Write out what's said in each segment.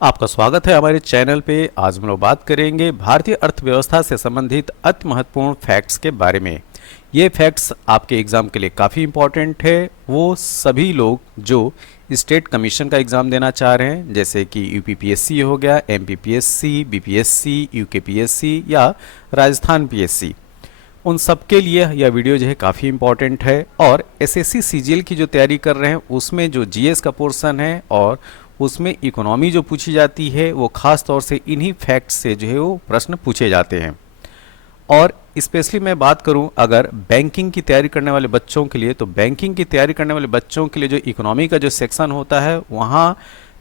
आपका स्वागत है हमारे चैनल पे। आज हम लोग बात करेंगे भारतीय अर्थव्यवस्था से संबंधित अति महत्वपूर्ण फैक्ट्स के बारे में। ये फैक्ट्स आपके एग्ज़ाम के लिए काफ़ी इम्पोर्टेंट है। वो सभी लोग जो स्टेट कमीशन का एग्ज़ाम देना चाह रहे हैं, जैसे कि यूपीपीएससी हो गया, एमपीपीएससी, बीपीएससी, यूकेपीएससी या राजस्थान पीएससी, उन सब के लिए यह वीडियो जो है काफ़ी इम्पॉर्टेंट है। और एसएससी सीजीएल की जो तैयारी कर रहे हैं उसमें जो जीएस का पोर्शन है और उसमें इकोनॉमी जो पूछी जाती है वो खास तौर से इन्हीं फैक्ट्स से जो है वो प्रश्न पूछे जाते हैं। और स्पेशली मैं बात करूं अगर बैंकिंग की तैयारी करने वाले बच्चों के लिए, तो बैंकिंग की तैयारी करने वाले बच्चों के लिए जो इकोनॉमी का जो सेक्शन होता है वहाँ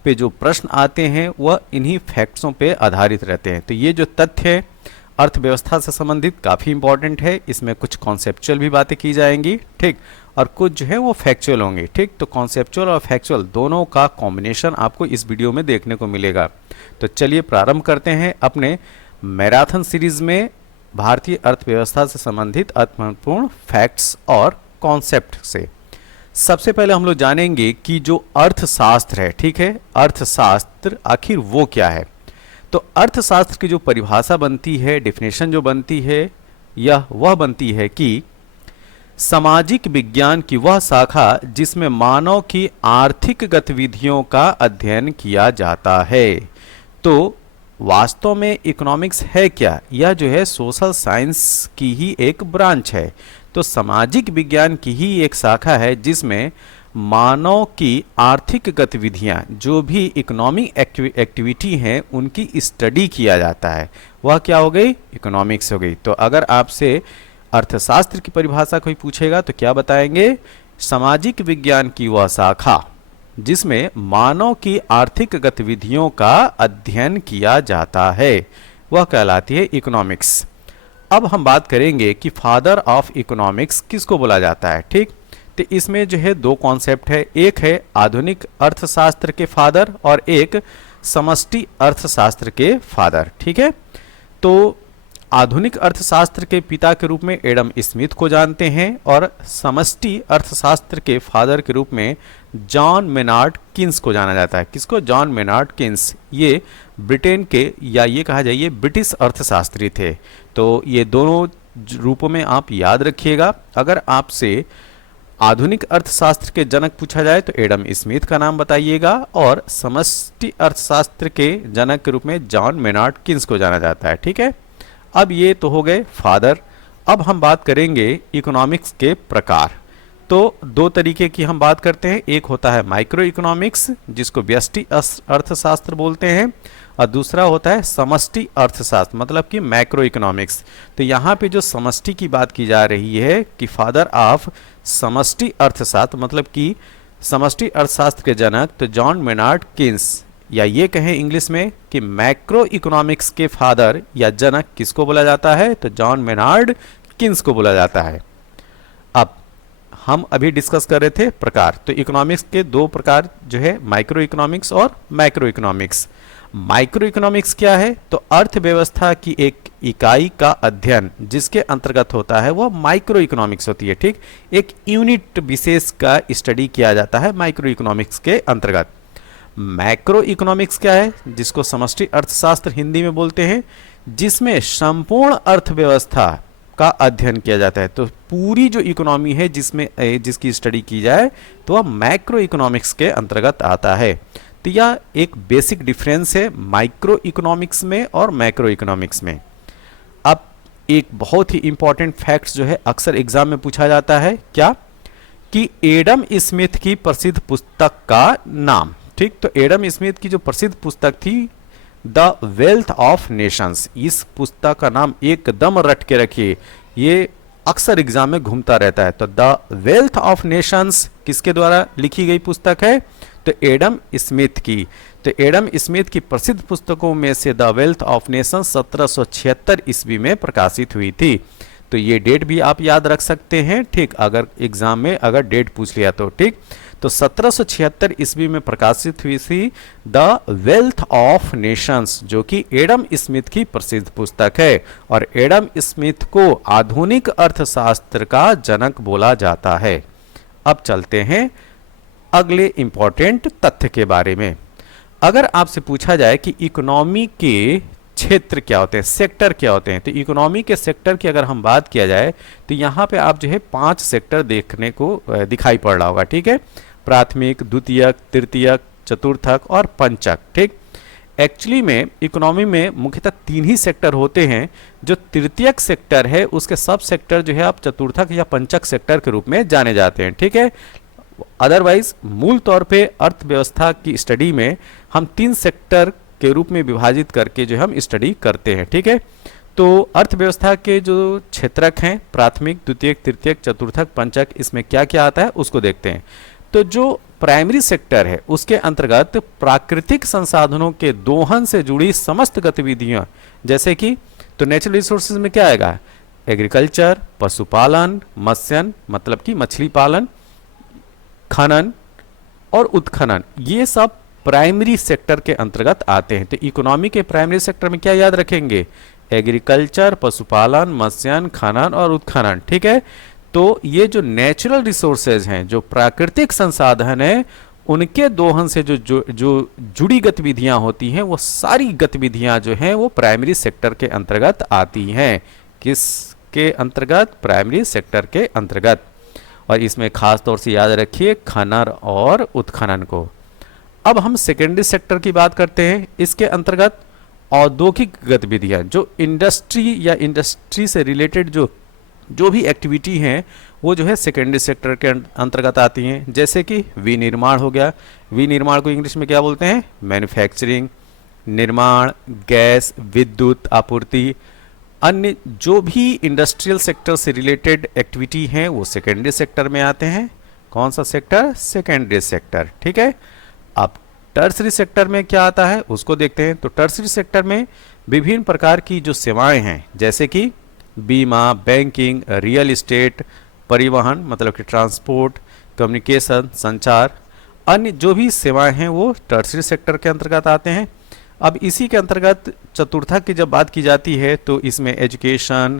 पे जो प्रश्न आते हैं वह इन्हीं फैक्ट्सों पे आधारित रहते हैं। तो ये जो तथ्य है अर्थव्यवस्था से संबंधित काफ़ी इंपॉर्टेंट है। इसमें कुछ कॉन्सेप्चुअल भी बातें की जाएंगी, ठीक, और कुछ जो है वो फैक्चुअल होंगे, ठीक। तो कॉन्सेप्चुअल और फैक्चुअल दोनों का कॉम्बिनेशन आपको इस वीडियो में देखने को मिलेगा। तो चलिए प्रारंभ करते हैं अपने मैराथन सीरीज में भारतीय अर्थव्यवस्था से संबंधित महत्वपूर्ण फैक्ट्स और कॉन्सेप्ट से। सबसे पहले हम लोग जानेंगे कि जो अर्थशास्त्र है, ठीक है, अर्थशास्त्र आखिर वो क्या है। तो अर्थशास्त्र की जो परिभाषा बनती है, डेफिनेशन जो बनती है, यह वह बनती है कि सामाजिक विज्ञान की वह शाखा जिसमें मानव की आर्थिक गतिविधियों का अध्ययन किया जाता है। तो वास्तव में इकोनॉमिक्स है क्या? यह जो है सोशल साइंस की ही एक ब्रांच है। तो सामाजिक विज्ञान की ही एक शाखा है जिसमें मानव की आर्थिक गतिविधियां, जो भी इकोनॉमिक एक्टिविटी हैं, उनकी स्टडी किया जाता है। वह क्या हो गई? इकोनॉमिक्स हो गई। तो अगर आपसे अर्थशास्त्र की परिभाषा कोई पूछेगा तो क्या बताएंगे? सामाजिक विज्ञान की वह शाखा जिसमें मानव की आर्थिक गतिविधियों का अध्ययन किया जाता है, वह कहलाती है इकोनॉमिक्स। अब हम बात करेंगे कि फादर ऑफ इकोनॉमिक्स किसको बोला जाता है, ठीक। तो इसमें जो है दो कॉन्सेप्ट है, एक है आधुनिक अर्थशास्त्र के फादर और एक समष्टि अर्थशास्त्र के फादर, ठीक है। तो आधुनिक अर्थशास्त्र के पिता के रूप में एडम स्मिथ को जानते हैं और समष्टि अर्थशास्त्र के फादर के रूप में जॉन मेनार्ड किन्स को जाना जाता है। किसको? John Maynard Keynes. ये ब्रिटेन के, या ये कहा जाए ब्रिटिश अर्थशास्त्री थे। तो ये दोनों रूपों में आप याद रखिएगा। अगर आपसे आधुनिक अर्थशास्त्र के जनक पूछा जाए तो एडम स्मिथ का नाम बताइएगा और समष्टि अर्थशास्त्र के जनक के रूप में जॉन मेनार्ड किन्स को जाना जाता है, ठीक है। अब ये तो हो गए फादर। अब हम बात करेंगे इकोनॉमिक्स के प्रकार। तो दो तरीके की हम बात करते हैं, एक होता है माइक्रो इकोनॉमिक्स जिसको व्यष्टि अर्थशास्त्र बोलते हैं, और दूसरा होता है समष्टि अर्थशास्त्र मतलब कि मैक्रो इकोनॉमिक्स। तो यहाँ पे जो समष्टि की बात की जा रही है कि फादर ऑफ समष्टि अर्थशास्त्र मतलब कि समष्टि अर्थशास्त्र के जनक तो जॉन मेनार्ड किन्स, या ये कहें इंग्लिश में कि मैक्रो इकोनॉमिक्स के फादर या जनक किसको बोला जाता है? तो जॉन मेनार्ड किन्स को बोला जाता है। अब हम अभी डिस्कस कर रहे थे प्रकार। तो इकोनॉमिक्स के दो प्रकार जो है माइक्रो इकोनॉमिक्स और मैक्रो इकोनॉमिक्स। माइक्रो इकोनॉमिक्स क्या है? तो अर्थव्यवस्था की एक इकाई का अध्ययन जिसके अंतर्गत होता है वह माइक्रो इकोनॉमिक्स होती है, ठीक। एक यूनिट विशेष का स्टडी किया जाता है माइक्रो इकोनॉमिक्स के अंतर्गत। मैक्रो इकोनॉमिक्स क्या है? जिसको समष्टि अर्थशास्त्र हिंदी में बोलते हैं, जिसमें संपूर्ण अर्थव्यवस्था का अध्ययन किया जाता है। तो पूरी जो इकोनॉमी है जिसकी स्टडी की जाए तो वह मैक्रो इकोनॉमिक्स के अंतर्गत आता है। तो यह एक बेसिक डिफरेंस है माइक्रो इकोनॉमिक्स में और मैक्रो इकोनॉमिक्स में। अब एक बहुत ही इंपॉर्टेंट फैक्ट्स जो है अक्सर एग्जाम में पूछा जाता है, क्या? कि एडम स्मिथ की प्रसिद्ध पुस्तक का नाम, ठीक। तो एडम स्मिथ की जो प्रसिद्ध पुस्तक थी द वेल्थ ऑफ नेशंस, इस पुस्तक का नाम एकदम रट के रखिए, ये अक्सर एग्जाम में घूमता रहता है। तो द वेल्थ ऑफ नेशंस किसके द्वारा लिखी गई पुस्तक है? तो एडम स्मिथ की। तो एडम स्मिथ की प्रसिद्ध पुस्तकों में से द वेल्थ ऑफ नेशंस 1776 ईस्वी में प्रकाशित हुई थी। तो ये डेट भी आप याद रख सकते हैं, ठीक, अगर एग्जाम में अगर डेट पूछ लिया तो, ठीक। तो 1776 ईस्वी में प्रकाशित हुई थी द वेल्थ ऑफ नेशंस, जो कि एडम स्मिथ की प्रसिद्ध पुस्तक है। और एडम स्मिथ को आधुनिक अर्थशास्त्र का जनक बोला जाता है। अब चलते हैं अगले इंपॉर्टेंट तथ्य के बारे में। अगर आपसे पूछा जाए कि इकोनॉमी के क्षेत्र क्या होते हैं, सेक्टर क्या होते हैं, तो इकोनॉमी के सेक्टर की अगर हम बात किया जाए तो यहाँ पे आप जो है 5 सेक्टर देखने को दिखाई पड़ रहा होगा, ठीक है। प्राथमिक, द्वितीयक, तृतीयक, चतुर्थक और पंचक, ठीक। एक्चुअली में इकोनॉमी में मुख्यतः 3 ही सेक्टर होते हैं। जो तृतीयक सेक्टर है उसके सब सेक्टर जो है आप चतुर्थक या पंचक सेक्टर के रूप में जाने जाते हैं, ठीक है। अदरवाइज मूल तौर पे अर्थव्यवस्था की स्टडी में हम 3 सेक्टर के रूप में विभाजित करके जो हम स्टडी करते हैं, ठीक है। तो अर्थव्यवस्था के जो क्षेत्रक हैं, प्राथमिक, द्वितीयक, तृतीयक, चतुर्थक, पंचक, इसमें क्या क्या आता है उसको देखते हैं। तो जो प्राइमरी सेक्टर है उसके अंतर्गत प्राकृतिक संसाधनों के दोहन से जुड़ी समस्त गतिविधियां, जैसे कि तो नेचुरल रिसोर्सेज में क्या आएगा, एग्रीकल्चर, पशुपालन, मत्स्यन मतलब कि मछली पालन, खनन और उत्खनन, ये सब प्राइमरी सेक्टर के अंतर्गत आते हैं। तो इकोनॉमी के प्राइमरी सेक्टर में क्या याद रखेंगे, एग्रीकल्चर, पशुपालन, मत्स्यन, खनन और उत्खनन, ठीक है। तो ये जो नेचुरल रिसोर्सेज हैं, जो प्राकृतिक संसाधन है, उनके दोहन से जो जुड़ी गतिविधियां होती हैं, वो सारी गतिविधियां जो हैं वो प्राइमरी सेक्टर के अंतर्गत आती हैं। किसके अंतर्गत, प्राइमरी सेक्टर के अंतर्गत। और इसमें खास तौर से याद रखिए खनन और उत्खनन को। अब हम सेकेंडरी सेक्टर की बात करते हैं। इसके अंतर्गत औद्योगिक गतिविधियां, जो इंडस्ट्री या इंडस्ट्री से रिलेटेड जो भी एक्टिविटी हैं वो जो है सेकेंडरी सेक्टर के अंतर्गत आती हैं। जैसे कि विनिर्माण हो गया, विनिर्माण को इंग्लिश में क्या बोलते हैं, मैन्युफैक्चरिंग, निर्माण, गैस, विद्युत आपूर्ति, अन्य जो भी इंडस्ट्रियल सेक्टर से रिलेटेड एक्टिविटी हैं वो सेकेंडरी सेक्टर में आते हैं। कौन सा सेक्टर, सेकेंडरी सेक्टर, ठीक है। अब टर्सरी सेक्टर में क्या आता है उसको देखते हैं। तो टर्सरी सेक्टर में विभिन्न प्रकार की जो सेवाएं हैं, जैसे कि बीमा, बैंकिंग, रियल एस्टेट, परिवहन मतलब कि ट्रांसपोर्ट, कम्युनिकेशन, संचार, अन्य जो भी सेवाएं हैं वो टर्सरी सेक्टर के अंतर्गत आते हैं। अब इसी के अंतर्गत चतुर्थक की जब बात की जाती है तो इसमें एजुकेशन,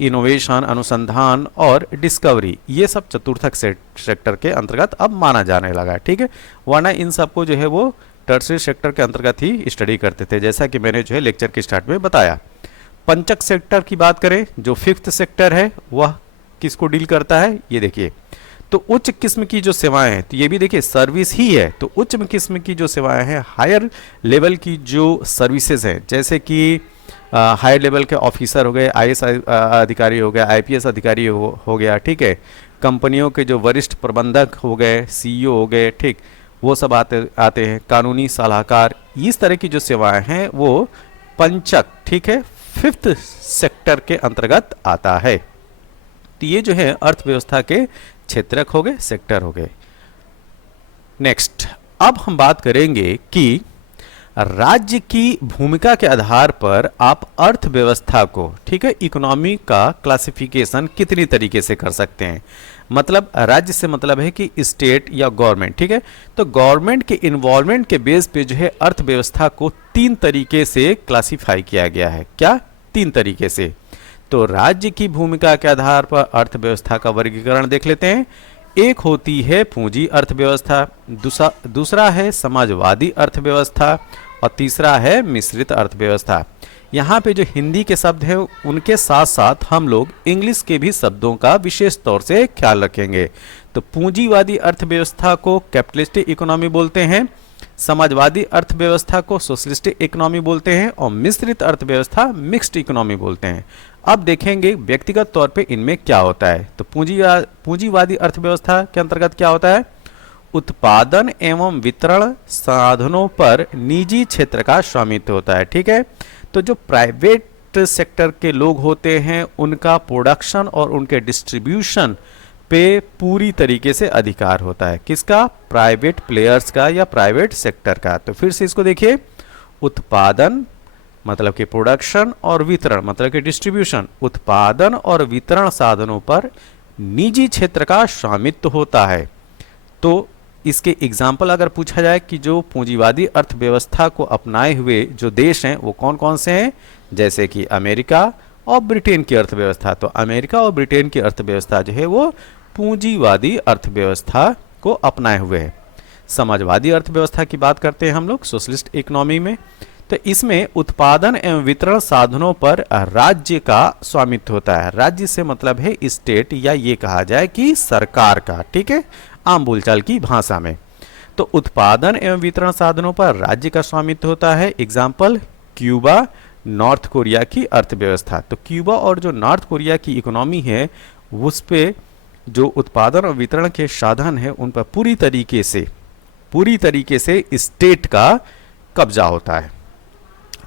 इनोवेशन, अनुसंधान और डिस्कवरी, ये सब चतुर्थक सेक्टर के अंतर्गत अब माना जाने लगा है, ठीक है। वरना इन सबको जो है वो टर्सरी सेक्टर के अंतर्गत ही स्टडी करते थे, जैसा कि मैंने जो है लेक्चर के स्टार्ट में बताया। पंचक सेक्टर की बात करें, जो 5th सेक्टर है वह किसको डील करता है, ये देखिए। तो उच्च किस्म की जो सेवाएं हैं, तो ये भी देखिए सर्विस ही है। तो उच्च किस्म की जो सेवाएं हैं, हायर लेवल की जो सर्विसेज हैं, जैसे कि हायर लेवल के ऑफिसर हो गए, आईएएस अधिकारी हो गया, आईपीएस अधिकारी हो गया, ठीक है। कंपनियों के जो वरिष्ठ प्रबंधक हो गए, सीईओ हो गए, ठीक, वो सब आते हैं। कानूनी सलाहकार, इस तरह की जो सेवाएं हैं वो पंचक, ठीक है, 5th सेक्टर के अंतर्गत आता है। तो ये जो है अर्थव्यवस्था के क्षेत्रक हो गए, सेक्टर हो गए। नेक्स्ट, अब हम बात करेंगे कि राज्य की भूमिका के आधार पर आप अर्थव्यवस्था को, ठीक है, इकोनॉमी का क्लासिफिकेशन कितनी तरीके से कर सकते हैं। मतलब राज्य से मतलब है कि स्टेट या गवर्नमेंट, ठीक है। तो गवर्नमेंट के इन्वॉल्वमेंट के बेस पे जो है अर्थव्यवस्था को 3 तरीके से क्लासिफाई किया गया है। क्या, 3 तरीके से। तो राज्य की भूमिका के आधार पर अर्थव्यवस्था का वर्गीकरण देख लेते हैं। एक होती है पूंजी अर्थव्यवस्था, दूसरा है समाजवादी अर्थव्यवस्था और तीसरा है मिश्रित अर्थव्यवस्था। यहाँ पे जो हिंदी के शब्द हैं उनके साथ साथ हम लोग इंग्लिश के भी शब्दों का विशेष तौर से ख्याल रखेंगे। तो पूंजीवादी अर्थव्यवस्था को कैपिटलिस्टिक इकोनॉमी बोलते हैं, समाजवादी अर्थव्यवस्था को सोशलिस्टिक इकोनॉमी बोलते हैं और मिश्रित अर्थव्यवस्था मिक्स्ड इकोनॉमी बोलते हैं। अब देखेंगे व्यक्तिगत तौर पे इनमें क्या होता है। तो पूंजीवादी अर्थव्यवस्था के अंतर्गत क्या होता है, उत्पादन एवं वितरण साधनों पर निजी क्षेत्र का स्वामित्व होता है, ठीक है। तो जो प्राइवेट सेक्टर के लोग होते हैं उनका प्रोडक्शन और उनके डिस्ट्रीब्यूशन पे पूरी तरीके से अधिकार होता है। किसका, प्राइवेट प्लेयर्स का या प्राइवेट सेक्टर का। तो फिर से इसको देखिए, उत्पादन मतलब कि प्रोडक्शन और वितरण मतलब कि डिस्ट्रीब्यूशन, उत्पादन और वितरण साधनों पर निजी क्षेत्र का स्वामित्व होता है। तो इसके एग्जाम्पल अगर पूछा जाए कि जो पूंजीवादी अर्थव्यवस्था को अपनाए हुए जो देश हैं वो कौन कौन से हैं, जैसे कि अमेरिका और ब्रिटेन की अर्थव्यवस्था। तो अमेरिका और ब्रिटेन की अर्थव्यवस्था जो है वो पूंजीवादी अर्थव्यवस्था को अपनाए हुए है। समाजवादी अर्थव्यवस्था की बात करते हैं हम लोग सोशलिस्ट इकोनॉमी में, तो इसमें उत्पादन एवं वितरण साधनों पर राज्य का स्वामित्व होता है। राज्य से मतलब है स्टेट, या ये कहा जाए कि सरकार का, ठीक है, आम बोलचाल की भाषा में। तो उत्पादन एवं वितरण साधनों पर राज्य का स्वामित्व होता है। एग्जाम्पल क्यूबा, नॉर्थ कोरिया की अर्थव्यवस्था। तो क्यूबा और जो नॉर्थ कोरिया की इकोनॉमी है उस पे जो उत्पादन और वितरण के साधन है उन पर पूरी तरीके से स्टेट का कब्जा होता है।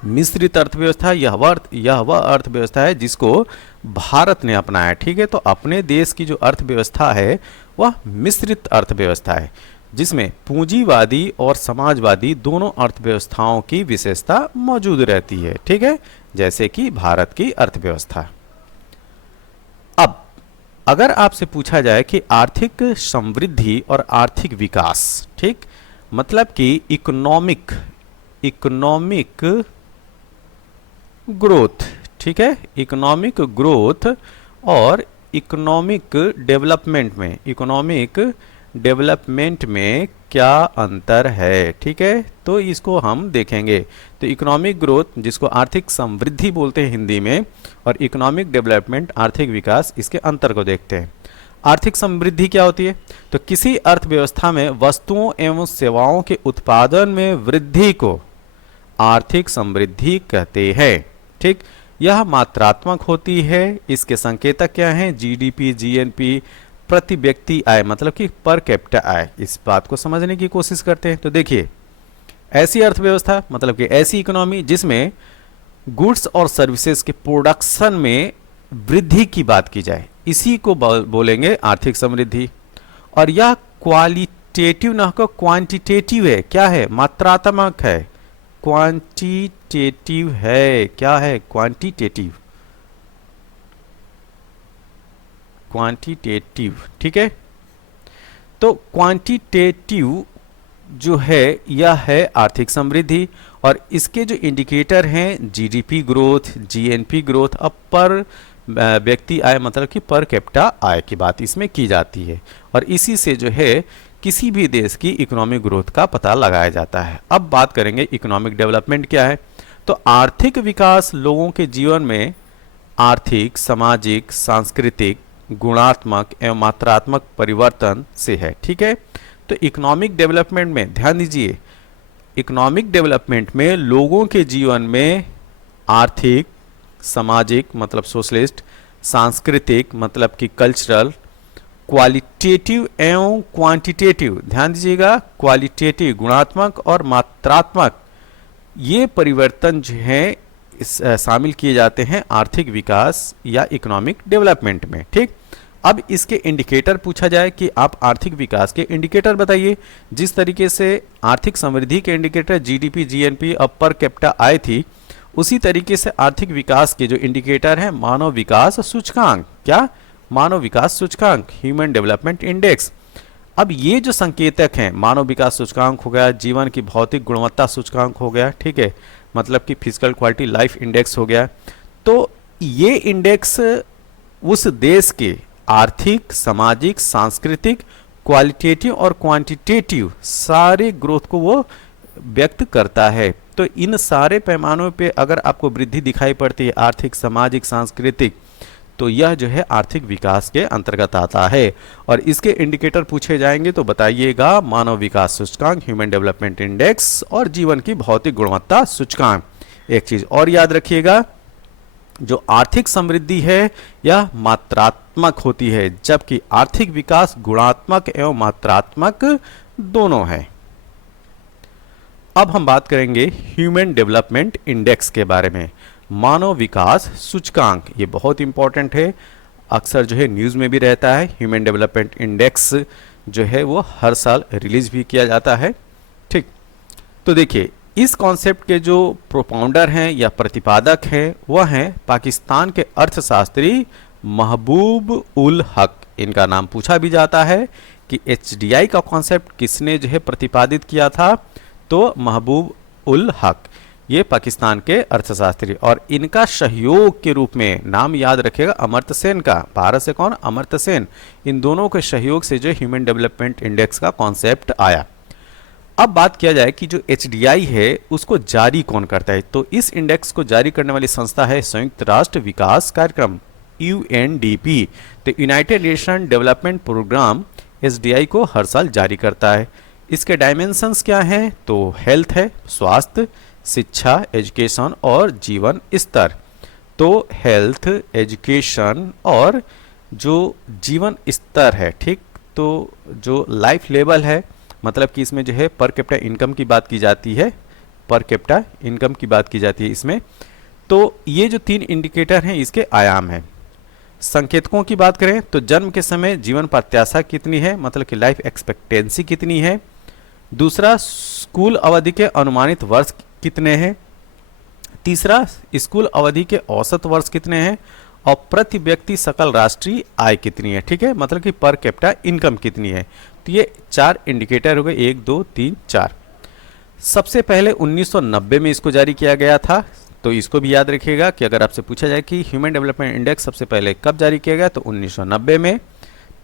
मिश्रित अर्थव्यवस्था यह वह अर्थव्यवस्था है जिसको भारत ने अपनाया, ठीक है। तो अपने देश की जो अर्थव्यवस्था है वह मिश्रित अर्थव्यवस्था है, जिसमें पूंजीवादी और समाजवादी दोनों अर्थव्यवस्थाओं की विशेषता मौजूद रहती है, ठीक है, जैसे कि भारत की अर्थव्यवस्था। अब अगर आपसे पूछा जाए कि आर्थिक समृद्धि और आर्थिक विकास, ठीक, मतलब कि इकोनॉमिक ग्रोथ, ठीक है, इकोनॉमिक ग्रोथ और इकोनॉमिक डेवलपमेंट में क्या अंतर है, ठीक है, तो इसको हम देखेंगे। तो इकोनॉमिक ग्रोथ जिसको आर्थिक समृद्धि बोलते हैं हिंदी में, और इकोनॉमिक डेवलपमेंट आर्थिक विकास, इसके अंतर को देखते हैं। आर्थिक समृद्धि क्या होती है? तो किसी अर्थव्यवस्था में वस्तुओं एवं सेवाओं के उत्पादन में वृद्धि को आर्थिक समृद्धि कहते हैं, ठीक। यह मात्रात्मक होती है। इसके संकेतक क्या हैं? जीडीपी, जीएनपी, प्रति व्यक्ति आय, मतलब कि पर कैपिटा आय। इस बात को समझने की कोशिश करते हैं। तो देखिए, ऐसी अर्थव्यवस्था मतलब कि ऐसी इकोनॉमी जिसमें गुड्स और सर्विसेज के प्रोडक्शन में वृद्धि की बात की जाए, इसी को बोलेंगे आर्थिक समृद्धि। और यह क्वालिटेटिव ना होकर क्वांटिटेटिव है। क्या है? मात्रात्मक है, क्वांटिटेटिव है। क्या है? क्वांटिटेटिव, ठीक है। तो क्वांटिटेटिव जो है यह है आर्थिक समृद्धि, और इसके जो इंडिकेटर हैं जीडीपी ग्रोथ, जीएनपी ग्रोथ। अब पर व्यक्ति आय मतलब कि पर कैपिटा आय की बात इसमें की जाती है, और इसी से जो है किसी भी देश की इकोनॉमिक ग्रोथ का पता लगाया जाता है। अब बात करेंगे इकोनॉमिक डेवलपमेंट क्या है। तो आर्थिक विकास लोगों के जीवन में आर्थिक, सामाजिक, सांस्कृतिक, गुणात्मक एवं मात्रात्मक परिवर्तन से है, ठीक है। तो इकोनॉमिक डेवलपमेंट में ध्यान दीजिए, इकोनॉमिक डेवलपमेंट में लोगों के जीवन में आर्थिक, सामाजिक मतलब सोशलिस्ट, सांस्कृतिक मतलब कि कल्चरल, क्वालिटेटिव एवं क्वांटिटेटिव, ध्यान दीजिएगा, क्वालिटेटिव गुणात्मक और मात्रात्मक, ये परिवर्तन जो हैं शामिल किए जाते हैं आर्थिक विकास या इकोनॉमिक डेवलपमेंट में, ठीक। अब इसके इंडिकेटर पूछा जाए कि आप आर्थिक विकास के इंडिकेटर बताइए। जिस तरीके से आर्थिक समृद्धि के indicator GDP, GNP, per capita आय थी, उसी तरीके से आर्थिक विकास के जो इंडिकेटर हैं मानव विकास सूचकांक। क्या? मानव विकास सूचकांक, ह्यूमन डेवलपमेंट इंडेक्स। अब ये जो संकेतक हैं, मानव विकास सूचकांक हो गया, जीवन की भौतिक गुणवत्ता सूचकांक हो गया, ठीक है, मतलब कि फिजिकल क्वालिटी लाइफ इंडेक्स हो गया। तो ये इंडेक्स उस देश के आर्थिक, सामाजिक, सांस्कृतिक, क्वालिटेटिव और क्वांटिटेटिव सारे ग्रोथ को वो व्यक्त करता है। तो इन सारे पैमानों पे अगर आपको वृद्धि दिखाई पड़ती है आर्थिक, सामाजिक, सांस्कृतिक, तो यह जो है आर्थिक विकास के अंतर्गत आता है। और इसके इंडिकेटर पूछे जाएंगे तो बताइएगा मानव विकास सूचकांक, ह्यूमन डेवलपमेंट इंडेक्स और जीवन की भौतिक गुणवत्ता सूचकांक। एक चीज और याद रखिएगा, जो आर्थिक समृद्धि है यह मात्रात्मक होती है, जबकि आर्थिक विकास गुणात्मक एवं मात्रात्मक दोनों है। अब हम बात करेंगे ह्यूमन डेवलपमेंट इंडेक्स के बारे में। मानव विकास सूचकांक ये बहुत इंपॉर्टेंट है, अक्सर जो है न्यूज़ में भी रहता है। ह्यूमन डेवलपमेंट इंडेक्स जो है वो हर साल रिलीज भी किया जाता है, ठीक। तो देखिए, इस कॉन्सेप्ट के जो प्रोपाउंडर हैं या प्रतिपादक हैं वह हैं पाकिस्तान के अर्थशास्त्री महबूब उल हक। इनका नाम पूछा भी जाता है कि एचडीआई का कॉन्सेप्ट किसने जो है प्रतिपादित किया था, तो महबूब उल हक, ये पाकिस्तान के अर्थशास्त्री। और इनका सहयोग के रूप में नाम याद रखिएगा अमर्त्य सेन का। भारत से कौन? अमर्त्य सेन। इन दोनों के सहयोग से जो ह्यूमन डेवलपमेंट इंडेक्स का कॉन्सेप्ट आया। अब बात किया जाए कि जो एचडीआई है उसको जारी कौन करता है, तो इस इंडेक्स को जारी करने वाली संस्था है संयुक्त राष्ट्र विकास कार्यक्रम यूएनडीपी। तो United Nation Development Programme SDI को हर साल जारी करता है। इसके डायमेंशंस क्या हैं, तो हेल्थ है, स्वास्थ्य, शिक्षा, एजुकेशन और जीवन स्तर। तो हेल्थ, एजुकेशन और जो जीवन स्तर है, ठीक, तो जो लाइफ लेवल है, मतलब कि इसमें जो है पर कैपिटा इनकम की बात की जाती है, पर कैपिटा इनकम की बात की जाती है इसमें। तो ये जो 3 इंडिकेटर हैं इसके आयाम हैं। संकेतकों की बात करें तो जन्म के समय जीवन प्रत्याशा कितनी है, मतलब कि लाइफ एक्सपेक्टेंसी कितनी है। दूसरा, स्कूल अवधि के अनुमानित वर्ष कितने हैं। तीसरा, स्कूल अवधि के औसत वर्ष कितने हैं। और प्रति व्यक्ति सकल राष्ट्रीय आय कितनी है, ठीक है, मतलब कि पर कैपिटा इनकम कितनी है। तो ये 4 इंडिकेटर हो गए, 1 2 3 4। सबसे पहले 1990 में इसको जारी किया गया था, तो इसको भी याद रखिएगा कि अगर आपसे पूछा जाए कि ह्यूमन डेवलपमेंट इंडेक्स सबसे पहले कब जारी किया गया, तो 1990 में,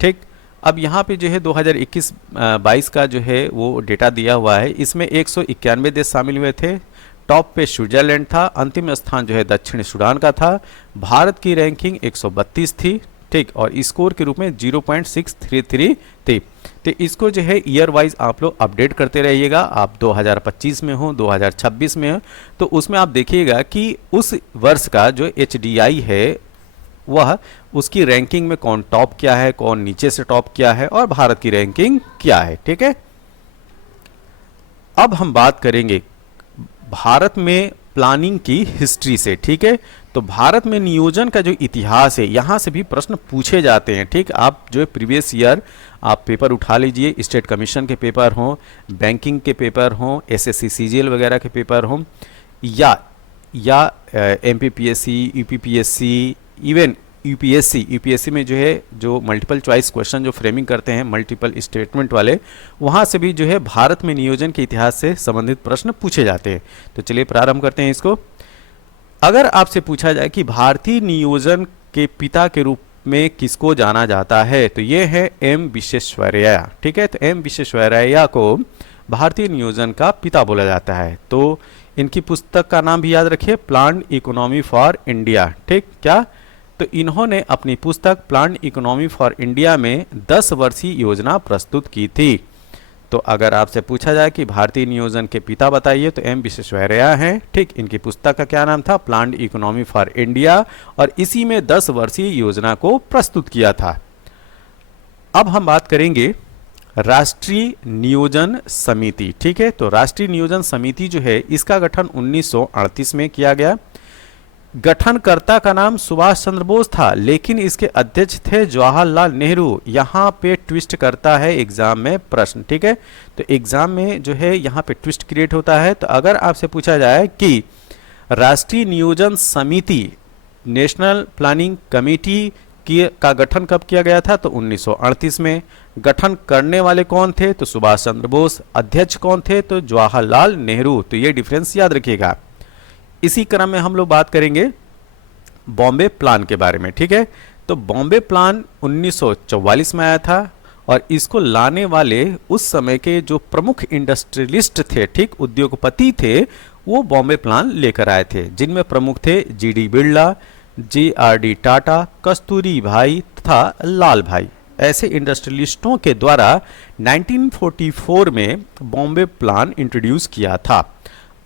ठीक। अब यहाँ पे जो है 2021-22 का जो है वो डेटा दिया हुआ है। इसमें 191 देश शामिल हुए थे। टॉप पे स्विट्जरलैंड था, अंतिम स्थान जो है दक्षिण सूडान का था। भारत की रैंकिंग 132 थी, ठीक, और स्कोर के रूप में 0.633 थी। तो इसको जो है ईयर वाइज आप लोग अपडेट करते रहिएगा। आप 2025 में हो, 2026 में हो, तो उसमें आप देखिएगा कि उस वर्ष का जो एचडीआई है वह उसकी रैंकिंग में कौन टॉप किया है, कौन नीचे से टॉप किया है और भारत की रैंकिंग क्या है, ठीक है। अब हम बात करेंगे भारत में प्लानिंग की हिस्ट्री से, ठीक है। तो भारत में नियोजन का जो इतिहास है, यहाँ से भी प्रश्न पूछे जाते हैं, ठीक। आप जो है प्रीवियस ईयर आप पेपर उठा लीजिए, स्टेट कमीशन के पेपर हों, बैंकिंग के पेपर हों, एसएससी सीजीएल वगैरह के पेपर हों, या एमपीपीएससी, यूपीपीएससी, इवन यूपीएससी में जो है जो मल्टीपल चॉइस क्वेश्चन जो फ्रेमिंग करते हैं मल्टीपल स्टेटमेंट वाले, वहाँ से भी जो है भारत में नियोजन के इतिहास से संबंधित प्रश्न पूछे जाते हैं। तो चलिए प्रारंभ करते हैं इसको। अगर आपसे पूछा जाए कि भारतीय नियोजन के पिता के रूप में किसको जाना जाता है, तो ये है एम विश्वेश्वरैया, ठीक है। तो एम विश्वेश्वरैया को भारतीय नियोजन का पिता बोला जाता है। तो इनकी पुस्तक का नाम भी याद रखिए, प्लान इकोनॉमी फॉर इंडिया, ठीक। क्या, तो इन्होंने अपनी पुस्तक प्लान इकोनॉमी फॉर इंडिया में 10 वर्षीय योजना प्रस्तुत की थी। तो अगर आपसे पूछा जाए कि भारतीय नियोजन के पिता बताइए, तो एम विश्वेश्वरैया हैं, ठीक। इनकी पुस्तक का क्या नाम था, प्लान इकोनॉमी फॉर इंडिया, और इसी में 10 वर्षीय योजना को प्रस्तुत किया था। अब हम बात करेंगे राष्ट्रीय नियोजन समिति, ठीक है। तो राष्ट्रीय नियोजन समिति जो है इसका गठन 1938 में किया गया। गठनकर्ता का नाम सुभाष चंद्र बोस था, लेकिन इसके अध्यक्ष थे जवाहरलाल नेहरू। यहाँ पे ट्विस्ट करता है एग्जाम में प्रश्न, ठीक है। तो एग्जाम में जो है यहाँ पे ट्विस्ट क्रिएट होता है। तो अगर आपसे पूछा जाए कि राष्ट्रीय नियोजन समिति, नेशनल प्लानिंग कमेटी का गठन कब किया गया था, तो 1938 में। गठन करने वाले कौन थे, तो सुभाष चंद्र बोस। अध्यक्ष कौन थे, तो जवाहरलाल नेहरू। तो ये डिफरेंस याद रखिएगा। इसी क्रम में हम लोग बात करेंगे बॉम्बे प्लान के बारे में, ठीक है। तो बॉम्बे प्लान 1944 में आया था, और इसको लाने वाले उस समय के जो प्रमुख इंडस्ट्रियलिस्ट थे, ठीक, उद्योगपति थे, वो बॉम्बे प्लान लेकर आए थे, जिनमें प्रमुख थे जीडी बिरला, जीआरडी टाटा, कस्तूरी भाई तथा लाल भाई। ऐसे इंडस्ट्रियलिस्टों के द्वारा 1944 में बॉम्बे प्लान इंट्रोड्यूस किया था।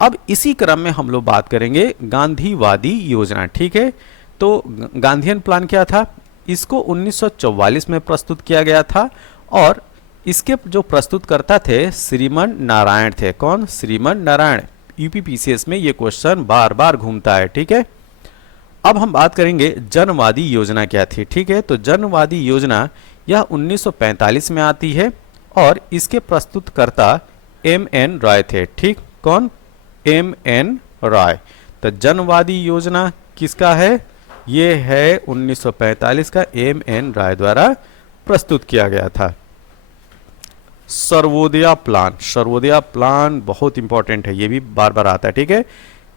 अब इसी क्रम में हम लोग बात करेंगे गांधीवादी योजना, ठीक है। तो गांधीयन प्लान क्या था, इसको 1944 में प्रस्तुत किया गया था, और इसके जो प्रस्तुतकर्ता थे श्रीमन नारायण थे। कौन, श्रीमन नारायण। यूपीपीसीएस में ये क्वेश्चन बार बार घूमता है, ठीक है। अब हम बात करेंगे जनवादी योजना क्या थी, ठीक है। तो जनवादी योजना यह 1945 में आती है, और इसके प्रस्तुतकर्ता एम.एन. रॉय थे, ठीक। कौन, एम.एन. रॉय। तो जनवादी योजना किसका है, ये है 1945 का, एम.एन. रॉय द्वारा प्रस्तुत किया गया था। सर्वोदया प्लान, सर्वोदया प्लान बहुत इंपॉर्टेंट है, ये भी बार बार आता है, ठीक है।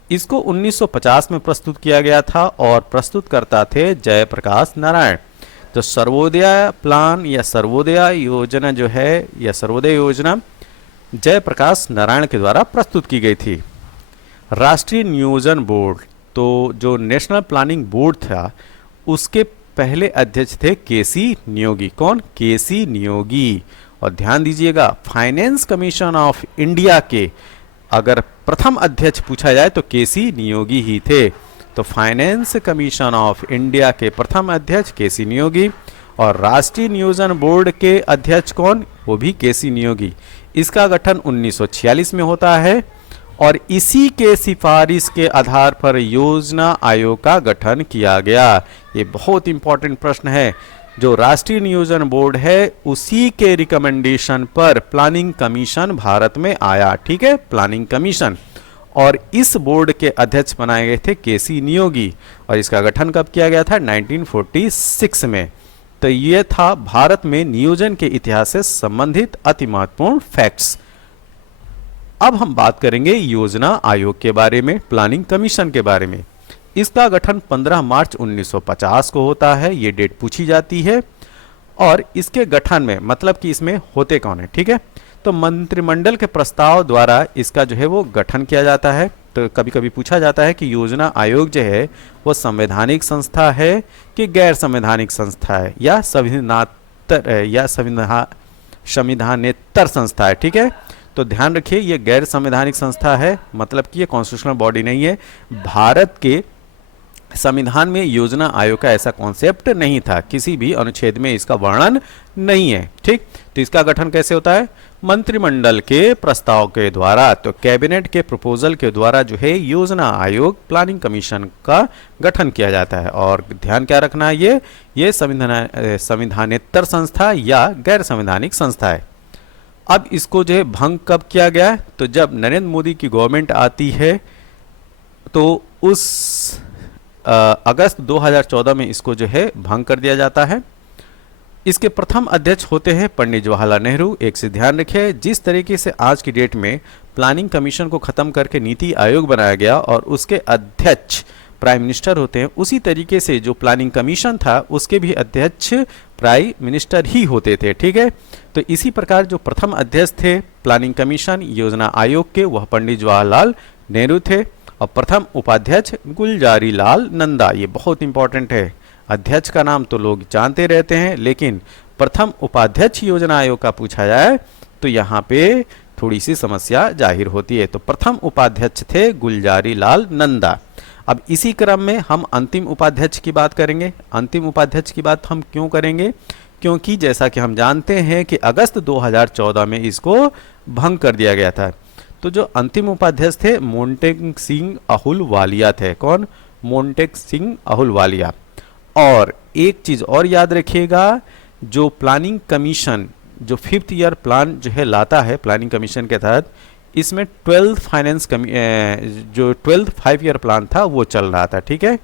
इसको 1950 में प्रस्तुत किया गया था, और प्रस्तुतकर्ता थे जयप्रकाश नारायण। तो सर्वोदय प्लान या सर्वोदय योजना जो है, या सर्वोदय योजना जयप्रकाश नारायण के द्वारा प्रस्तुत की गई थी। राष्ट्रीय नियोजन बोर्ड, तो जो नेशनल प्लानिंग बोर्ड था उसके पहले अध्यक्ष थे केसी नियोगी। कौन? केसी नियोगी। और ध्यान दीजिएगा, फाइनेंस कमीशन ऑफ इंडिया के अगर प्रथम अध्यक्ष पूछा जाए तो केसी नियोगी ही थे। तो फाइनेंस कमीशन ऑफ इंडिया के प्रथम अध्यक्ष केसी नियोगी और राष्ट्रीय नियोजन बोर्ड के अध्यक्ष कौन? वो भी केसी नियोगी। इसका गठन 1946 में होता है और इसी के सिफारिश के आधार पर योजना आयोग का गठन किया गया। ये बहुत इंपॉर्टेंट प्रश्न है। जो राष्ट्रीय नियोजन बोर्ड है उसी के रिकमेंडेशन पर प्लानिंग कमीशन भारत में आया। ठीक है, प्लानिंग कमीशन। और इस बोर्ड के अध्यक्ष बनाए गए थे केसी नियोगी और इसका गठन कब किया गया था? 1946 में। तो ये था भारत में नियोजन के इतिहास से संबंधित अति महत्वपूर्ण फैक्ट्स। अब हम बात करेंगे योजना आयोग के बारे में, प्लानिंग कमीशन के बारे में। इसका गठन 15 मार्च 1950 को होता है, ये डेट पूछी जाती है। और इसके गठन में मतलब कि इसमें होते कौन है? ठीक है, तो मंत्रिमंडल के प्रस्ताव द्वारा इसका जो है वो गठन किया जाता है। तो कभी कभी पूछा जाता है कि योजना आयोग जो है वो संवैधानिक संस्था है कि गैर संवैधानिक संस्था है या संविधानेतर संस्था है। ठीक है, तो ध्यान रखिए ये गैर संवैधानिक संस्था है, मतलब कि ये कॉन्स्टिट्यूशनल बॉडी नहीं है। भारत के संविधान में योजना आयोग का ऐसा कॉन्सेप्ट नहीं था, किसी भी अनुच्छेद में इसका वर्णन नहीं है। ठीक, तो इसका गठन कैसे होता है? मंत्रिमंडल के प्रस्ताव के द्वारा, तो कैबिनेट के प्रपोजल के द्वारा जो है योजना आयोग प्लानिंग कमीशन का गठन किया जाता है। और ध्यान क्या रखना है, ये संविधानेतर संस्था या गैर संवैधानिक संस्था है। अब इसको जो है भंग कब किया गया? तो जब नरेंद्र मोदी की गवर्नमेंट आती है तो उस अगस्त 2014 में इसको जो है भंग कर दिया जाता है। इसके प्रथम अध्यक्ष होते हैं पंडित जवाहरलाल नेहरू। एक से ध्यान रखिए, जिस तरीके से आज की डेट में प्लानिंग कमीशन को खत्म करके नीति आयोग बनाया गया और उसके अध्यक्ष प्राइम मिनिस्टर होते हैं, उसी तरीके से जो प्लानिंग कमीशन था उसके भी अध्यक्ष प्राइम मिनिस्टर ही होते थे। ठीक है, तो इसी प्रकार जो प्रथम अध्यक्ष थे प्लानिंग कमीशन योजना आयोग के, वह पंडित जवाहरलाल नेहरू थे और प्रथम उपाध्यक्ष गुलजारी लाल नंदा। ये बहुत इंपॉर्टेंट है, अध्यक्ष का नाम तो लोग जानते रहते हैं, लेकिन प्रथम उपाध्यक्ष योजना आयोग का पूछा जाए तो यहाँ पे थोड़ी सी समस्या जाहिर होती है। तो प्रथम उपाध्यक्ष थे गुलजारी लाल नंदा। अब इसी क्रम में हम अंतिम उपाध्यक्ष की बात करेंगे। अंतिम उपाध्यक्ष की बात हम क्यों करेंगे? क्योंकि जैसा कि हम जानते हैं कि अगस्त 2014 में इसको भंग कर दिया गया था। तो जो अंतिम उपाध्यक्ष थे मोंटेक सिंह अहुलवालिया थे। कौन? मोंटेक सिंह अहुलवालिया। और एक चीज और याद रखिएगा, जो प्लानिंग कमीशन जो 5th ईयर प्लान जो है लाता है प्लानिंग कमीशन के तहत, इसमें 12th फाइनेंस जो 12th 5 ईयर प्लान था वो चल रहा था। ठीक है,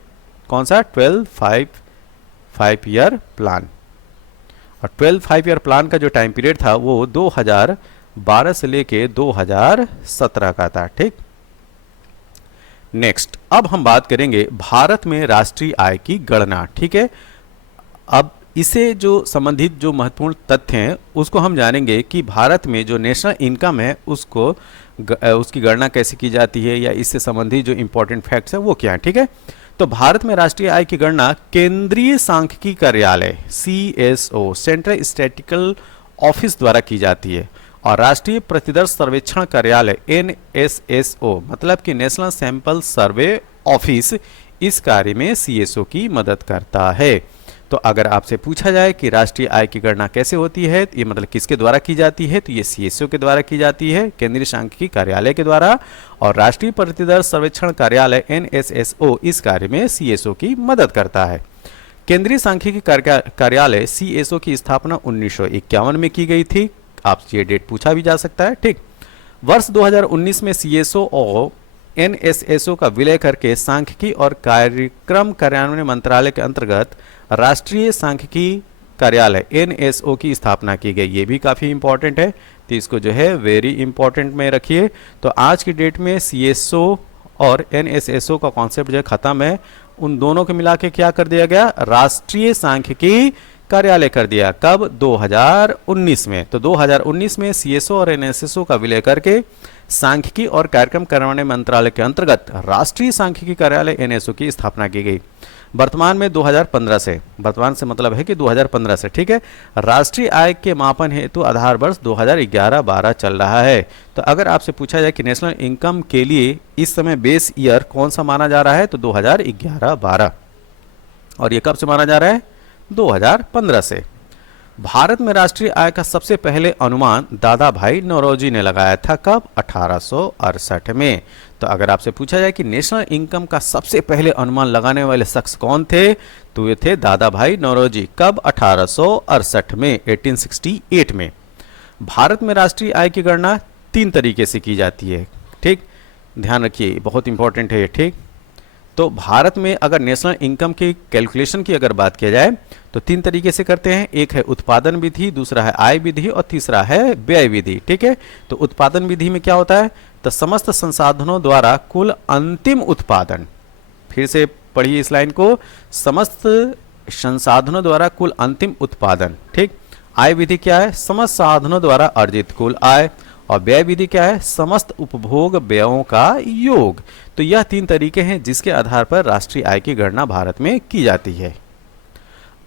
कौन सा? 12th 5 year plan. और 12th 5 ईयर प्लान का जो टाइम पीरियड था वो 2012 से लेके 2017 का था। ठीक, नेक्स्ट अब हम बात करेंगे भारत में राष्ट्रीय आय की गणना। ठीक है, अब इसे जो संबंधित जो महत्वपूर्ण तथ्य हैं उसको हम जानेंगे कि भारत में जो नेशनल इनकम है उसकी गणना कैसे की जाती है या इससे संबंधित जो इंपॉर्टेंट फैक्ट्स हैं वो क्या है। ठीक है, तो भारत में राष्ट्रीय आय की गणना केंद्रीय सांख्यिकी कार्यालय CSO सेंट्रल स्टैटिस्टिकल ऑफिस द्वारा की जाती है और राष्ट्रीय प्रतिदर्श सर्वेक्षण कार्यालय NSSO मतलब कि नेशनल सैंपल सर्वे ऑफिस इस कार्य में CSO की मदद करता है। तो अगर आपसे पूछा जाए कि राष्ट्रीय आय की गणना कैसे होती है, ये मतलब किसके द्वारा की जाती है, तो ये CSO के द्वारा की जाती है, केंद्रीय सांख्यिकी कार्यालय के द्वारा। और राष्ट्रीय प्रतिदर्श सर्वेक्षण कार्यालय NSSO इस कार्य में CSO की मदद करता है। केंद्रीय सांख्यिकी कार्यालय CSO की स्थापना 1951 में की गई थी। आपसे ये डेट पूछा भी जा सकता है। ठीक, वर्ष 2019 में CSO और NSSO का विलय करके सांख्यिकी और कार्यक्रम कार्यान्वयन मंत्रालय के अंतर्गत राष्ट्रीय सांख्यिकी कार्यालय NSO की स्थापना की गई। ये भी काफ़ी इंपॉर्टेंट है, तो इसको जो है वेरी इंपॉर्टेंट में रखिए। तो आज की डेट में CSO और NSSO का कॉन्सेप्ट जो है खत्म है, उन दोनों को मिला के क्या कर दिया गया? राष्ट्रीय सांख्यिकी कार्यालय कर दिया। कब? 2019 में। तो 2019 में सीएसओ और एनएसएसओ का विलय करके सांख्यिकी और कार्यक्रम कार्यान्वयन मंत्रालय के अंतर्गत राष्ट्रीय सांख्यिकी कार्यालय एनएसओ की स्थापना की गई। वर्तमान में 2015 से, वर्तमान से मतलब है कि 2015 से, ठीक है, राष्ट्रीय आय के मापन हेतु आधार वर्ष 2011-12 चल रहा है। तो अगर आपसे पूछा जाए कि नेशनल इनकम के लिए इस समय बेस ईयर कौन सा माना जा रहा है, तो 2011-12। और ये कब से माना जा रहा है? 2015 से। भारत में राष्ट्रीय आय का सबसे पहले अनुमान दादा भाई नौरोजी ने लगाया था। कब? 1868 में। तो अगर आपसे पूछा जाए कि नेशनल इनकम का सबसे पहले अनुमान लगाने वाले शख्स कौन थे, तो ये थे दादा भाई नौरोजी। कब? 1868 में, 1868 में। भारत में राष्ट्रीय आय की गणना 3 तरीके से की जाती है, ठीक, ध्यान रखिए, बहुत इंपॉर्टेंट है ये, ठीक। तो भारत में अगर नेशनल इनकम की कैलकुलेशन की अगर बात किया जाए तो 3 तरीके से करते हैं। एक है उत्पादन विधि, दूसरा है आय विधि और तीसरा है व्यय विधि, ठीक है। तो उत्पादन विधि में क्या होता है? तो समस्त संसाधनों द्वारा कुल अंतिम उत्पादन, फिर से पढ़िए इस लाइन को, समस्त संसाधनों द्वारा कुल अंतिम उत्पादन, ठीक। आय विधि क्या है? समस्त साधनों द्वारा अर्जित कुल आय। और व्यय विधि क्या है? समस्त उपभोग व्ययों का योग। तो यह 3 तरीके हैं जिसके आधार पर राष्ट्रीय आय की गणना भारत में की जाती है।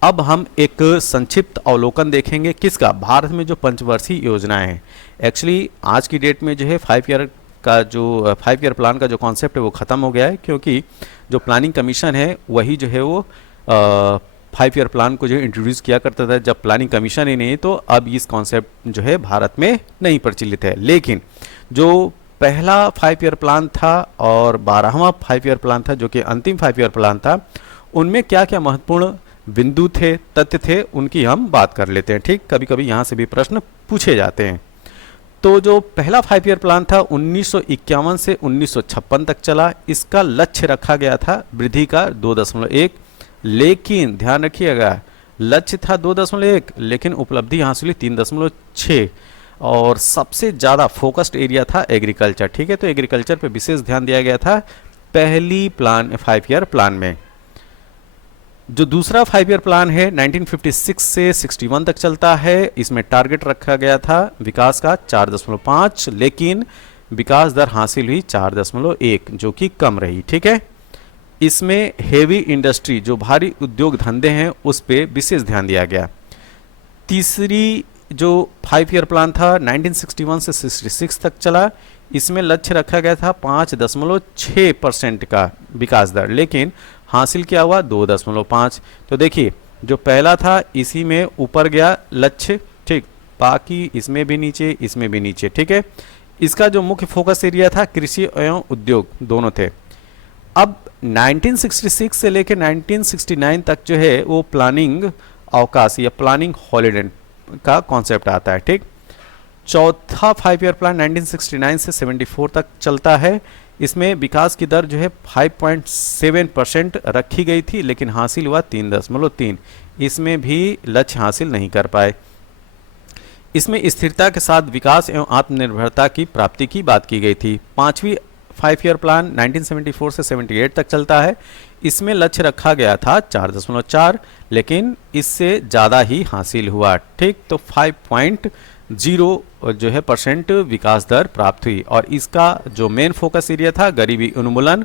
अब हम एक संक्षिप्त अवलोकन देखेंगे किसका? भारत में जो पंचवर्षीय योजनाएं हैं। एक्चुअली आज की डेट में जो है 5 ईयर का जो 5 ईयर प्लान का जो कॉन्सेप्ट है वो ख़त्म हो गया है, क्योंकि जो प्लानिंग कमीशन है वही जो है वो 5 ईयर प्लान को जो इंट्रोड्यूस किया करता था। जब प्लानिंग कमीशन ही नहीं तो अब इस कॉन्सेप्ट जो है भारत में नहीं प्रचलित है। लेकिन जो पहला 5 ईयर प्लान था और 12वां 5 ईयर प्लान था, जो कि अंतिम 5 ईयर प्लान था, उनमें क्या क्या महत्वपूर्ण बिंदु थे, तथ्य थे, उनकी हम बात कर लेते हैं, ठीक। कभी कभी यहाँ से भी प्रश्न पूछे जाते हैं। तो जो पहला 5 ईयर प्लान था 1951 से 1956 तक चला। इसका लक्ष्य रखा गया था वृद्धि का 2.1, लेकिन ध्यान रखिएगा लक्ष्य था 2.1, लेकिन उपलब्धि हासिल हुई 3.6। और सबसे ज़्यादा फोकस्ड एरिया था एग्रीकल्चर, ठीक है। तो एग्रीकल्चर पे विशेष ध्यान दिया गया था पहली 5 ईयर प्लान में। जो दूसरा 5 ईयर प्लान है 1956 से 61 तक चलता है। इसमें टारगेट रखा गया था विकास का 4.5, लेकिन विकास दर हासिल हुई 4.1, जो कि कम रही, ठीक है। इसमें हेवी इंडस्ट्री, जो भारी उद्योग धंधे हैं, उस पर विशेष ध्यान दिया गया। तीसरी जो 5 ईयर प्लान था 1961 से 66 तक चला। इसमें लक्ष्य रखा गया था 5.6% का विकास दर, लेकिन हासिल क्या हुआ 2.5। तो देखिए जो पहला था इसी में ऊपर गया लक्ष्य, ठीक, बाकी इसमें भी नीचे, इसमें भी नीचे, ठीक है। इसका जो मुख्य फोकस एरिया था कृषि एवं उद्योग दोनों थे। अब 1966 से लेकर 1969 तक जो है वो प्लानिंग अवकाश या प्लानिंग हॉलिडे का कॉन्सेप्ट आता है, ठीक। चौथा 5 ईयर प्लान 1969 से 74 तक चलता है। इसमें विकास की दर जो है 5.7% रखी गई थी, लेकिन हासिल हुआ 3.3। इसमें भी लक्ष्य हासिल नहीं कर पाए। इसमें स्थिरता के साथ विकास एवं आत्मनिर्भरता की प्राप्ति की बात की गई थी। पांचवी 5 ईयर प्लान 1974 से 78 तक चलता है। इसमें लक्ष्य रखा गया था 4.4, लेकिन इससे ज़्यादा ही हासिल हुआ, ठीक। तो 5.0 जो है % विकास दर प्राप्त हुई। और इसका जो मेन फोकस एरिया था गरीबी उन्मूलन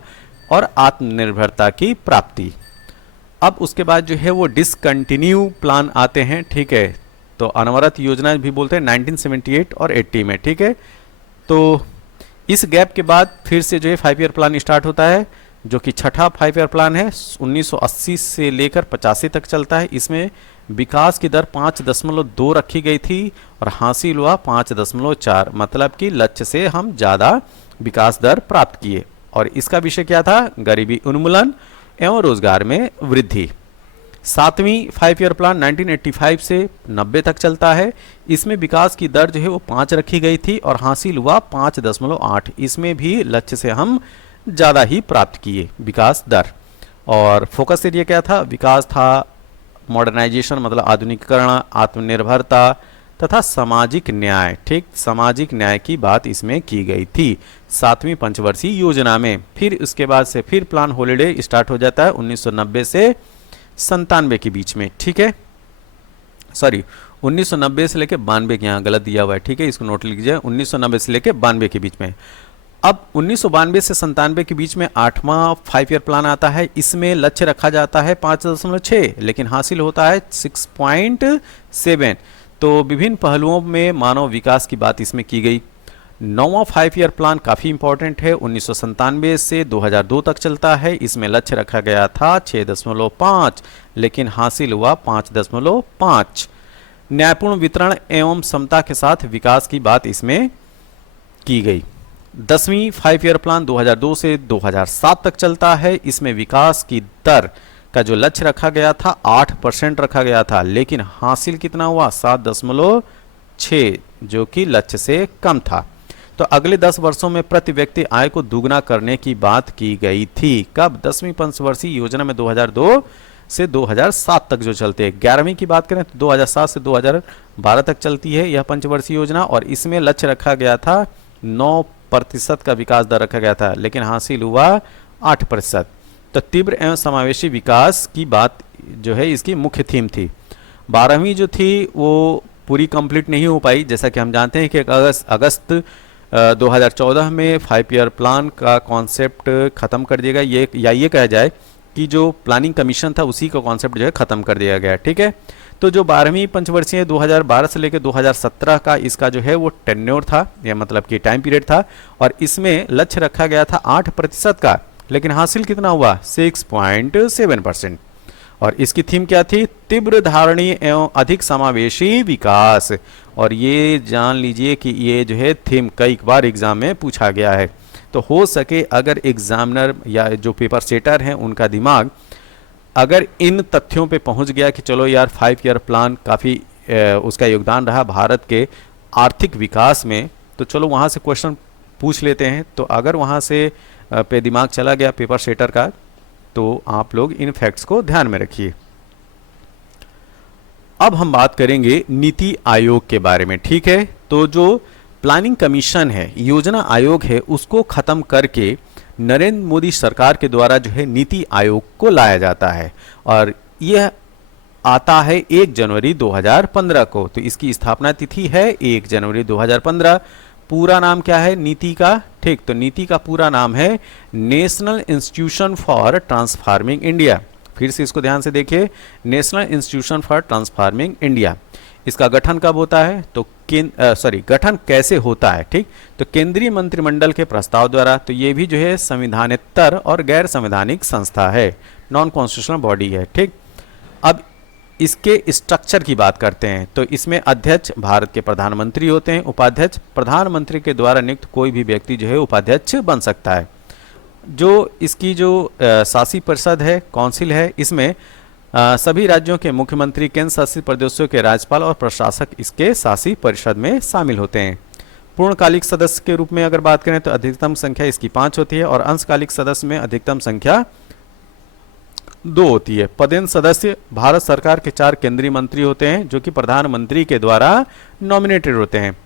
और आत्मनिर्भरता की प्राप्ति। अब उसके बाद जो है वो डिसकंटिन्यू प्लान आते हैं, ठीक है। तो अनवरत योजना भी बोलते हैं 1978 और 80 में, ठीक है। तो इस गैप के बाद फिर से जो है 5 ईयर प्लान स्टार्ट होता है, जो कि छठा 5 ईयर प्लान है 1980 से लेकर 85 तक चलता है। इसमें विकास की दर 5.2 रखी गई थी और हासिल हुआ 5.4, मतलब कि लक्ष्य से हम ज़्यादा विकास दर प्राप्त किए। और इसका विषय क्या था? गरीबी उन्मूलन एवं रोजगार में वृद्धि। सातवीं 5 ईयर प्लान 1985 से 90 तक चलता है। इसमें विकास की दर जो है वो 5 रखी गई थी और हासिल हुआ 5.8। इसमें भी लक्ष्य से हम ज़्यादा ही प्राप्त किए विकास दर। और फोकस एरिया क्या था? विकास था मॉडर्नाइजेशन मतलब आधुनिकीकरण, आत्मनिर्भरता तथा सामाजिक न्याय, ठीक। सामाजिक न्याय की बात इसमें की गई थी 7वीं पंचवर्षीय योजना में। फिर उसके बाद से फिर प्लान हॉलिडे स्टार्ट हो जाता है 1990 से 97 के बीच में, ठीक है। सॉरी 1990 से लेके 92 के, यहाँ गलत दिया हुआ है, ठीक है, इसको नोट लीजिए, 1990 से लेके 92 के बीच में। अब 1992 से 97 के बीच में 8वां 5 ईयर प्लान आता है। इसमें लक्ष्य रखा जाता है 5.6, लेकिन हासिल होता है 6.7। तो विभिन्न पहलुओं में मानव विकास की बात इसमें की गई। 9वां 5 ईयर प्लान काफ़ी इंपॉर्टेंट है, 1997 से 2002 तक चलता है। इसमें लक्ष्य रखा गया था 6.5, लेकिन हासिल हुआ 5.5। न्यायपूर्ण वितरण एवं समता के साथ विकास की बात इसमें की गई। 10वीं 5 ईयर प्लान 2002 से 2007 तक चलता है। इसमें विकास की दर का जो लक्ष्य रखा गया था 8% रखा गया था, लेकिन हासिल कितना हुआ 7.6, जो कि लक्ष्य से कम था। तो अगले 10 वर्षों में प्रति व्यक्ति आय को दुगना करने की बात की गई थी। कब? 10वीं पंचवर्षीय योजना में 2002 से 2007 तक जो चलते हैं। 11वीं की बात करें तो 2007 से 2012 तक चलती है यह पंचवर्षीय योजना, और इसमें लक्ष्य रखा गया था 9% का विकास दर रखा गया था, लेकिन हासिल हुआ 8%। तो तीव्र एवं समावेशी विकास की बात जो है इसकी मुख्य थीम थी। 12वीं जो थी वो पूरी कंप्लीट नहीं हो पाई, जैसा कि हम जानते हैं कि अगस्त 2014 में 5 ईयर प्लान का कॉन्सेप्ट खत्म कर दिया गया, ये कहा जाए कि जो प्लानिंग कमीशन था उसी का कॉन्सेप्ट जो है खत्म कर दिया गया, ठीक है। तो जो 12वीं पंचवर्षीय 2012 से लेकर 2017 का इसका जो है वो टेन्योर था, या मतलब कि टाइम पीरियड था, और इसमें लक्ष्य रखा गया था 8% का, लेकिन हासिल कितना हुआ 6.7%। और इसकी थीम क्या थी? तीव्र धारणीय एवं अधिक समावेशी विकास। और ये जान लीजिए कि ये जो है थीम कई बार एग्जाम में पूछा गया है। तो हो सके अगर एग्जामिनर या जो पेपर सेटर हैं उनका दिमाग अगर इन तथ्यों पे पहुंच गया कि चलो यार 5 ईयर प्लान काफ़ी उसका योगदान रहा भारत के आर्थिक विकास में, तो चलो वहाँ से क्वेश्चन पूछ लेते हैं। तो अगर वहाँ से पे दिमाग चला गया पेपर सेटर का, तो आप लोग इन फैक्ट्स को ध्यान में रखिए। अब हम बात करेंगे नीति आयोग के बारे में, ठीक है। तो जो प्लानिंग कमीशन है, योजना आयोग है, उसको खत्म करके नरेंद्र मोदी सरकार के द्वारा जो है नीति आयोग को लाया जाता है, और यह आता है 1 जनवरी 2015 को। तो इसकी स्थापना तिथि है 1 जनवरी 2015। पूरा नाम क्या है नीति का? ठीक, तो नीति का पूरा नाम है national institution for transforming India. फिर से इसको ध्यान से देखिए, national institution for transforming India. इसका गठन कब होता है? तो गठन कैसे होता है? ठीक, तो केंद्रीय मंत्रिमंडल के प्रस्ताव द्वारा। तो ये भी जो है संविधानेतर और गैर संवैधानिक संस्था है, नॉन कॉन्स्टिट्यूशनल बॉडी है, ठीक। अब इसके स्ट्रक्चर की बात करते हैं। तो इसमें अध्यक्ष भारत के प्रधानमंत्री होते हैं, उपाध्यक्ष प्रधानमंत्री के द्वारा नियुक्त कोई भी व्यक्ति जो है उपाध्यक्ष बन सकता है। जो इसकी जो शासी परिषद है, काउंसिल है, इसमें सभी राज्यों के मुख्यमंत्री, केंद्र शासित प्रदेशों के राज्यपाल और प्रशासक इसके शासी परिषद में शामिल होते हैं। पूर्णकालिक सदस्य के रूप में अगर बात करें तो अधिकतम संख्या इसकी 5 होती है, और अंशकालिक सदस्य में अधिकतम संख्या 2 होती है। पदेन सदस्य भारत सरकार के 4 केंद्रीय मंत्री होते हैं, जो कि प्रधानमंत्री के द्वारा नॉमिनेटेड होते हैं,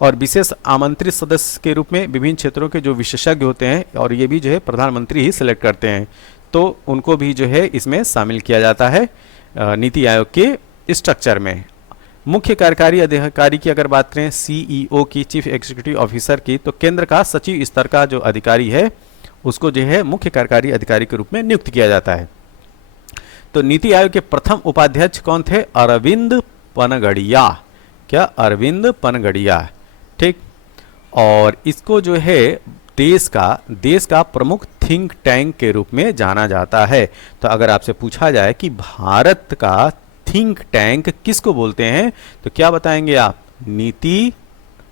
और विशेष आमंत्रित सदस्य के रूप में विभिन्न क्षेत्रों के जो विशेषज्ञ होते हैं, और ये भी जो है प्रधानमंत्री ही सिलेक्ट करते हैं, तो उनको भी जो है इसमें शामिल किया जाता है नीति आयोग के स्ट्रक्चर में। मुख्य कार्यकारी अधिकारी की अगर बात करें, सीईओ की, चीफ एग्जीक्यूटिव ऑफिसर की, तो केंद्र का सचिव स्तर का जो अधिकारी है उसको जो है मुख्य कार्यकारी अधिकारी के रूप में नियुक्त किया जाता है। तो नीति आयोग के प्रथम उपाध्यक्ष कौन थे? अरविंद पनगड़िया। क्या? अरविंद पनगड़िया, ठीक। और इसको जो है देश का प्रमुख थिंक टैंक के रूप में जाना जाता है। तो अगर आपसे पूछा जाए कि भारत का थिंक टैंक किसको बोलते हैं, तो क्या बताएंगे आप? नीति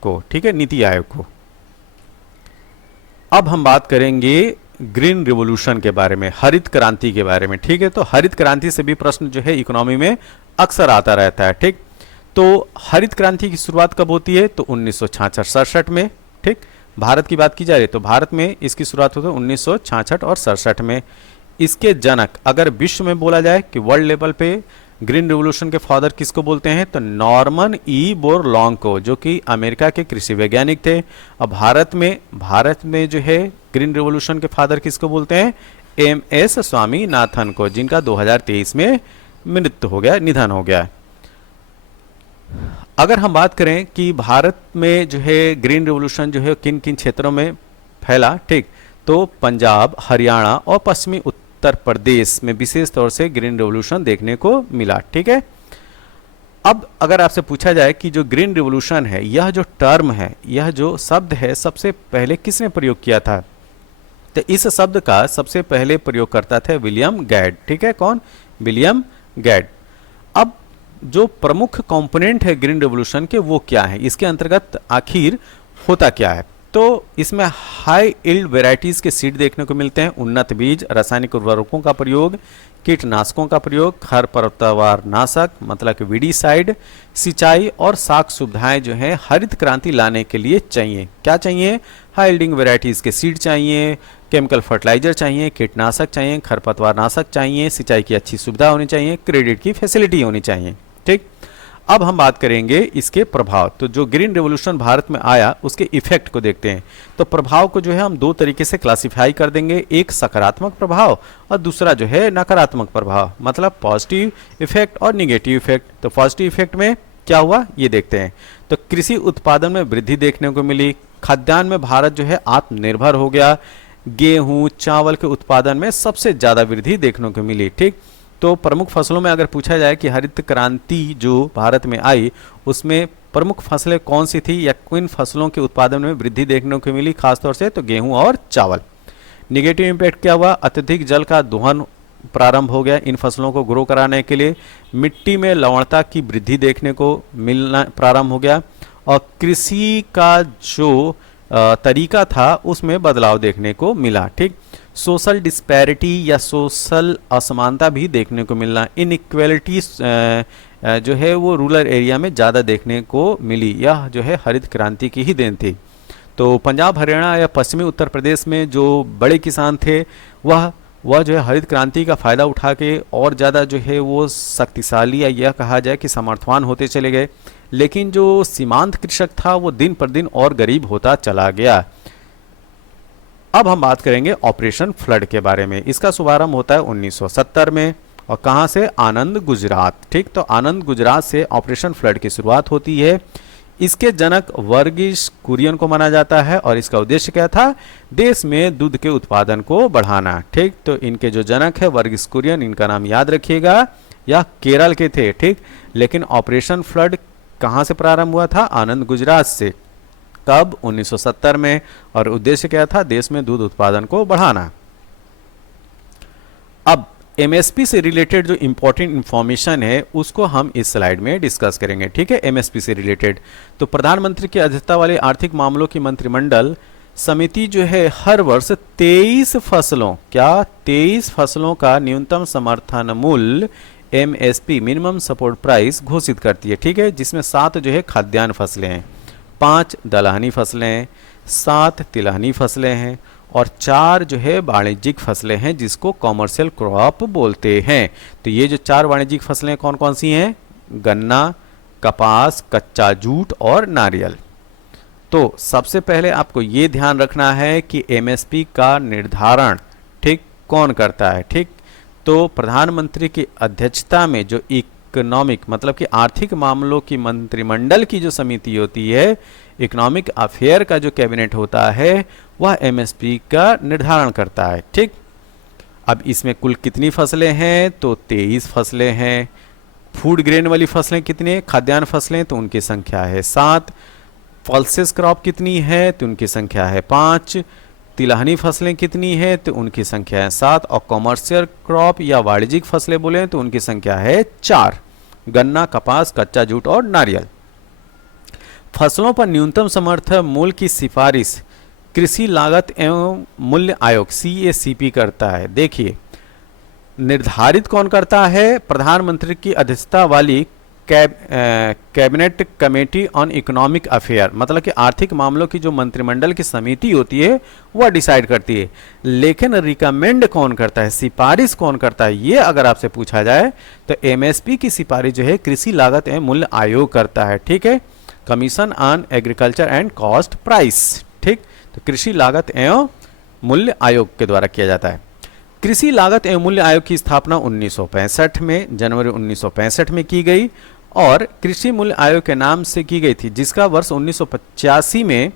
को, ठीक है, नीति आयोग को। अब हम बात करेंगे ग्रीन रिवॉल्यूशन के बारे में, हरित क्रांति के बारे में, ठीक है। तो हरित क्रांति से भी प्रश्न जो है इकोनॉमी में अक्सर आता रहता है, ठीक। तो हरित क्रांति की शुरुआत कब होती है? तो 1966-67 में, ठीक। भारत की बात की जा रही है तो भारत में इसकी शुरुआत होती है 1966 और 67 में। इसके जनक अगर विश्व में बोला जाए कि वर्ल्ड लेवल पे ग्रीन रिवॉल्यूशन के फादर किसको बोलते हैं, तो नॉर्मन ई बोरलॉन्ग को, जो कि अमेरिका के कृषि वैज्ञानिक थे। अब भारत में जो है ग्रीन रिवॉल्यूशन के फादर किसको बोलते हैं? MS स्वामीनाथन को, जिनका 2023 में निधन हो गया। अगर हम बात करें कि भारत में जो है ग्रीन रिवॉल्यूशन जो है किन किन क्षेत्रों में फैला, ठीक, तो पंजाब, हरियाणा और पश्चिमी उत्तर प्रदेश में विशेष तौर से ग्रीन रिवॉल्यूशन देखने को मिला। ठीक है, अब अगर आपसे पूछा जाए कि जो ग्रीन रिवॉल्यूशन है, यह जो टर्म है, यह जो शब्द है, सबसे पहले किसने प्रयोग किया था, तो इस शब्द का सबसे पहले प्रयोग करता था विलियम गैड। ठीक है, कौन? विलियम गैड। अब जो प्रमुख कंपोनेंट है ग्रीन रिवॉल्यूशन के वो क्या है, इसके अंतर्गत आखिर होता क्या है, तो इसमें हाई यील्ड वेराइटीज के सीड देखने को मिलते हैं, उन्नत बीज, रासायनिक उर्वरकों का प्रयोग, कीटनाशकों का प्रयोग, खरपतवार नाशक मतलब कि वीडीसाइड, सिंचाई और साख सुविधाएं जो है हरित क्रांति लाने के लिए चाहिए। क्या चाहिए? हाई यील्डिंग वेराइटीज के सीड चाहिए, केमिकल फर्टिलाइजर चाहिए, कीटनाशक चाहिए, खरपतवार नाशक चाहिए, सिंचाई की अच्छी सुविधा होनी चाहिए, क्रेडिट की फैसिलिटी होनी चाहिए। ठीक, अब हम बात करेंगे इसके प्रभाव। तो जो ग्रीन रिवॉल्यूशन भारत में आया उसके इफेक्ट को देखते हैं। तो प्रभाव को जो है हम दो तरीके से क्लासिफाई कर देंगे, एक सकारात्मक प्रभाव और दूसरा जो है नकारात्मक प्रभाव, मतलब पॉजिटिव इफेक्ट और निगेटिव इफेक्ट। तो पॉजिटिव इफेक्ट में क्या हुआ ये देखते हैं। तो कृषि उत्पादन में वृद्धि देखने को मिली, खाद्यान्न में भारत जो है आत्मनिर्भर हो गया, गेहूं चावल के उत्पादन में सबसे ज्यादा वृद्धि देखने को मिली। ठीक, तो प्रमुख फसलों में अगर पूछा जाए कि हरित क्रांति जो भारत में आई उसमें प्रमुख फसलें कौन सी थी या किन फसलों के उत्पादन में वृद्धि देखने को मिली खासतौर से, तो गेहूं और चावल। निगेटिव इम्पैक्ट क्या हुआ? अत्यधिक जल का दोहन प्रारंभ हो गया इन फसलों को ग्रो कराने के लिए, मिट्टी में लवणता की वृद्धि देखने को मिलना प्रारंभ हो गया और कृषि का जो तरीका था उसमें बदलाव देखने को मिला। ठीक, सोशल डिस्पैरिटी या सोशल असमानता भी देखने को मिलना, इनइक्वालिटी जो है वो रूरल एरिया में ज़्यादा देखने को मिली। यह जो है हरित क्रांति की ही देन थी। तो पंजाब, हरियाणा या पश्चिमी उत्तर प्रदेश में जो बड़े किसान थे वह जो है हरित क्रांति का फ़ायदा उठा के और ज़्यादा जो है वो शक्तिशाली या यह कहा जाए कि सामर्थ्यवान होते चले गए, लेकिन जो सीमांत कृषक था वो दिन पर दिन और गरीब होता चला गया। अब हम बात करेंगे ऑपरेशन फ्लड के बारे में। इसका शुभारंभ होता है 1970 में और कहाँ से? आनंद, गुजरात। ठीक, तो आनंद गुजरात से ऑपरेशन फ्लड की शुरुआत होती है। इसके जनक वर्गीस कुरियन को माना जाता है और इसका उद्देश्य क्या था? देश में दूध के उत्पादन को बढ़ाना। ठीक, तो इनके जो जनक है वर्गीस कुरियन, इनका नाम याद रखिएगा, यह केरल के थे। ठीक, लेकिन ऑपरेशन फ्लड कहाँ से प्रारंभ हुआ था? आनंद, गुजरात से। कब? 1970 में। और उद्देश्य क्या था? देश में दूध उत्पादन को बढ़ाना। अब एमएसपी से रिलेटेड जो इंपॉर्टेंट इंफॉर्मेशन है उसको हम इस स्लाइड में डिस्कस करेंगे। ठीक है, एमएसपी से रिलेटेड तो प्रधानमंत्री की अध्यक्षता वाले आर्थिक मामलों की मंत्रिमंडल समिति जो है हर वर्ष 23 फसलों, क्या 23 फसलों का न्यूनतम समर्थन मूल्य एमएसपी, मिनिमम सपोर्ट प्राइस, घोषित करती है। ठीक है, जिसमें 7 जो है खाद्यान्न फसलें हैं, 5 दलहनी फसलें हैं, 7 तिलहनी फसलें हैं और 4 जो है वाणिज्यिक फसलें हैं जिसको कॉमर्शियल क्रॉप बोलते हैं। तो ये जो 4 वाणिज्यिक फसलें कौन कौन सी हैं? गन्ना, कपास, कच्चा जूट और नारियल। तो सबसे पहले आपको ये ध्यान रखना है कि एमएसपी का निर्धारण ठीक कौन करता है। ठीक, तो प्रधानमंत्री की अध्यक्षता में जो इकोनॉमिक मतलब कि आर्थिक मामलों की मंत्रिमंडल की जो समिति होती है, इकोनॉमिक अफेयर का जो कैबिनेट होता है, वह एमएसपी का निर्धारण करता है। ठीक, अब इसमें कुल कितनी फसलें हैं? तो 23 फसलें हैं। फूड ग्रेन वाली फसलें कितनी? खाद्यान्न फसलें, तो उनकी संख्या है 7। पल्सेस क्रॉप कितनी है? तो उनकी संख्या है 5। तिलहनी फसलें कितनी है? तो उनकी संख्या है 7 और कॉमर्शियल क्रॉप या वाणिज्यिक फसलें बोले तो उनकी संख्या है 4, गन्ना, कपास, कच्चा जूट और नारियल। फसलों पर न्यूनतम समर्थन मूल्य की सिफारिश कृषि लागत एवं मूल्य आयोग CACP करता है। देखिए, निर्धारित कौन करता है? प्रधानमंत्री की अध्यक्षता वाली cabinet committee on economic affair, मतलब कि आर्थिक मामलों की जो मंत्रिमंडल की समिति होती है वह डिसाइड करती है। लेकिन रिकमेंड कौन करता है, सिफारिश कौन करता है, ये अगर आपसे पूछा जाए तो एमएसपी की सिफारिश जो है कृषि लागत एवं मूल्य आयोग करता है। ठीक है, commission on agriculture and cost price. ठीक, तो कृषि लागत एवं मूल्य आयोग के द्वारा किया जाता है। कृषि लागत एवं मूल्य आयोग की स्थापना 1965 में जनवरी 1965 में की गई और कृषि मूल्य आयोग के नाम से की गई थी, जिसका वर्ष 1985 में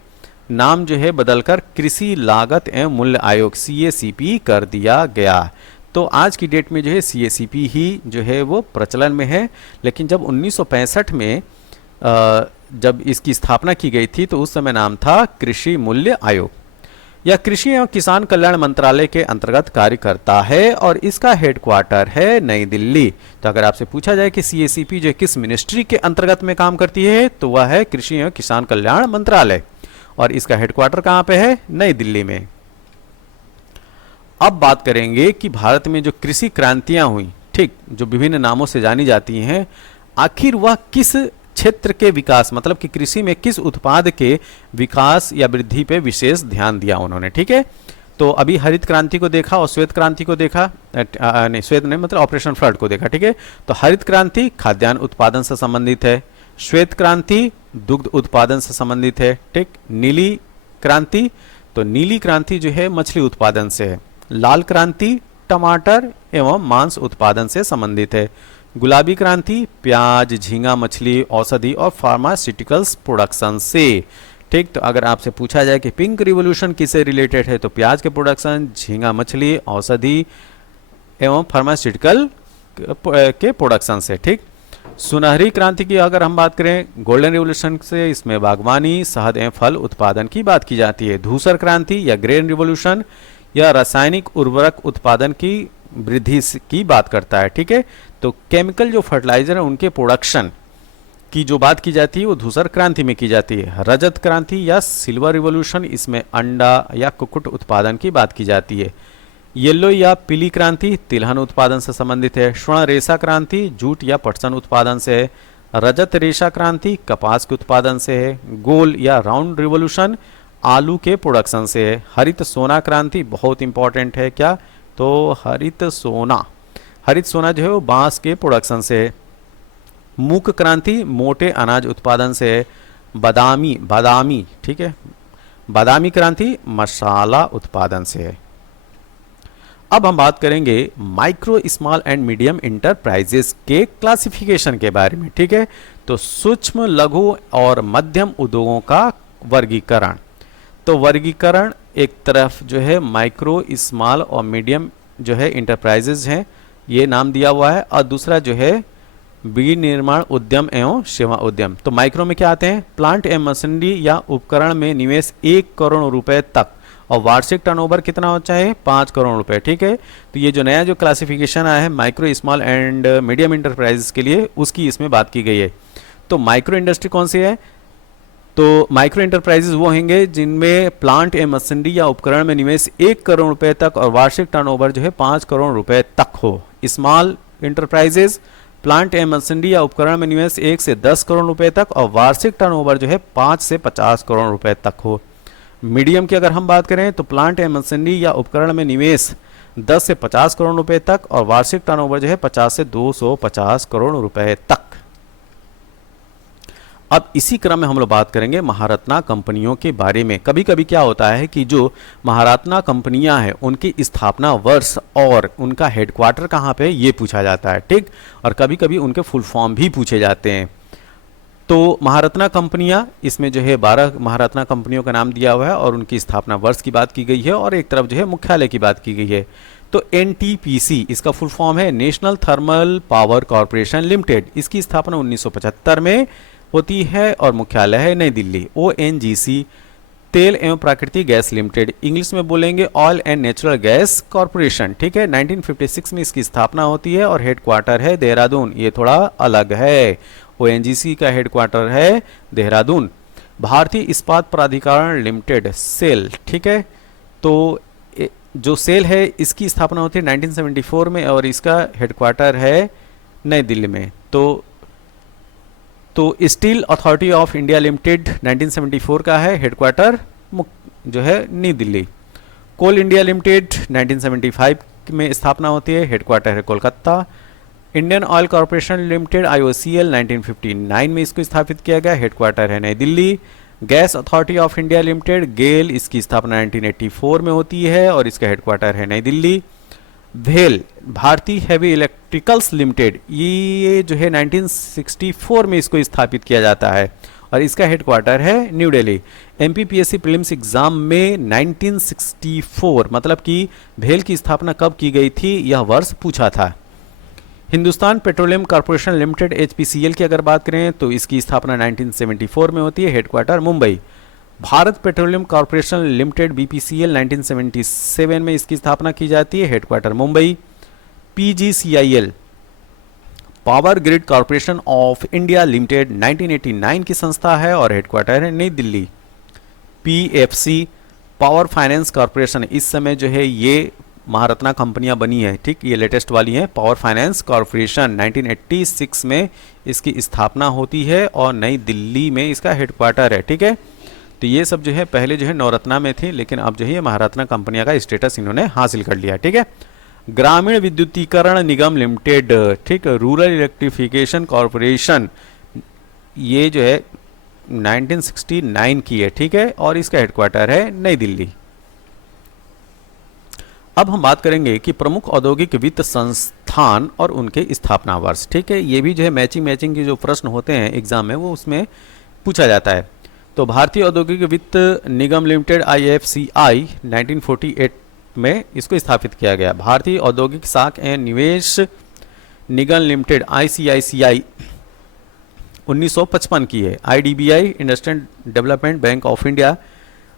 नाम जो है बदलकर कृषि लागत एवं मूल्य आयोग CACP कर दिया गया। तो आज की डेट में जो है CACP ही जो है वो प्रचलन में है, लेकिन जब 1965 में जब इसकी स्थापना की गई थी तो उस समय नाम था कृषि मूल्य आयोग। यह कृषि एवं किसान कल्याण मंत्रालय के अंतर्गत कार्य करता है और इसका हेडक्वार्टर है नई दिल्ली। तो अगर आपसे पूछा जाए कि CACP जो किस मिनिस्ट्री के अंतर्गत में काम करती है, तो वह है कृषि एवं किसान कल्याण मंत्रालय और इसका हेडक्वार्टर कहाँ पे है? नई दिल्ली में। अब बात करेंगे कि भारत में जो कृषि क्रांतियां हुई, ठीक, जो विभिन्न नामों से जानी जाती हैं, आखिर वह किस क्षेत्र के विकास, मतलब कि कृषि में किस उत्पाद के विकास या वृद्धि पे विशेष ध्यान दिया उन्होंने, ठीक है। तो अभी हरित क्रांति को देखा और श्वेत क्रांति को देखा, नहीं श्वेत नहीं मतलब ऑपरेशन फ्लड को देखा, ठीक है। तो हरित क्रांति खाद्यान्न उत्पादन से संबंधित है, श्वेत क्रांति दुग्ध उत्पादन से संबंधित है, ठीक। नीली क्रांति, तो नीली क्रांति जो है मछली उत्पादन से है। लाल क्रांति टमाटर एवं मांस उत्पादन से संबंधित है। गुलाबी क्रांति प्याज, झींगा मछली, औषधि और फार्मास्यूटिकल्स प्रोडक्शन से, ठीक। तो अगर आपसे पूछा जाए कि पिंक रिवॉल्यूशन किससे रिलेटेड है, तो प्याज के प्रोडक्शन, झींगा मछली, औषधि एवं फार्मास्यूटिकल के प्रोडक्शन से, ठीक। सुनहरी क्रांति की अगर हम बात करें, गोल्डन रिवॉल्यूशन से, इसमें बागवानी, शहद एवं फल उत्पादन की बात की जाती है। धूसर क्रांति या ग्रेन रिवॉल्यूशन या रासायनिक उर्वरक उत्पादन की वृद्धि की बात करता है, ठीक है। तो केमिकल जो फर्टिलाइजर है उनके प्रोडक्शन की जो बात की जाती है वो धूसर क्रांति में की जाती है। रजत क्रांति या सिल्वर रिवॉल्यूशन, इसमें अंडा या कुक्कुट उत्पादन की बात की जाती है। येलो या पीली क्रांति तिलहन उत्पादन से संबंधित है। स्वर्ण रेशा क्रांति जूट या पटसन उत्पादन से है। रजत रेशा क्रांति कपास के उत्पादन से है। गोल या राउंड रिवॉल्यूशन आलू के प्रोडक्शन से है। हरित सोना क्रांति बहुत इंपॉर्टेंट है, क्या? तो हरित सोना जो है वो बांस के प्रोडक्शन से है। मूक क्रांति मोटे अनाज उत्पादन से है। बादामी, ठीक है, बादामी क्रांति मसाला उत्पादन से है। अब हम बात करेंगे micro, small and medium enterprises के क्लासिफिकेशन के बारे में, ठीक है। तो सूक्ष्म, लघु और मध्यम उद्योगों का वर्गीकरण। तो वर्गीकरण एक तरफ जो है माइक्रो, स्मॉल और मीडियम जो है इंटरप्राइजेज हैं, ये नाम दिया हुआ है, और दूसरा जो है विनिर्माण उद्यम एवं सेवा उद्यम। तो माइक्रो में क्या आते हैं? प्लांट एवं मशीनरी या उपकरण में निवेश 1 करोड़ रुपए तक और वार्षिक टर्नओवर कितना होना चाहिए? 5 करोड़ रुपए, ठीक है। तो ये जो नया जो क्लासिफिकेशन आया है micro, small and medium enterprises के लिए, उसकी इसमें बात की गई है। तो माइक्रो इंडस्ट्री कौन सी है? तो माइक्रो इंटरप्राइजेस वो होंगे जिनमें प्लांट एवं मशीनरी या उपकरण में निवेश 1 करोड़ रुपए तक और वार्षिक टर्नओवर जो है 5 करोड़ रुपए तक हो। स्मॉल इंटरप्राइजेस प्लांट एवं मशीनरी या उपकरण में निवेश 1 से 10 करोड़ रुपए तक और वार्षिक टर्नओवर जो है 5 से 50 करोड़ रुपए तक हो। मीडियम की अगर हम बात करें तो प्लांट एवं मशीनरी या उपकरण में निवेश 10 से 50 करोड़ रुपए तक और वार्षिक टर्नओवर जो है 50 से 250 करोड़ रुपए तक। अब इसी क्रम में हम लोग बात करेंगे महारत्ना कंपनियों के बारे में। कभी कभी क्या होता है कि जो महारत्ना कंपनियां हैं उनकी स्थापना वर्ष और उनका हेडक्वार्टर कहाँ पे ये पूछा जाता है, ठीक। और कभी कभी उनके फुल फॉर्म भी पूछे जाते हैं। तो महारत्ना कंपनियां, इसमें जो है 12 महारत्ना कंपनियों का नाम दिया हुआ है और उनकी स्थापना वर्ष की बात की गई है और एक तरफ जो है मुख्यालय की बात की गई है। तो NTPC इसका फुल फॉर्म है national thermal power corporation limited. इसकी स्थापना 1975 में होती है और मुख्यालय है नई दिल्ली। ONGC तेल एवं प्राकृतिक गैस लिमिटेड, इंग्लिश में बोलेंगे oil and natural gas corporation, ठीक है। 1956 में इसकी स्थापना होती है और हेडक्वार्टर है देहरादून। ये थोड़ा अलग है, ONGC का हेडक्वार्टर है देहरादून। भारतीय इस्पात प्राधिकरण लिमिटेड सेल, ठीक है। तो जो सेल है इसकी स्थापना होती है 1974 में और इसका हेडक्वार्टर है नई दिल्ली में। तो steel authority of India limited 1974 का है, हेडक्वार्टर जो है नई दिल्ली। कोल इंडिया लिमिटेड 1975 में स्थापना होती है, हेडक्वार्टर है Kolkata. Indian oil corporation limited IOCL 1959 में इसको स्थापित किया गया, हेडक्वार्टर है Nai Delhi. Gas authority of India limited GAIL, इसकी स्थापना 1984 में होती है और इसका हेडक्वार्टर है नई दिल्ली। भेल भारती हैवी इलेक्ट्रिकल्स लिमिटेड, ये जो है 1964 में इसको स्थापित किया जाता है और इसका हेडक्वार्टर है new Delhi. MPPSC prelims exam में 1964 मतलब कि भेल की स्थापना कब की गई थी यह वर्ष पूछा था। Hindustan petroleum corporation limited HPCL की अगर बात करें तो इसकी स्थापना 1974 में होती है, headquarter Mumbai. Bharat petroleum corporation limited BPCL 1977 में इसकी स्थापना की जाती है, headquarter Mumbai. PGCIL power grid corporation of India limited 1989 की संस्था है और हेडक्वार्टर है Nai Delhi. PFC power finance corporation, इस समय जो है ये महारत्ना कंपनियां बनी है, ठीक, ये लेटेस्ट वाली है। पावर फाइनेंस कॉर्पोरेशन 1986 में इसकी स्थापना होती है और नई दिल्ली में इसका हेडक्वार्टर है, ठीक है। तो ये सब जो है पहले जो है नवरत्ना में थी, लेकिन अब जो है महारत्ना कंपनियां का स्टेटस इन्होंने हासिल कर लिया, ठीक है। ग्रामीण विद्युतीकरण निगम लिमिटेड, ठीक, रूरल इलेक्ट्रिफिकेशन कॉर्पोरेशन, ये जो है 1969 की है, ठीक है, और इसका हेडक्वार्टर है नई दिल्ली। अब हम बात करेंगे कि प्रमुख औद्योगिक वित्त संस्थान और उनके स्थापना वर्ष, ठीक है। ये भी जो है मैचिंग के जो प्रश्न होते हैं एग्जाम में वो उसमें पूछा जाता है। तो भारतीय औद्योगिक वित्त निगम लिमिटेड आईएफसीआई 1948 में इसको स्थापित किया गया। भारतीय औद्योगिक साख एवं निवेश निगम लिमिटेड आईसीआईसीआई 1955 की है। IDBI industrial development bank of India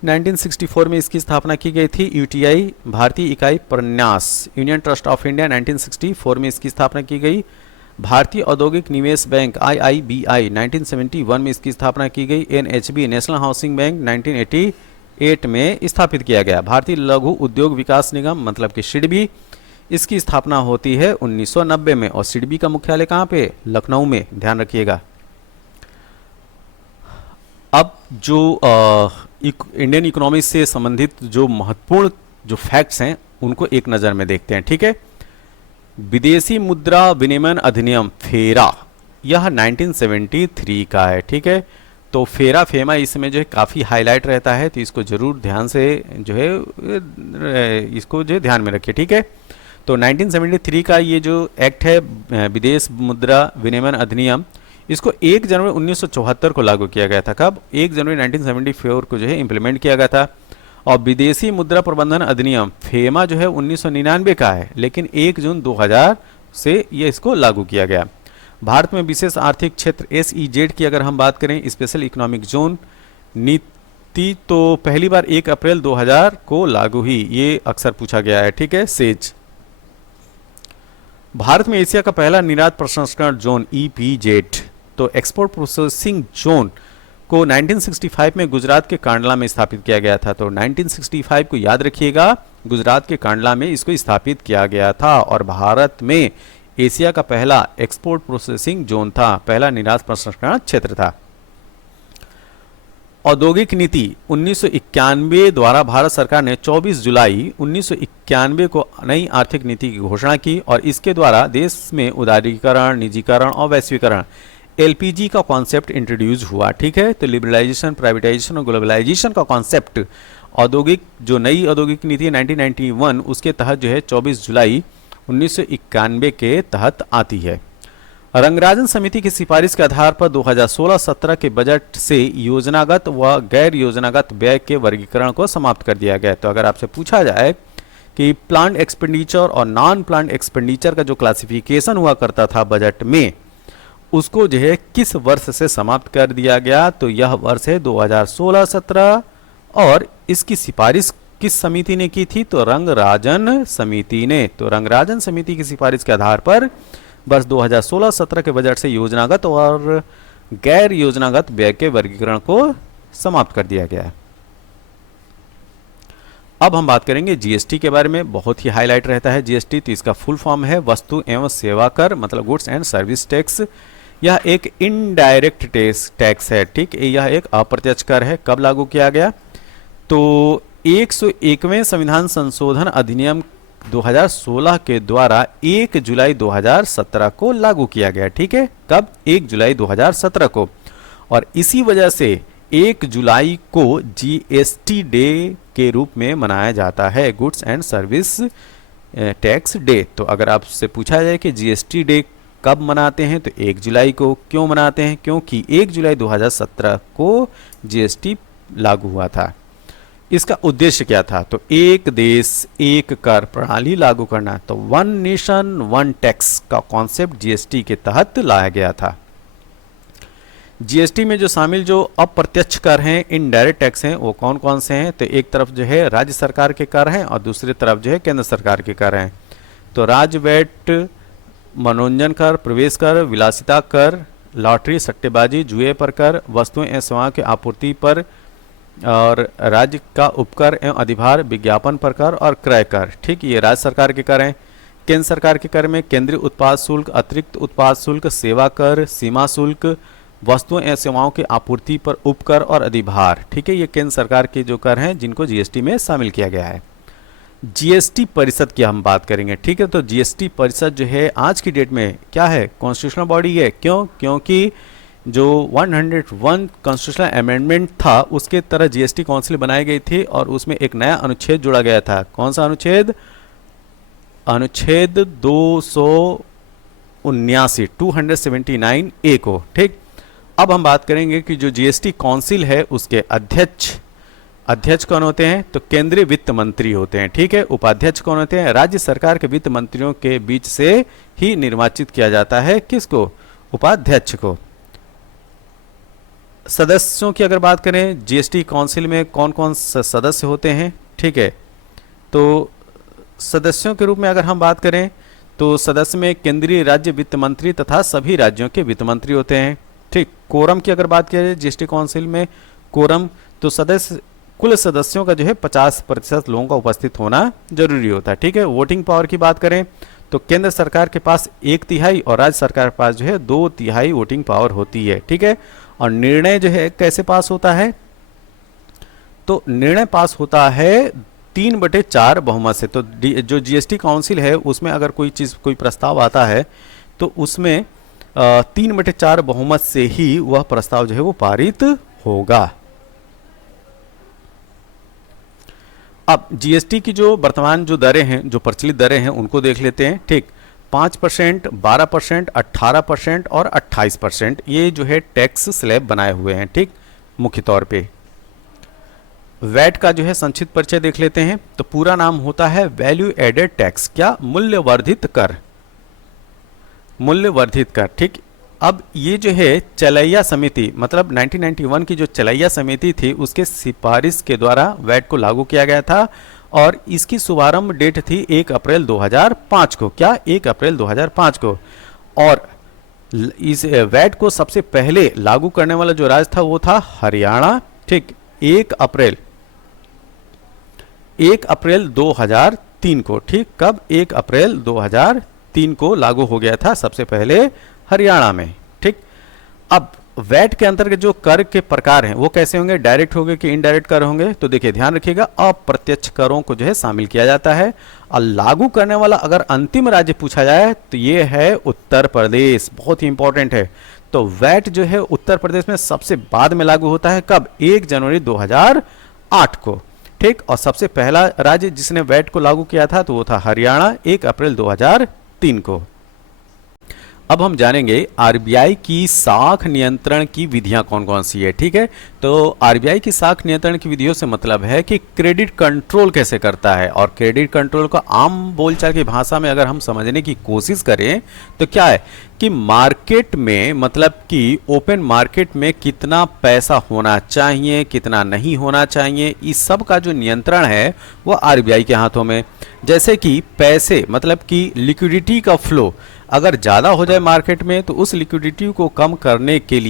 1964 में इसकी स्थापना की गई थी। यूटीआई भारतीय इकाई प्रन्यास यूनियन ट्रस्ट ऑफ इंडिया 1964 में इसकी स्थापना की गई। भारतीय औद्योगिक निवेश बैंक आईआईबीआई 1971 में इसकी स्थापना की गई। एनएचबी नेशनल हाउसिंग बैंक 1988 में स्थापित किया गया। भारतीय लघु उद्योग विकास निगम मतलब कि सिडबी, इसकी स्थापना होती है 1990 में और सिडबी का मुख्यालय कहाँ पे, लखनऊ में, ध्यान रखिएगा। अब जो इंडियन इकोनॉमी से संबंधित जो महत्वपूर्ण जो फैक्ट्स हैं उनको एक नज़र में देखते हैं, ठीक है। विदेशी मुद्रा विनिमय अधिनियम फेरा, यह 1973 का है, ठीक है। तो फेरा फेमा इसमें जो है काफ़ी हाईलाइट रहता है, तो इसको जरूर ध्यान से जो है इसको जो ध्यान में रखिए, ठीक है। तो 1973 का ये जो एक्ट है विदेश मुद्रा विनिमय अधिनियम, इसको 1 जनवरी 1974 को लागू किया गया था। कब? 1 जनवरी 1974 को जो है इम्प्लीमेंट किया गया था। और विदेशी मुद्रा प्रबंधन अधिनियम फेमा जो है 1999 का है, लेकिन 1 जून 2000 से ये इसको लागू किया गया। भारत में विशेष आर्थिक क्षेत्र SEZ की अगर हम बात करें, स्पेशल इकोनॉमिक जोन नीति, तो पहली बार 1 अप्रैल 2000 को लागू हुई, ये अक्सर पूछा गया है, ठीक है। सेज भारत में एशिया का पहला निर्यात प्रसंस्करण जोन EPZ, तो एक्सपोर्ट प्रोसेसिंग जोन को 1965 में गुजरात के कांडला में स्थापित किया गया था। तो 1965 को याद रखिएगा, गुजरात के कांडला में इसको स्थापित किया गया था और भारत में एशिया का पहला एक्सपोर्ट प्रोसेसिंग जोन था, पहला निर्यात प्रसंस्करण क्षेत्र था। औद्योगिक नीति 1991 द्वारा भारत सरकार ने 24 जुलाई 1991 को नई आर्थिक नीति की घोषणा की और इसके द्वारा देश में उदारीकरण, निजीकरण और वैश्वीकरण LPG का कॉन्सेप्ट इंट्रोड्यूस हुआ, ठीक है। तो लिबरलाइजेशन, प्राइवेटाइजेशन और ग्लोबलाइजेशन का कॉन्सेप्ट औद्योगिक जो नई औद्योगिक नीति 1991 उसके तहत जो है 24 जुलाई 1991 के तहत आती है। रंगराजन समिति की सिफारिश के आधार पर 2016-17 के बजट से योजनागत व गैर योजनागत व्यय के वर्गीकरण को समाप्त कर दिया गया। तो अगर आपसे पूछा जाए कि प्लान्ड एक्सपेंडिचर और नॉन प्लान्ड एक्सपेंडिचर का जो क्लासिफिकेशन हुआ करता था बजट में, उसको जो है किस वर्ष से समाप्त कर दिया गया, तो यह वर्ष है 2016-17 और इसकी सिफारिश किस समिति ने की थी, तो रंगराजन समिति ने। तो रंगराजन समिति की सिफारिश के आधार पर वर्ष 2016-17 के बजट से योजनागत और गैर योजनागत व्यय के वर्गीकरण को समाप्त कर दिया गया है। अब हम बात करेंगे जीएसटी के बारे में, बहुत ही हाईलाइट रहता है जीएसटी। तो इसका फुल फॉर्म है वस्तु एवं सेवा कर, मतलब गुड्स एंड सर्विस टैक्स। यह एक इनडायरेक्ट टैक्स है, ठीक, यह एक अप्रत्यक्ष कर है। कब लागू किया गया, तो 101वें संविधान संशोधन अधिनियम 2016 के द्वारा 1 जुलाई 2017 को लागू किया गया, ठीक है। कब? 1 जुलाई 2017 को। और इसी वजह से 1 जुलाई को जीएसटी डे के रूप में मनाया जाता है, goods and service tax day. तो अगर आपसे पूछा जाए कि जीएसटी डे कब मनाते हैं तो 1 जुलाई को। क्यों मनाते हैं? क्योंकि 1 जुलाई 2017 को जीएसटी लागू हुआ था। इसका उद्देश्य क्या था? तो एक देश एक कर प्रणाली लागू करना। तो वन नेशन वन टैक्स का कॉन्सेप्ट जीएसटी के तहत लाया गया था। जीएसटी में जो शामिल जो अप्रत्यक्ष कर हैं, इनडायरेक्ट टैक्स हैं, वो कौन कौन से हैं? तो एक तरफ जो है राज्य सरकार के कर हैं और दूसरी तरफ जो है केंद्र सरकार के कर हैं। तो राज्य वैट, मनोरंजन कर, प्रवेश कर, विलासिता कर, लॉटरी सट्टेबाजी जुए पर कर, वस्तुएं एवं सेवाओं की आपूर्ति पर और राज्य का उपकर एवं अधिभार, विज्ञापन पर कर और क्रय कर। ठीक, ये राज्य सरकार के कर हैं। केंद्र सरकार के कर में केंद्रीय उत्पाद शुल्क, अतिरिक्त उत्पाद शुल्क, सेवा कर, सीमा शुल्क, वस्तुओं एवं सेवाओं की आपूर्ति पर उपकर और अधिभार। ठीक है, ये केंद्र सरकार के जो कर हैं जिनको जीएसटी में शामिल किया गया है। जीएसटी परिषद की हम बात करेंगे। ठीक है, तो जीएसटी परिषद जो है आज की डेट में क्या है? कॉन्स्टिट्यूशनल बॉडी है। क्यों? क्योंकि जो 101 कॉन्स्टिट्यूशनल अमेंडमेंट था उसके तरह जीएसटी काउंसिल बनाई गई थी और उसमें एक नया अनुच्छेद जोड़ा गया था। कौन सा अनुच्छेद? अनुच्छेद 279 279A को। ठीक, अब हम बात करेंगे कि जो जीएसटी काउंसिल है उसके अध्यक्ष कौन होते हैं? तो केंद्रीय वित्त मंत्री होते हैं। ठीक है, उपाध्यक्ष कौन होते हैं? राज्य सरकार के वित्त मंत्रियों के बीच से ही निर्वाचित किया जाता है। किसको? उपाध्यक्ष को। सदस्यों की अगर बात करें, जीएसटी काउंसिल में कौन कौन सदस्य होते हैं? ठीक है, तो सदस्यों के रूप में अगर हम बात करें तो सदस्य में केंद्रीय राज्य वित्त मंत्री तथा सभी राज्यों के वित्त मंत्री होते हैं। ठीक, कोरम की अगर बात किया जाए जीएसटी काउंसिल में, कोरम तो सदस्य कुल सदस्यों का जो है 50% लोगों का उपस्थित होना जरूरी होता है। ठीक है, वोटिंग पावर की बात करें तो केंद्र सरकार के पास 1/3 और राज्य सरकार के पास जो है 2/3 वोटिंग पावर होती है। ठीक है, और निर्णय जो है कैसे पास होता है? तो निर्णय पास होता है 3/4 बहुमत से। तो जो जीएसटी काउंसिल है उसमें अगर कोई प्रस्ताव आता है तो उसमें 3/4 बहुमत से ही वह प्रस्ताव जो है वो पारित होगा। अब जीएसटी की जो वर्तमान जो दरें हैं, जो प्रचलित दरें हैं उनको देख लेते हैं। ठीक, 5%, 12%, 18% और 28% ये जो है टैक्स स्लैब बनाए हुए हैं। ठीक, मुख्य तौर पे वैट का जो है संक्षिप्त परिचय देख लेते हैं। तो पूरा नाम होता है वैल्यू एडेड टैक्स। क्या? मूल्यवर्धित कर। मूल्यवर्धित कर। ठीक, अब ये जो है चलैया समिति, मतलब 1991 की जो चलैया समिति थी उसके सिफारिश के द्वारा वैट को लागू किया गया था और इसकी शुभारंभ डेट थी 1 अप्रैल 2005 को। क्या? 1 अप्रैल 2005 को। और इस वैट को सबसे पहले लागू करने वाला जो राज्य था वो था हरियाणा। ठीक, 1 अप्रैल 2003 को। ठीक, कब? 1 अप्रैल 2003 को लागू हो गया था सबसे पहले हरियाणा में। ठीक, अब वैट के अंतर्गत जो कर के प्रकार हैं वो कैसे होंगे? डायरेक्ट होंगे कि इनडायरेक्ट कर होंगे? तो देखिए ध्यान रखिएगा, अप्रत्यक्ष करों को जो है शामिल किया जाता है। और लागू करने वाला अगर अंतिम राज्य पूछा जाए तो ये है उत्तर प्रदेश। बहुत ही इंपॉर्टेंट है। तो वैट जो है उत्तर प्रदेश में सबसे बाद में लागू होता है। कब? 1 जनवरी 2008 को। ठीक, और सबसे पहला राज्य जिसने वैट को लागू किया था तो वो था हरियाणा, 1 अप्रैल 2003 को। अब हम जानेंगे आरबीआई की साख नियंत्रण की विधियां कौन कौन सी है। ठीक है, तो आरबीआई की साख नियंत्रण की विधियों से मतलब है कि क्रेडिट कंट्रोल कैसे करता है। और क्रेडिट कंट्रोल को आम बोलचाल की भाषा में अगर हम समझने की कोशिश करें तो क्या है कि मार्केट में, मतलब कि ओपन मार्केट में कितना पैसा होना चाहिए, कितना नहीं होना चाहिए, इस सब का जो नियंत्रण है वो आरबीआई के हाथों में। जैसे कि पैसे, मतलब कि लिक्विडिटी का फ्लो अगर ज़्यादा हो जाए मार्केट में तो उस लिक्विडिटी को कम करने के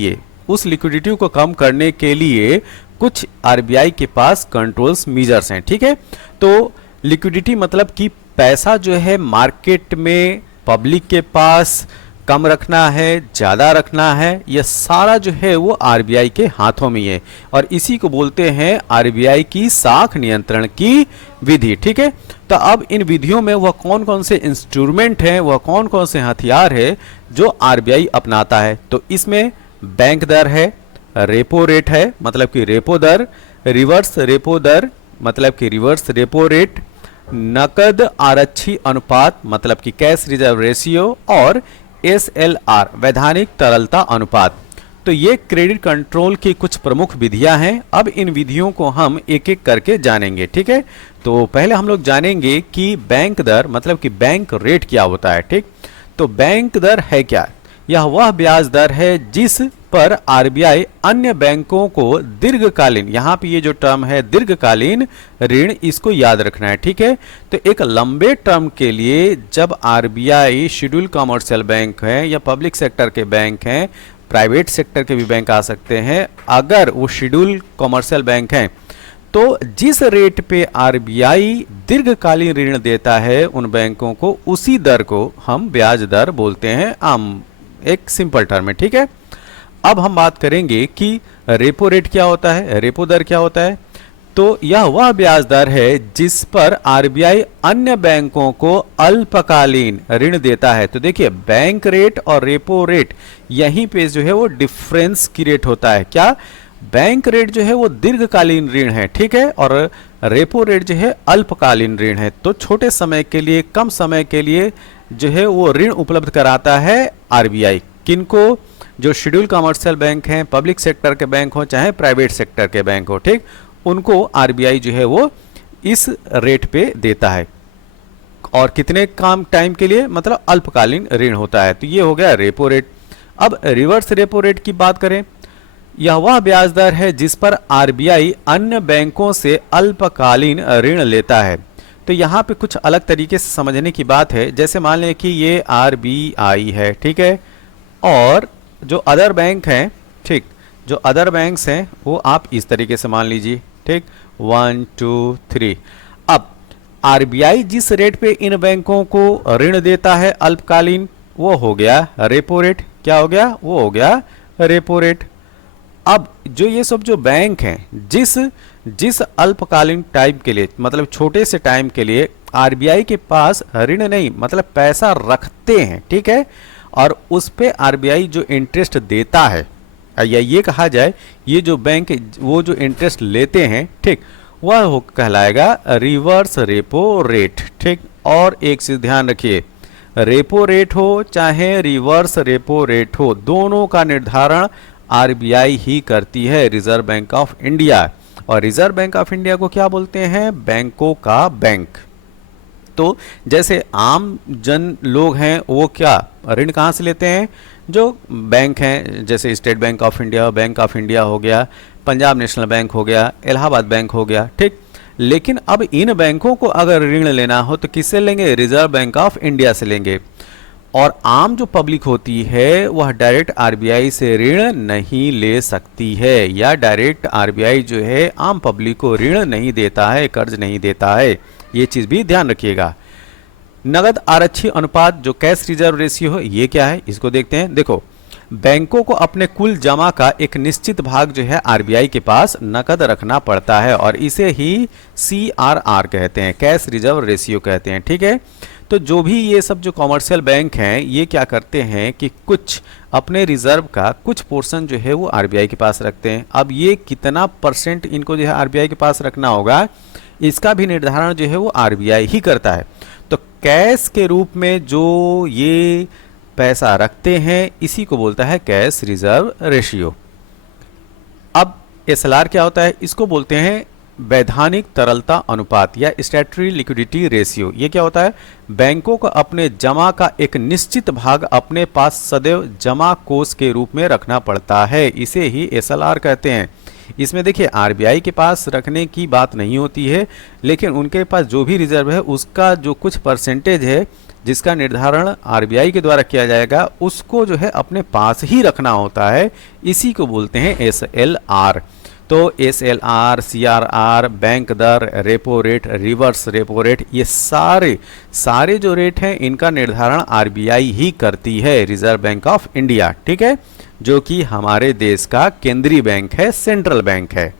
लिए कुछ आरबीआई के पास कंट्रोल्स मेजर्स हैं। ठीक है, तो लिक्विडिटी मतलब कि पैसा जो है मार्केट में पब्लिक के पास कम रखना है, ज़्यादा रखना है, यह सारा जो है वो आरबीआई के हाथों में है और इसी को बोलते हैं आरबीआई की साख नियंत्रण की विधि। ठीक है, तो अब इन विधियों में वह कौन कौन से इंस्ट्रूमेंट हैं, वह कौन कौन से हथियार है जो आरबीआई अपनाता है। तो इसमें बैंक दर है, रेपो रेट है मतलब कि रेपो दर, रिवर्स रेपो दर मतलब कि रिवर्स रेपो रेट, नकद आरक्षी अनुपात मतलब कि कैश रिजर्व रेशियो, और एसएलआर वैधानिक तरलता अनुपात। तो ये क्रेडिट कंट्रोल की कुछ प्रमुख विधियां हैं। अब इन विधियों को हम एक एक करके जानेंगे, ठीक है। तो पहले हम लोग जानेंगे कि बैंक दर मतलब कि बैंक रेट क्या होता है, ठीक। तो बैंक दर है क्या? यह वह ब्याज दर है जिस पर आरबीआई अन्य बैंकों को दीर्घकालीन, यहाँ पे ये जो टर्म है दीर्घकालीन ऋण, इसको याद रखना है, ठीक है। तो एक लंबे टर्म के लिए जब आरबीआई शेड्यूल कमर्शियल बैंक है या पब्लिक सेक्टर के बैंक हैं, प्राइवेट सेक्टर के भी बैंक आ सकते हैं, अगर वो शेड्यूल कमर्शियल बैंक हैं, तो जिस रेट पे आरबीआई दीर्घकालीन ऋण देता है उन बैंकों को, उसी दर को हम ब्याज दर बोलते हैं, आम एक सिंपल टर्म है, ठीक है। अब हम बात करेंगे कि रेपो रेट क्या होता है, रेपो दर क्या होता है। तो यह वह ब्याज दर है जिस पर आरबीआई अन्य बैंकों को अल्पकालीन ऋण देता है। तो देखिए बैंक रेट और रेपो रेट यहीं पे जो है वो डिफरेंस की रेट होता है। क्या? बैंक रेट जो है वो दीर्घकालीन ऋण है, ठीक है, और रेपो रेट जो है अल्पकालीन ऋण है। तो छोटे समय के लिए, कम समय के लिए जो है वो ऋण उपलब्ध कराता है आरबीआई। किनको? जो शेड्यूल कमर्शियल बैंक हैं, पब्लिक सेक्टर के बैंक हो चाहे प्राइवेट सेक्टर के बैंक हो, ठीक, उनको आरबीआई जो है वो इस रेट पे देता है। और कितने काम टाइम के लिए? मतलब अल्पकालीन ऋण होता है। तो ये हो गया रेपो रेट। अब रिवर्स रेपो रेट की बात करें, यह वह ब्याज दर है जिस पर आरबीआई अन्य बैंकों से अल्पकालीन ऋण लेता है। तो यहाँ पे कुछ अलग तरीके से समझने की बात है। जैसे मान लें कि ये आरबीआई है, ठीक है, और जो अदर बैंक हैं, ठीक, जो अदर बैंक्स हैं वो आप इस तरीके से मान लीजिए, ठीक, 1 2 3। अब आरबीआई जिस रेट पे इन बैंकों को ऋण देता है अल्पकालीन, वो हो गया रेपो रेट। क्या हो गया? वो हो गया रेपो रेट। अब जो ये सब जो बैंक हैं, जिस अल्पकालीन टाइम के लिए, मतलब छोटे से टाइम के लिए आरबीआई के पास ऋण नहीं, मतलब पैसा रखते हैं, ठीक है, और उस पे आरबीआई जो इंटरेस्ट देता है, या ये कहा जाए ये जो बैंक वो जो इंटरेस्ट लेते हैं, ठीक, वह हो कहलाएगा रिवर्स रेपो रेट, ठीक। और एक चीज ध्यान रखिए, रेपो रेट हो चाहे रिवर्स रेपो रेट हो, दोनों का निर्धारण आरबीआई ही करती है, रिजर्व बैंक ऑफ इंडिया। और रिजर्व बैंक ऑफ इंडिया को क्या बोलते हैं? बैंकों का बैंक। तो जैसे आम जन लोग हैं वो क्या ऋण कहाँ से लेते हैं? जो बैंक हैं, जैसे state bank of India, bank of India हो गया, पंजाब नेशनल बैंक हो गया, इलाहाबाद बैंक हो गया, ठीक। लेकिन अब इन बैंकों को अगर ऋण लेना हो तो किससे लेंगे? रिजर्व बैंक ऑफ इंडिया से लेंगे। और आम जो पब्लिक होती है वह डायरेक्ट आरबीआई से ऋण नहीं ले सकती है, या डायरेक्ट आरबीआई जो है आम पब्लिक को ऋण नहीं देता है, कर्ज नहीं देता है। ये चीज़ भी ध्यान रखिएगा। नगद आरक्षी अनुपात जो कैश रिजर्व रेशियो है, ये क्या है इसको देखते हैं। देखो, बैंकों को अपने कुल जमा का एक निश्चित भाग जो है आरबीआई के पास नकद रखना पड़ता है, और इसे ही सीआरआर कहते हैं, कैश रिजर्व रेशियो कहते हैं, ठीक है। तो जो भी ये सब जो कॉमर्शियल बैंक हैं, ये क्या करते हैं कि कुछ अपने रिजर्व का कुछ पोर्शन जो है वो आरबीआई के पास रखते हैं। अब ये कितना परसेंट इनको जो है आरबीआई के पास रखना होगा, इसका भी निर्धारण जो है वो आरबीआई ही करता है। तो कैश के रूप में जो ये पैसा रखते हैं, इसी को बोलता है कैश रिजर्व रेशियो। अब एसएलआर क्या होता है? इसको बोलते हैं वैधानिक तरलता अनुपात या स्टैट्यूटरी लिक्विडिटी रेशियो। ये क्या होता है? बैंकों को अपने जमा का एक निश्चित भाग अपने पास सदैव जमा कोष के रूप में रखना पड़ता है, इसे ही एसएलआर कहते हैं। इसमें देखिए आरबीआई के पास रखने की बात नहीं होती है, लेकिन उनके पास जो भी रिजर्व है उसका जो कुछ परसेंटेज है जिसका निर्धारण आरबीआई के द्वारा किया जाएगा, उसको जो है अपने पास ही रखना होता है, इसी को बोलते हैं एसएलआर। तो एसएलआर, सीआरआर, बैंक दर, repo rate, reverse repo rate, ये सारे जो रेट हैं इनका निर्धारण आरबीआई ही करती है, रिजर्व बैंक ऑफ इंडिया, ठीक है, जो कि हमारे देश का केंद्रीय बैंक है, सेंट्रल बैंक है।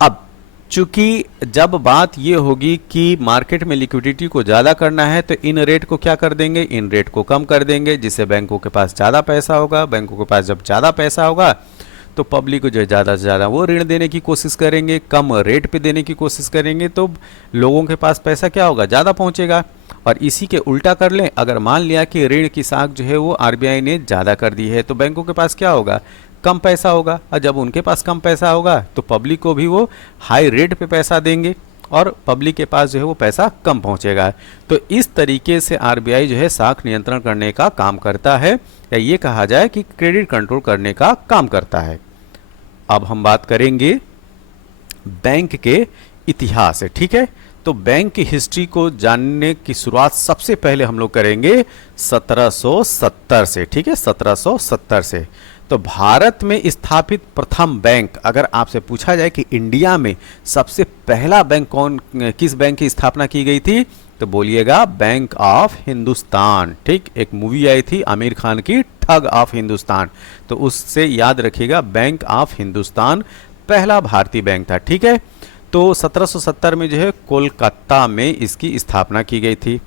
अब चूंकि जब बात ये होगी कि मार्केट में लिक्विडिटी को ज़्यादा करना है तो इन रेट को क्या कर देंगे? इन रेट को कम कर देंगे, जिससे बैंकों के पास ज़्यादा पैसा होगा। बैंकों के पास जब ज़्यादा पैसा होगा तो पब्लिक को जो है ज़्यादा से ज़्यादा वो ऋण देने की कोशिश करेंगे, कम रेट पे देने की कोशिश करेंगे, तो लोगों के पास पैसा क्या होगा, ज़्यादा पहुंचेगा। और इसी के उल्टा कर लें, अगर मान लिया कि ऋण की साख जो है वो आरबीआई ने ज़्यादा कर दी है, तो बैंकों के पास क्या होगा, कम पैसा होगा। और जब उनके पास कम पैसा होगा तो पब्लिक को भी वो हाई रेट पे पैसा देंगे और पब्लिक के पास जो है वो पैसा कम पहुंचेगा। तो इस तरीके से आरबीआई जो है साख नियंत्रण करने का काम करता है, या ये कहा जाए कि क्रेडिट कंट्रोल करने का काम करता है। अब हम बात करेंगे बैंक के इतिहास से, ठीक है। तो बैंक की हिस्ट्री को जानने की शुरुआत सबसे पहले हम लोग करेंगे 1770 से, ठीक है, 1770 से। तो भारत में स्थापित प्रथम बैंक, अगर आपसे पूछा जाए कि इंडिया में सबसे पहला बैंक किस बैंक की स्थापना की गई थी, तो बोलिएगा बैंक ऑफ हिंदुस्तान, ठीक। एक मूवी आई थी आमिर खान की, ठग ऑफ हिंदुस्तान, तो उससे याद रखिएगा बैंक ऑफ हिंदुस्तान पहला भारतीय बैंक था, ठीक है। तो 1770 में जो है कोलकाता में इसकी स्थापना की गई थी।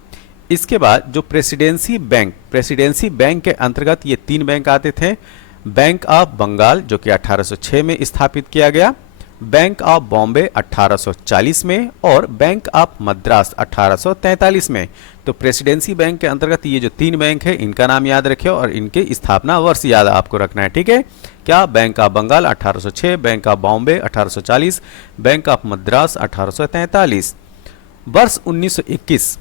इसके बाद जो प्रेसिडेंसी बैंक के अंतर्गत ये 3 बैंक आते थे। बैंक ऑफ बंगाल जो कि 1806 में स्थापित किया गया, बैंक ऑफ बॉम्बे 1840 में, और बैंक ऑफ मद्रास 1843 में। तो प्रेसिडेंसी बैंक के अंतर्गत ये जो 3 बैंक है इनका नाम याद रखिए और इनके स्थापना वर्ष याद आपको रखना है, ठीक है। क्या, Bank of Bengal 1806, Bank of Bombay 1840, Bank of Madras 1843। वर्ष 1921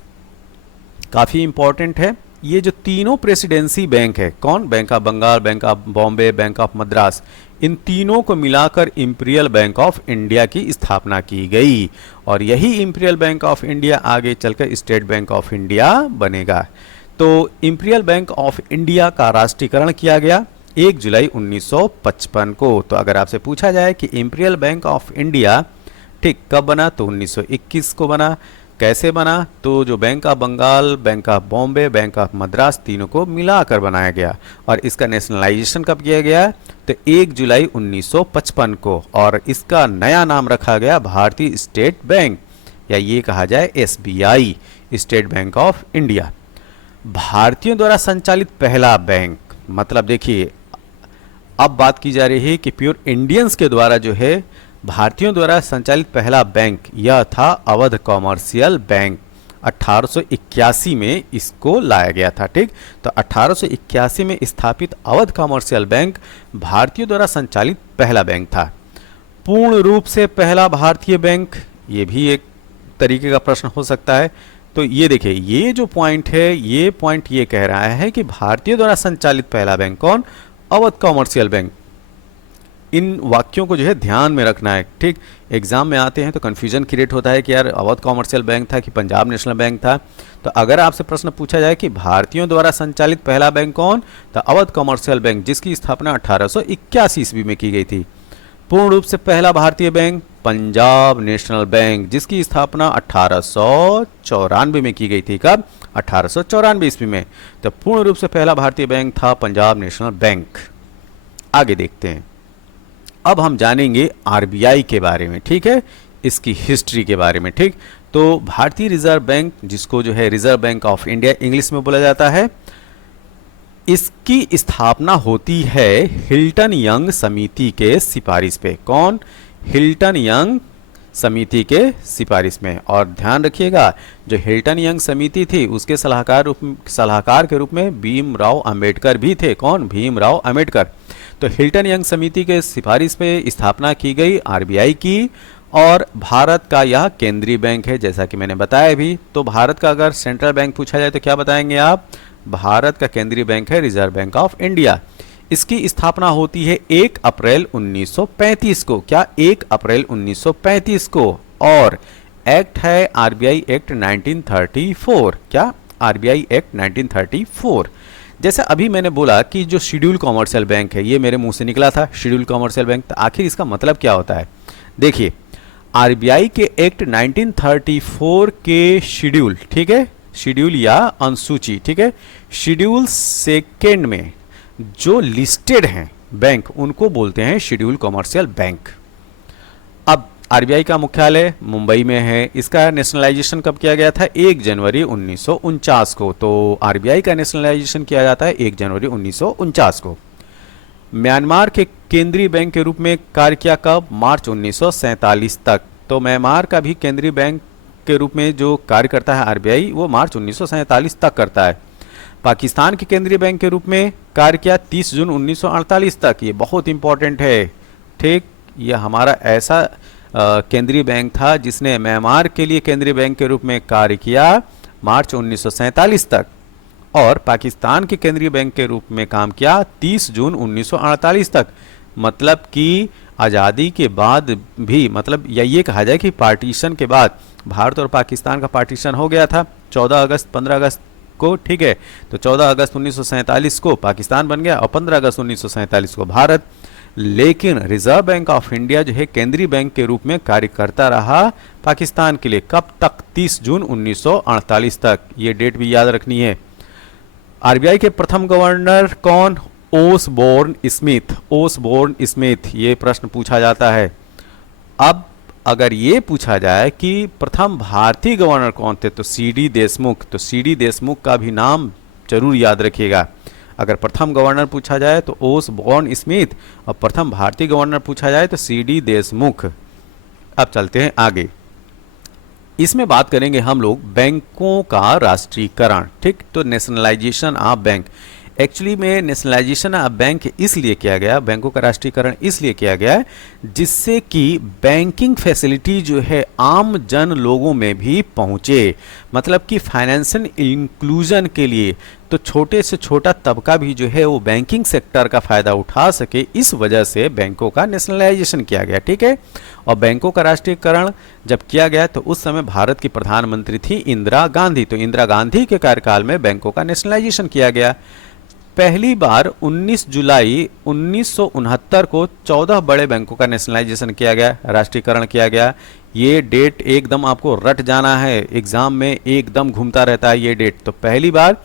काफ़ी इंपॉर्टेंट है। ये जो तीनों प्रेसिडेंसी बैंक है, कौन, bank of Bengal, bank of Bombay, bank of Madras, इन तीनों को मिलाकर इंपीरियल बैंक ऑफ इंडिया की स्थापना की गई। और यही इंपीरियल बैंक ऑफ इंडिया आगे चलकर स्टेट बैंक ऑफ इंडिया बनेगा। तो इंपीरियल बैंक ऑफ इंडिया का राष्ट्रीयकरण किया गया 1 जुलाई 1955 को। तो अगर आपसे पूछा जाए कि इंपीरियल बैंक ऑफ इंडिया, ठीक, कब बना, तो 1921 को बना। कैसे बना, तो जो Bank of Bengal, bank of Bombay, bank of Madras, तीनों को मिलाकर बनाया गया। और इसका नेशनलाइजेशन कब किया गया, तो 1 जुलाई 1955 को। और इसका नया नाम रखा गया भारतीय स्टेट बैंक, या ये कहा जाए SBI, state bank of India. भारतीयों द्वारा संचालित पहला बैंक, मतलब देखिए अब बात की जा रही है कि प्योर इंडियंस के द्वारा जो है भारतीयों द्वारा संचालित पहला बैंक, यह था अवध कॉमर्शियल बैंक। 1881 में इसको लाया गया था, ठीक। तो 1881 में स्थापित अवध कॉमर्शियल बैंक भारतीयों द्वारा संचालित पहला बैंक था। पूर्ण रूप से पहला भारतीय बैंक, ये भी एक तरीके का प्रश्न हो सकता है। तो ये देखिए, ये जो पॉइंट है, ये पॉइंट ये कह रहा है कि भारतीयों द्वारा संचालित पहला बैंक कौन, अवध कॉमर्शियल बैंक। इन वाक्यों को जो है ध्यान में रखना है, ठीक। एग्जाम में आते हैं तो कन्फ्यूजन क्रिएट होता है कि यार अवध कॉमर्शियल बैंक था कि पंजाब नेशनल बैंक था। तो अगर आपसे प्रश्न पूछा जाए कि भारतीयों द्वारा संचालित पहला बैंक कौन, तो अवध कॉमर्शियल बैंक, जिसकी स्थापना 1881 ईस्वी में की गई थी। पूर्ण रूप से पहला भारतीय बैंक पंजाब नेशनल बैंक, जिसकी स्थापना 1894 में की गई थी। कब, 1894 ईस्वी में। तो पूर्ण रूप से पहला भारतीय बैंक था पंजाब नेशनल बैंक। आगे देखते हैं, अब हम जानेंगे आरबीआई के बारे में, ठीक है, इसकी हिस्ट्री के बारे में, ठीक। तो भारतीय रिजर्व बैंक, जिसको जो है reserve bank of India English में बोला जाता है, इसकी स्थापना होती है हिल्टन यंग समिति के सिफारिश पे। कौन, हिल्टन यंग समिति के सिफारिश में। और ध्यान रखिएगा, जो हिल्टन यंग समिति थी उसके सलाहकार के रूप में भीमराव अंबेडकर भी थे। कौन, भीमराव अंबेडकर। तो हिल्टन यंग समिति के सिफारिश पे स्थापना की गई आरबीआई की। और भारत का यह केंद्रीय बैंक है, जैसा कि मैंने बताया भी। तो भारत का अगर सेंट्रल बैंक पूछा जाए तो क्या बताएंगे आप, भारत का केंद्रीय बैंक है रिजर्व बैंक ऑफ इंडिया। इसकी स्थापना होती है 1 अप्रैल 1935 को। क्या, 1 अप्रैल 1935 को। और एक्ट है आरबीआई एक्ट 1934। क्या, आरबीआई एक्ट 1934। जैसे अभी मैंने बोला कि जो शेड्यूल कॉमर्शियल बैंक है, ये मेरे मुंह से निकला था शेड्यूल कॉमर्शियल बैंक, तो आखिर इसका मतलब क्या होता है। देखिए, आरबीआई के एक्ट 1934 के शेड्यूल, ठीक है, शेड्यूल या अनुसूची, ठीक है, शेड्यूल सेकेंड में जो लिस्टेड हैं बैंक, उनको बोलते हैं शेड्यूल कॉमर्शियल बैंक। अब आरबीआई का मुख्यालय मुंबई में है। इसका नेशनलाइजेशन कब किया गया था, 1 जनवरी 1949 को। तो आरबीआई का नेशनलाइजेशन किया जाता है 1 जनवरी 1949 को। म्यांमार के केंद्रीय बैंक के रूप में कार्य किया कब? मार्च 1947 तक। तो म्यांमार का भी केंद्रीय बैंक के रूप में जो कार्य करता है आरबीआई, वो मार्च 1947 तक करता है। पाकिस्तान के केंद्रीय बैंक के रूप में कार्य किया 30 जून 1948 तक। ये बहुत इंपॉर्टेंट है, ठीक। ये हमारा ऐसा केंद्रीय बैंक था जिसने म्यांमार के लिए केंद्रीय बैंक के रूप में कार्य किया मार्च 1947 तक, और पाकिस्तान के केंद्रीय बैंक के रूप में काम किया 30 जून 1948 तक। मतलब कि आज़ादी के बाद भी, मतलब ये कहा जाए कि पार्टीशन के बाद भारत और पाकिस्तान का पार्टीशन हो गया था 14 अगस्त 15 अगस्त को, ठीक है। तो 14 अगस्त 1947 को पाकिस्तान बन गया और 15 अगस्त 1947 को भारत। लेकिन रिजर्व बैंक ऑफ इंडिया जो है केंद्रीय बैंक के रूप में कार्य करता रहा पाकिस्तान के लिए। कब तक? 30 जून 1948 तक। ये डेट भी याद रखनी है। आरबीआई के प्रथम गवर्नर कौन? Osborne Smith. ओसबोर्न स्मिथ, ये प्रश्न पूछा जाता है। अब अगर ये पूछा जाए कि प्रथम भारतीय गवर्नर कौन थे, तो सीडी देशमुख। तो सीडी देशमुख का भी नाम जरूर याद रखिएगा। अगर प्रथम गवर्नर पूछा जाए तो ओसबोर्न स्मिथ, और प्रथम भारतीय गवर्नर पूछा जाए तो सीडी देशमुख। अब चलते हैं आगे। इसमें बात करेंगे हम लोग बैंकों का राष्ट्रीयकरण, ठीक। तो नेशनलाइजेशन ऑफ बैंक। एक्चुअली में नेशनलाइजेशन ऑफ बैंक इसलिए किया गया, बैंकों का राष्ट्रीयकरण इसलिए किया गया है जिससे कि बैंकिंग फैसिलिटी जो है आम जन लोगों में भी पहुंचे। मतलब कि फाइनेंशियल इंक्लूजन के लिए, तो छोटे से छोटा तबका भी जो है वो बैंकिंग सेक्टर का फायदा उठा सके, इस वजह से बैंकों का नेशनलाइजेशन किया गया, ठीक है। और बैंकों का राष्ट्रीयकरण जब किया गया तो उस समय भारत की प्रधानमंत्री थी इंदिरा गांधी। तो इंदिरा गांधी के कार्यकाल में बैंकों का नेशनलाइजेशन किया गया। पहली बार 19 जुलाई 1969 को 14 बड़े बैंकों का नेशनलाइजेशन किया गया, राष्ट्रीयकरण किया गया। ये डेट एकदम आपको रट जाना है, एग्जाम में एकदम घूमता रहता है ये डेट। तो पहली बार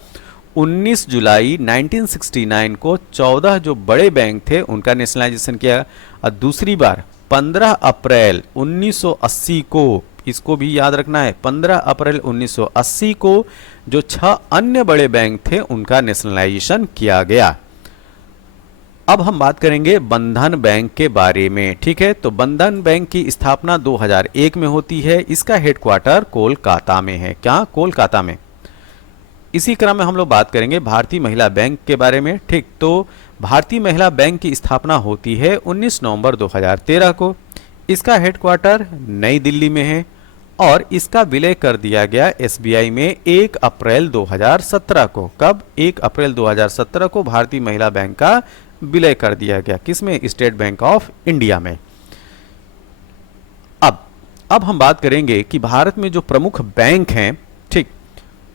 19 जुलाई 1969 को 14 जो बड़े बैंक थे उनका नेशनलाइजेशन किया, और दूसरी बार 15 अप्रैल 1980 को, इसको भी याद रखना है, 15 अप्रैल 1980 को जो 6 अन्य बड़े बैंक थे उनका नेशनलाइजेशन किया गया। अब हम बात करेंगे बंधन बैंक के बारे में, ठीक है। तो बंधन बैंक की स्थापना 2001 में होती है। इसका हेडक्वार्टर कोलकाता में है। क्या? कोलकाता में। इसी क्रम में हम लोग बात करेंगे भारतीय महिला बैंक के बारे में, ठीक। तो भारतीय महिला बैंक की स्थापना होती है 19 नवंबर 2013 को। इसका हेडक्वार्टर नई दिल्ली में है, और इसका विलय कर दिया गया एसबीआई में 1 अप्रैल 2017 को। कब? 1 अप्रैल 2017 को भारतीय महिला बैंक का विलय कर दिया गया। किसमें? स्टेट बैंक ऑफ इंडिया में। अब हम बात करेंगे कि भारत में जो प्रमुख बैंक हैं, ठीक,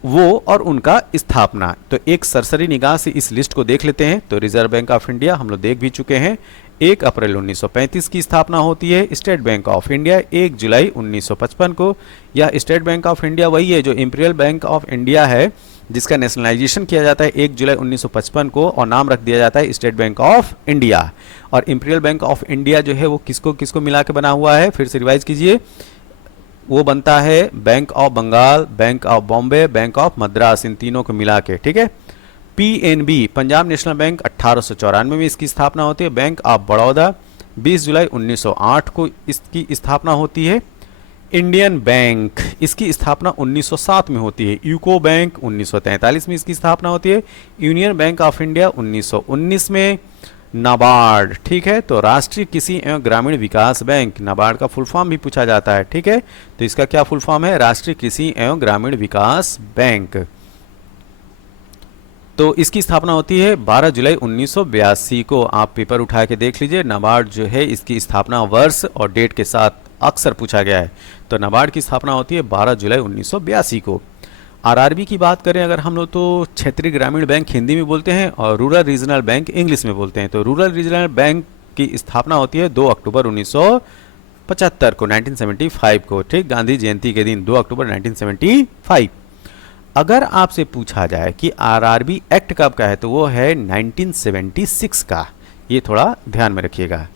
वो और उनका स्थापना। तो एक सरसरी निगाह से इस लिस्ट को देख लेते हैं। तो रिजर्व बैंक ऑफ इंडिया हम लोग देख भी चुके हैं, 1 अप्रैल 1935 की स्थापना होती है। स्टेट बैंक ऑफ इंडिया 1 जुलाई 1955 को। यह स्टेट बैंक ऑफ इंडिया वही है जो इंपीरियल बैंक ऑफ इंडिया है, जिसका नेशनलाइजेशन किया जाता है 1 जुलाई 1955 को, और नाम रख दिया जाता है स्टेट बैंक ऑफ इंडिया। और इंपीरियल बैंक ऑफ इंडिया जो है वो किसको किसको मिला के बना हुआ है? फिर से रिवाइज कीजिए। वो बनता है bank of Bengal, bank of Bombay, bank of Madras, इन तीनों को मिला के, ठीक है। पीएनबी पंजाब नेशनल बैंक 1894 में इसकी स्थापना होती है। बैंक ऑफ बड़ौदा 20 जुलाई 1908 को इसकी स्थापना होती है। इंडियन बैंक, इसकी स्थापना 1907 में होती है। यूको बैंक 1943 में इसकी स्थापना होती है। यूनियन बैंक ऑफ इंडिया 1919 में। नाबार्ड, ठीक है। तो राष्ट्रीय कृषि एवं ग्रामीण विकास बैंक, नाबार्ड का फुल फॉर्म भी पूछा जाता है, ठीक है। तो इसका क्या फुल फॉर्म है? राष्ट्रीय कृषि एवं ग्रामीण विकास बैंक। तो इसकी स्थापना होती है 12 जुलाई 1982 को। आप पेपर उठा के देख लीजिए, नाबार्ड जो है इसकी स्थापना वर्ष और डेट के साथ अक्सर पूछा गया है। तो नाबार्ड की स्थापना होती है 12 जुलाई 1982 को। आरआरबी की बात करें अगर हम लोग, तो क्षेत्रीय ग्रामीण बैंक हिंदी में बोलते हैं और रूरल रीजनल बैंक इंग्लिश में बोलते हैं। तो रूरल रीजनल बैंक की स्थापना होती है 2 अक्टूबर 1975 को, 1975 को, ठीक, गांधी जयंती के दिन 2 अक्टूबर 1975। अगर आपसे पूछा जाए कि आरआरबी एक्ट कब का है, तो वो है 1976 का। ये थोड़ा ध्यान में रखिएगा।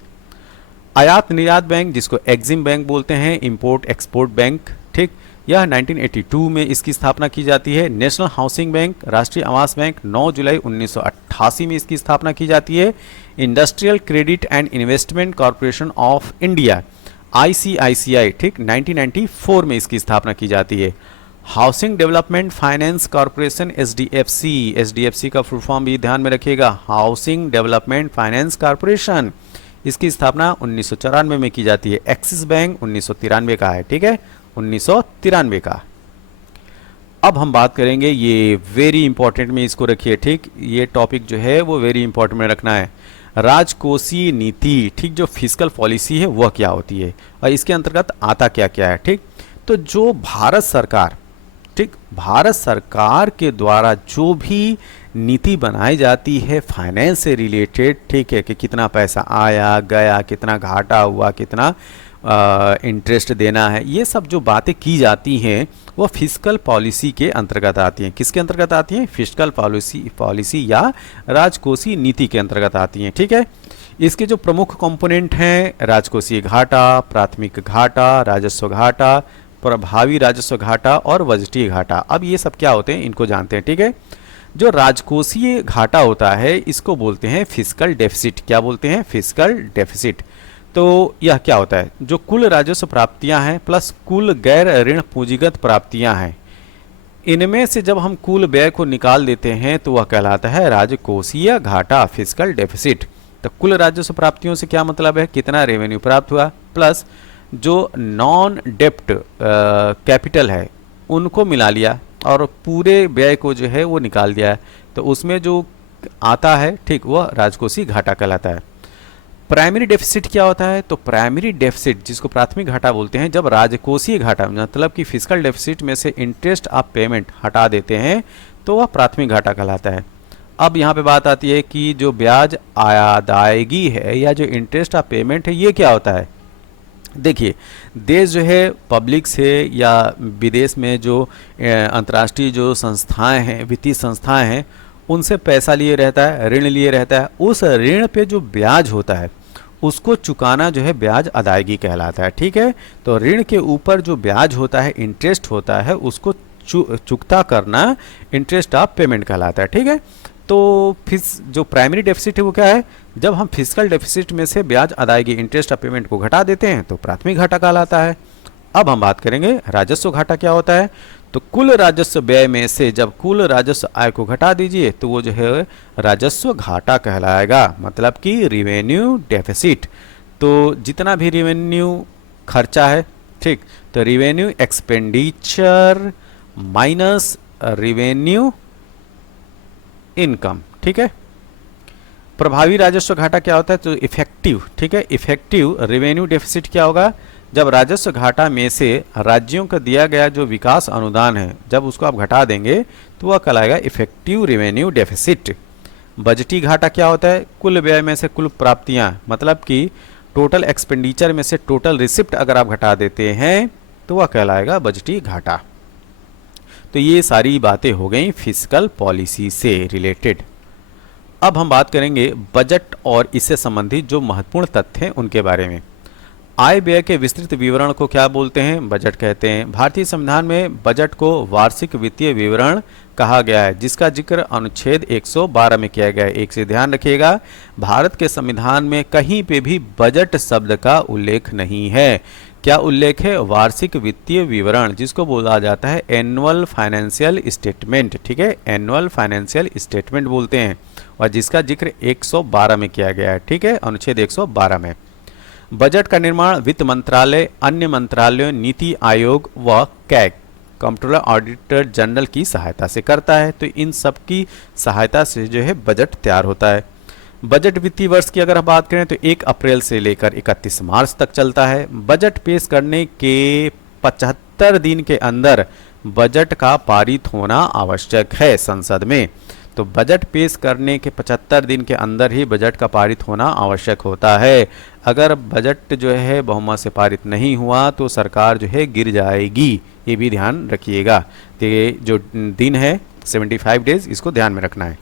आयात निर्यात बैंक, जिसको एग्जिम बैंक बोलते हैं, इंपोर्ट एक्सपोर्ट बैंक, ठीक, यह 1982 में इसकी स्थापना की जाती है। नेशनल हाउसिंग बैंक, राष्ट्रीय आवास बैंक, 9 जुलाई 1988 में इसकी स्थापना की जाती है। Industrial credit and investment corporation of India, ICICI, ठीक, 1994 में इसकी स्थापना की जाती है। Housing development finance corporation, SDFC का फुल फॉर्म भी ध्यान में रखिएगा, हाउसिंग डेवलपमेंट फाइनेंस कॉरपोरेशन, इसकी स्थापना 1994 में की जाती है। एक्सिस बैंक 1993 का है, ठीक है, 1993 का। अब हम बात करेंगे, ये वेरी इंपॉर्टेंट में इसको रखिए, ठीक, ये टॉपिक जो है वो वेरी इंपॉर्टेंट में रखना है। राजकोषीय नीति, ठीक, जो फिस्कल पॉलिसी है वह क्या होती है और इसके अंतर्गत आता क्या क्या है, ठीक। तो जो भारत सरकार, ठीक, भारत सरकार के द्वारा जो भी नीति बनाई जाती है फाइनेंस से रिलेटेड, ठीक है, कि कितना पैसा आया गया, कितना घाटा हुआ, कितना इंटरेस्ट देना है, ये सब जो बातें की जाती हैं वो फिस्कल पॉलिसी के अंतर्गत आती हैं। किसके अंतर्गत आती हैं? फिस्कल पॉलिसी या राजकोषीय नीति के अंतर्गत आती हैं, ठीक है। इसके जो प्रमुख कंपोनेंट हैं, राजकोषीय घाटा, प्राथमिक घाटा, राजस्व घाटा, प्रभावी राजस्व घाटा और बजटीय घाटा। अब ये सब क्या होते हैं इनको जानते हैं, ठीक है। जो राजकोषीय घाटा होता है इसको बोलते हैं फिस्कल डेफिसिट। क्या बोलते हैं? Fiscal deficit. तो यह क्या होता है? जो कुल राजस्व प्राप्तियां हैं प्लस कुल गैर ऋण पूंजीगत प्राप्तियां हैं, इनमें से जब हम कुल व्यय को निकाल देते हैं तो वह कहलाता है राजकोषीय घाटा, फिस्कल डेफिसिट। तो कुल राजस्व प्राप्तियों से क्या मतलब है? कितना रेवेन्यू प्राप्त हुआ प्लस जो नॉन डेप्ट कैपिटल है उनको मिला लिया और पूरे व्यय को जो है वो निकाल दिया है, तो उसमें जो आता है, ठीक, वह राजकोषीय घाटा कहलाता है। प्राइमरी डेफिसिट क्या होता है? तो प्राइमरी डेफिसिट, जिसको प्राथमिक घाटा बोलते हैं, जब राजकोषीय घाटा मतलब कि फिस्कल डेफिसिट में से इंटरेस्ट ऑफ पेमेंट हटा देते हैं तो वह प्राथमिक घाटा कहलाता है। अब यहाँ पे बात आती है कि जो ब्याज अदायगी है या जो इंटरेस्ट ऑफ पेमेंट है ये क्या होता है? देखिए, देश जो है पब्लिक से या विदेश में जो अंतर्राष्ट्रीय जो संस्थाएं हैं, वित्तीय संस्थाएं हैं, उनसे पैसा लिए रहता है, ऋण लिए रहता है। उस ऋण पे जो ब्याज होता है उसको चुकाना जो है ब्याज अदायगी कहलाता है, ठीक है। तो ऋण के ऊपर जो ब्याज होता है, इंटरेस्ट होता है, उसको चुकता करना इंटरेस्ट ऑफ पेमेंट कहलाता है, ठीक है। तो फिर जो प्राइमरी डेफिसिट है वो क्या है? जब हम फिस्कल डेफिसिट में से ब्याज अदायगी, इंटरेस्ट ऑफ पेमेंट को घटा देते हैं तो प्राथमिक घाटा कहलाता है। अब हम बात करेंगे राजस्व घाटा क्या होता है। तो कुल राजस्व व्यय में से जब कुल राजस्व आय को घटा दीजिए तो वो जो है राजस्व घाटा कहलाएगा, मतलब कि रिवेन्यू डेफिसिट। तो जितना भी रिवेन्यू खर्चा है, ठीक, तो revenue expenditure minus revenue income, ठीक है। प्रभावी राजस्व घाटा क्या होता है? तो इफेक्टिव, ठीक है, इफेक्टिव रेवेन्यू डेफिसिट क्या होगा? जब राजस्व घाटा में से राज्यों को दिया गया जो विकास अनुदान है, जब उसको आप घटा देंगे तो वह कहलाएगा इफेक्टिव रेवेन्यू डेफिसिट। बजटीय घाटा क्या होता है? कुल व्यय में से कुल प्राप्तियां, मतलब कि टोटल एक्सपेंडिचर में से टोटल रिसिप्ट अगर आप घटा देते हैं तो वह कहलाएगा बजटीय घाटा। तो ये सारी बातें हो गई फिस्कल पॉलिसी से रिलेटेड। अब हम बात करेंगे बजट और इससे संबंधित जो महत्वपूर्ण तथ्य हैं उनके बारे में। आय व्यय के विस्तृत विवरण को क्या बोलते हैं? बजट कहते हैं। भारतीय संविधान में बजट को वार्षिक वित्तीय विवरण कहा गया है, जिसका जिक्र अनुच्छेद 112 में किया गया है। एक से ध्यान रखिएगा, भारत के संविधान में कहीं पे भी बजट शब्द का उल्लेख नहीं है। क्या उल्लेख है? वार्षिक वित्तीय विवरण, जिसको बोला जाता है एनुअल फाइनेंशियल स्टेटमेंट, ठीक है, एनुअल फाइनेंशियल स्टेटमेंट बोलते हैं, और जिसका जिक्र 112 में किया गया है, ठीक है, अनुच्छेद 112 में। बजट का निर्माण वित्त मंत्रालय, अन्य मंत्रालयों, नीति आयोग व कैग, कंट्रोलर ऑडिटर जनरल की सहायता से करता है। तो इन सब की सहायता से जो है बजट तैयार होता है। बजट वित्तीय वर्ष की अगर हम बात करें तो 1 अप्रैल से लेकर 31 मार्च तक चलता है। बजट पेश करने के 75 दिन के अंदर बजट का पारित होना आवश्यक है संसद में। तो बजट पेश करने के 75 दिन के अंदर ही बजट का पारित होना आवश्यक होता है। अगर बजट जो है बहुमत से पारित नहीं हुआ तो सरकार जो है गिर जाएगी, ये भी ध्यान रखिएगा। तो ये जो दिन है 75 डेज, इसको ध्यान में रखना है।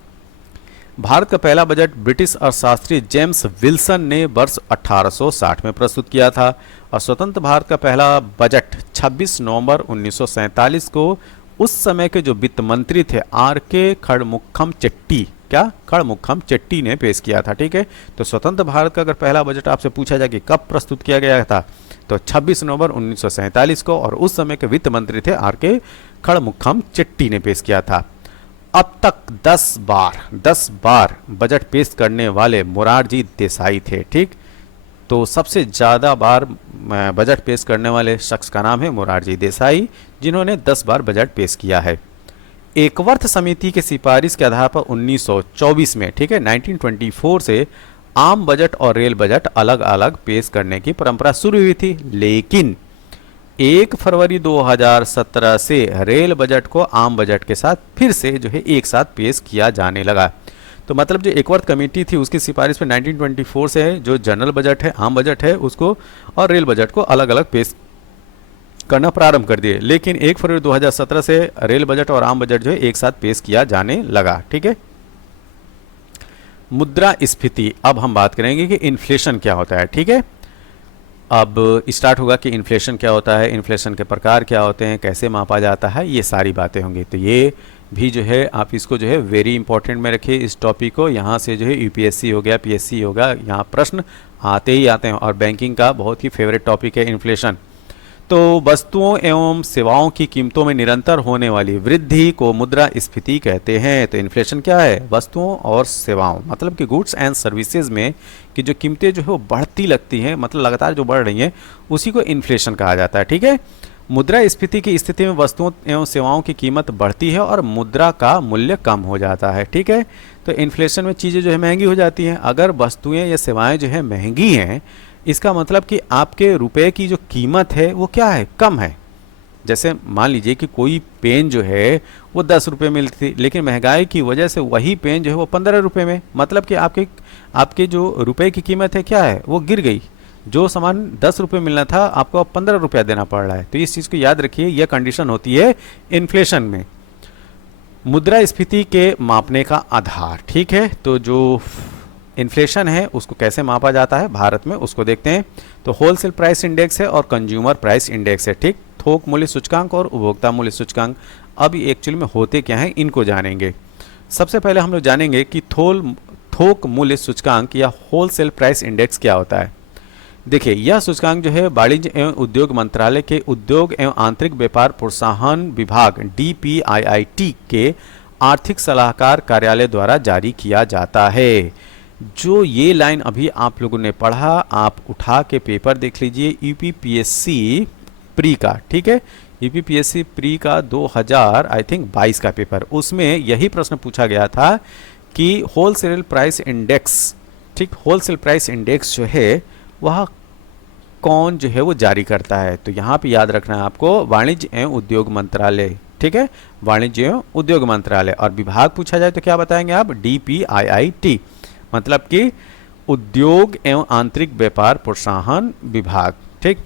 भारत का पहला बजट ब्रिटिश अर्थशास्त्री जेम्स विल्सन ने वर्ष 1860 में प्रस्तुत किया था और स्वतंत्र भारत का पहला बजट 26 नवंबर 1947 को उस समय के जो वित्त मंत्री थे आर के खड़मुखम चेट्टी, क्या खड़मुखम चेट्टी ने पेश किया था। ठीक है, तो स्वतंत्र भारत का अगर पहला बजट आपसे पूछा जाए कि कब प्रस्तुत किया गया था तो 26 नवंबर 1947 को, और उस समय के वित्त मंत्री थे आर के खड़मुखम चेट्टी ने पेश किया था। अब तक 10 बार बजट पेश करने वाले मोरारजी देसाई थे। ठीक, तो सबसे ज़्यादा बार बजट पेश करने वाले शख्स का नाम है मोरारजी देसाई, जिन्होंने 10 बार बजट पेश किया है। एकवर्थ समिति के सिफारिश के आधार पर 1924 में, ठीक है, 1924 से आम बजट और रेल बजट अलग अलग पेश करने की परंपरा शुरू हुई थी, लेकिन 1 फरवरी 2017 से रेल बजट को आम बजट के साथ फिर से जो है एक साथ पेश किया जाने लगा। तो मतलब जो एकवर्थ कमेटी थी उसकी सिफारिश पे 1924 से है जो जनरल बजट है, आम बजट है, उसको और रेल बजट को अलग अलग पेश करना प्रारंभ कर दिए, लेकिन 1 फरवरी 2017 से रेल बजट और आम बजट जो है एक साथ पेश किया जाने लगा। ठीक है, मुद्रास्फीति, अब हम बात करेंगे कि इन्फ्लेशन क्या होता है। ठीक है, अब स्टार्ट होगा कि इन्फ्लेशन क्या होता है, इन्फ्लेशन के प्रकार क्या होते हैं, कैसे मापा जाता है, ये सारी बातें होंगी। तो ये भी जो है आप इसको जो है वेरी इंपॉर्टेंट में रखिए इस टॉपिक को। यहाँ से जो है यूपीएससी हो गया, पीएससी होगा, यहाँ प्रश्न आते ही आते हैं और बैंकिंग का बहुत ही फेवरेट टॉपिक है इन्फ्लेशन। तो वस्तुओं एवं सेवाओं की कीमतों में निरंतर होने वाली वृद्धि को मुद्रास्फीति कहते हैं। तो इन्फ्लेशन क्या है, वस्तुओं और सेवाओं मतलब कि गुड्स एंड सर्विसेज में कि जो कीमतें जो है वो बढ़ती लगती हैं, मतलब लगातार जो बढ़ रही हैं, उसी को इन्फ्लेशन कहा जाता है। ठीक है, मुद्रास्फीति की स्थिति में वस्तुओं एवं सेवाओं की कीमत बढ़ती है और मुद्रा का मूल्य कम हो जाता है। ठीक है, तो इन्फ्लेशन में चीज़ें जो है महंगी हो जाती हैं। अगर वस्तुएं या सेवाएं जो है महंगी हैं, इसका मतलब कि आपके रुपए की जो कीमत है वो क्या है, कम है। जैसे मान लीजिए कि कोई पेन जो है वो 10 रुपये में मिलती थी, लेकिन महंगाई की वजह से वही पेन जो है वो 15 रुपये में, मतलब कि आपके जो रुपए की कीमत है क्या है, वो गिर गई। जो सामान 10 रुपये मिलना था आपको अब 15 रुपया देना पड़ रहा है। तो इस चीज़ को याद रखिए, यह कंडीशन होती है इन्फ्लेशन में। मुद्रास्फीति के मापने का आधार, ठीक है, तो जो इन्फ्लेशन है उसको कैसे मापा जाता है भारत में उसको देखते हैं। तो होलसेल प्राइस इंडेक्स है और कंज्यूमर प्राइस इंडेक्स है। ठीक, थोक मूल्य सूचकांक और उपभोक्ता मूल्य सूचकांक। अब ये एक्चुअली में होते क्या हैं इनको जानेंगे। सबसे पहले हम लोग जानेंगे कि थोक मूल्य सूचकांक या होलसेल प्राइस इंडेक्स क्या होता है। देखिए, यह सूचकांक जो है वाणिज्य एवं उद्योग मंत्रालय के उद्योग एवं आंतरिक व्यापार प्रोत्साहन विभाग DPIIT के आर्थिक सलाहकार कार्यालय द्वारा जारी किया जाता है। जो ये लाइन अभी आप लोगों ने पढ़ा, आप उठा के पेपर देख लीजिए यूपीपीएससी प्री का। ठीक है, यूपीपीएससी प्री का 2022 का पेपर, उसमें यही प्रश्न पूछा गया था कि होलसेल प्राइस इंडेक्स, ठीक, होलसेल प्राइस इंडेक्स जो है वह कौन जो है वो जारी करता है। तो यहाँ पे याद रखना है आपको वाणिज्य एवं उद्योग मंत्रालय। ठीक है, वाणिज्य एवं उद्योग मंत्रालय। और विभाग पूछा जाए तो क्या बताएंगे आप, DPIIT, मतलब कि उद्योग एवं आंतरिक व्यापार प्रोत्साहन विभाग, ठीक,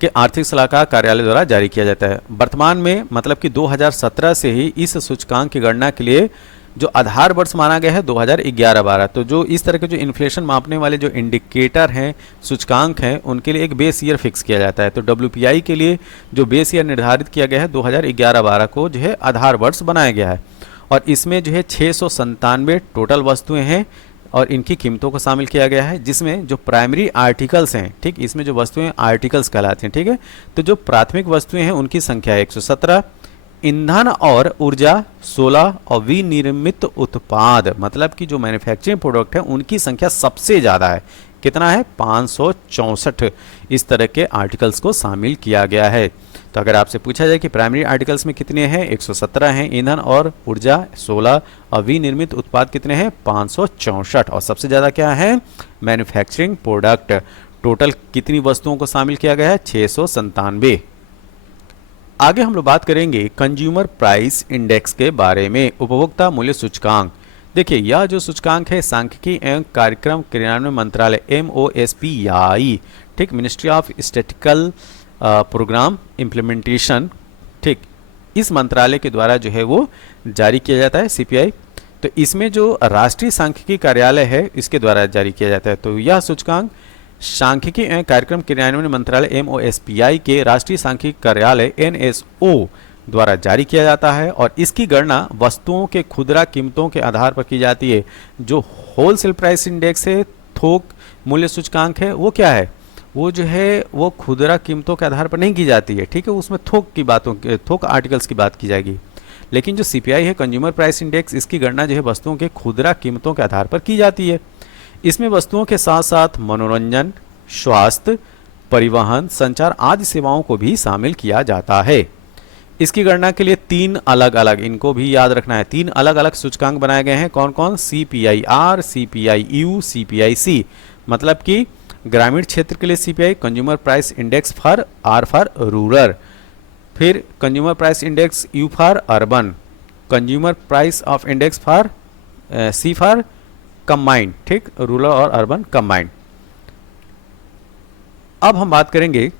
के आर्थिक सलाहकार कार्यालय द्वारा जारी किया जाता है। वर्तमान में मतलब कि 2017 से ही इस सूचकांक की गणना के लिए जो आधार वर्ष माना गया है 2011-12। तो जो इस तरह के जो इन्फ्लेशन मापने वाले जो इंडिकेटर हैं, सूचकांक हैं, उनके लिए एक बेस ईयर फिक्स किया जाता है। तो WPI के लिए जो बेस ईयर निर्धारित किया गया है 2011-12 को जो है आधार वर्ष बनाया गया है। और इसमें जो है 697 टोटल वस्तुएं हैं और इनकी कीमतों को शामिल किया गया है, जिसमें जो प्राइमरी आर्टिकल्स हैं, ठीक, इसमें जो वस्तुएं आर्टिकल्स कहलाती हैं। ठीक है, तो जो प्राथमिक वस्तुएं हैं उनकी संख्या 117, ईंधन और ऊर्जा 16 और विनिर्मित उत्पाद मतलब कि जो मैन्युफैक्चरिंग प्रोडक्ट है उनकी संख्या सबसे ज़्यादा है। कितना है, 564 इस तरह के आर्टिकल्स को शामिल किया गया है। तो अगर आपसे पूछा जाए कि प्राइमरी आर्टिकल्स में कितने हैं, 117 हैं, ईंधन और ऊर्जा 16 और विनिर्मित उत्पाद कितने हैं, 564, और सबसे ज़्यादा क्या है, मैन्युफैक्चरिंग प्रोडक्ट। टोटल कितनी वस्तुओं को शामिल किया गया है, 697। आगे हम लोग बात करेंगे कंज्यूमर प्राइस इंडेक्स के बारे में, उपभोक्ता मूल्य सूचकांक। देखिए, यह जो सूचकांक है सांख्यिकी एवं कार्यक्रम क्रियान्वयन मंत्रालय MOSPI, ठीक, Ministry of Statistical Programme Implementation, ठीक, इस मंत्रालय के द्वारा जो है वो जारी किया जाता है। CPI तो इसमें जो राष्ट्रीय सांख्यिकी कार्यालय है इसके द्वारा जारी किया जाता है। तो यह सूचकांक सांख्यिकी एवं कार्यक्रम क्रियान्वयन मंत्रालय MOSPI के राष्ट्रीय सांख्यिकी कार्यालय NSO द्वारा जारी किया जाता है और इसकी गणना वस्तुओं के खुदरा कीमतों के आधार पर की जाती है। जो होलसेल प्राइस इंडेक्स है, थोक मूल्य सूचकांक है, वो क्या है, वो जो है वो खुदरा कीमतों के आधार पर नहीं की जाती है, ठीक है, उसमें थोक आर्टिकल्स की बात की जाएगी। लेकिन जो CPI है, कंज्यूमर प्राइस इंडेक्स, इसकी गणना जो है वस्तुओं के खुदरा कीमतों के आधार पर की जाती है। इसमें वस्तुओं के साथ साथ मनोरंजन, स्वास्थ्य, परिवहन, संचार आदि सेवाओं को भी शामिल किया जाता है। इसकी गणना के लिए तीन अलग अलग, इनको भी याद रखना है, तीन अलग अलग सूचकांक बनाए गए हैं। कौन कौन? CPI-R, CPI-U, CPI-C। मतलब कि ग्रामीण क्षेत्र के लिए CPI, consumer price index for R for rural, फिर consumer price index U for urban, consumer price of index for C for combined, ठीक, रूरल और अर्बन कंबाइंड। अब हम बात करेंगे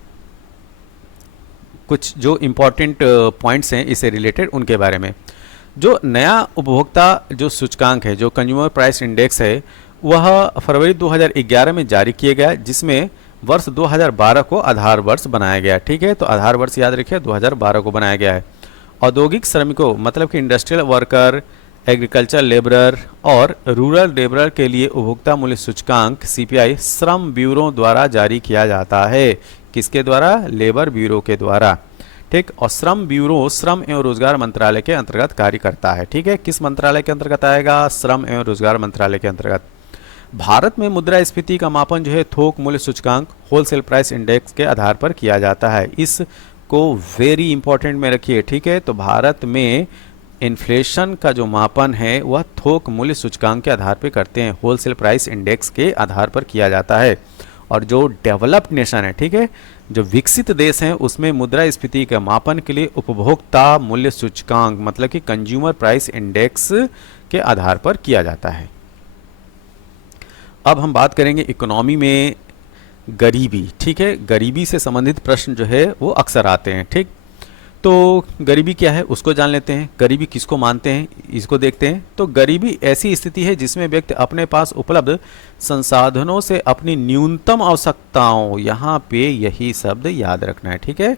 कुछ जो इंपॉर्टेंट पॉइंट्स हैं इससे रिलेटेड, उनके बारे में। जो नया उपभोक्ता जो सूचकांक है, जो कंज्यूमर प्राइस इंडेक्स है, वह फरवरी 2011 में जारी किया गया, जिसमें वर्ष 2012 को आधार वर्ष बनाया गया, ठीक है। तो आधार वर्ष याद रखिए 2012 को बनाया गया है। औद्योगिक श्रमिकों मतलब कि इंडस्ट्रियल वर्कर, एग्रीकल्चर लेबरर और रूरल लेबरर के लिए उपभोक्ता मूल्य सूचकांक CPI श्रम ब्यूरो द्वारा जारी किया जाता है। किसके द्वारा? लेबर ब्यूरो के द्वारा, ठीक। और श्रम ब्यूरो श्रम एवं रोजगार मंत्रालय के अंतर्गत कार्य करता है, ठीक है। किस मंत्रालय के अंतर्गत आएगा? श्रम एवं रोजगार मंत्रालय के अंतर्गत। भारत में मुद्रास्फीति का मापन जो है थोक मूल्य सूचकांक होलसेल प्राइस इंडेक्स के आधार पर किया जाता है। इसको वेरी इंपॉर्टेंट में रखिए, ठीक है। तो भारत में इन्फ्लेशन का जो मापन है वह थोक मूल्य सूचकांक के आधार पर करते हैं, होलसेल प्राइस इंडेक्स के आधार पर किया जाता है। और जो डेवलप्ड नेशन है, ठीक है, जो विकसित देश हैं, उसमें मुद्रास्फीति के मापन के लिए उपभोक्ता मूल्य सूचकांक मतलब कि कंज्यूमर प्राइस इंडेक्स के आधार पर किया जाता है। अब हम बात करेंगे इकोनॉमी में गरीबी, ठीक है। गरीबी से संबंधित प्रश्न जो है वो अक्सर आते हैं, ठीक। तो गरीबी क्या है उसको जान लेते हैं। गरीबी किसको मानते हैं इसको देखते हैं। तो गरीबी ऐसी स्थिति है जिसमें व्यक्ति अपने पास उपलब्ध संसाधनों से अपनी न्यूनतम आवश्यकताओं, यहाँ पे यही शब्द याद रखना है, ठीक है,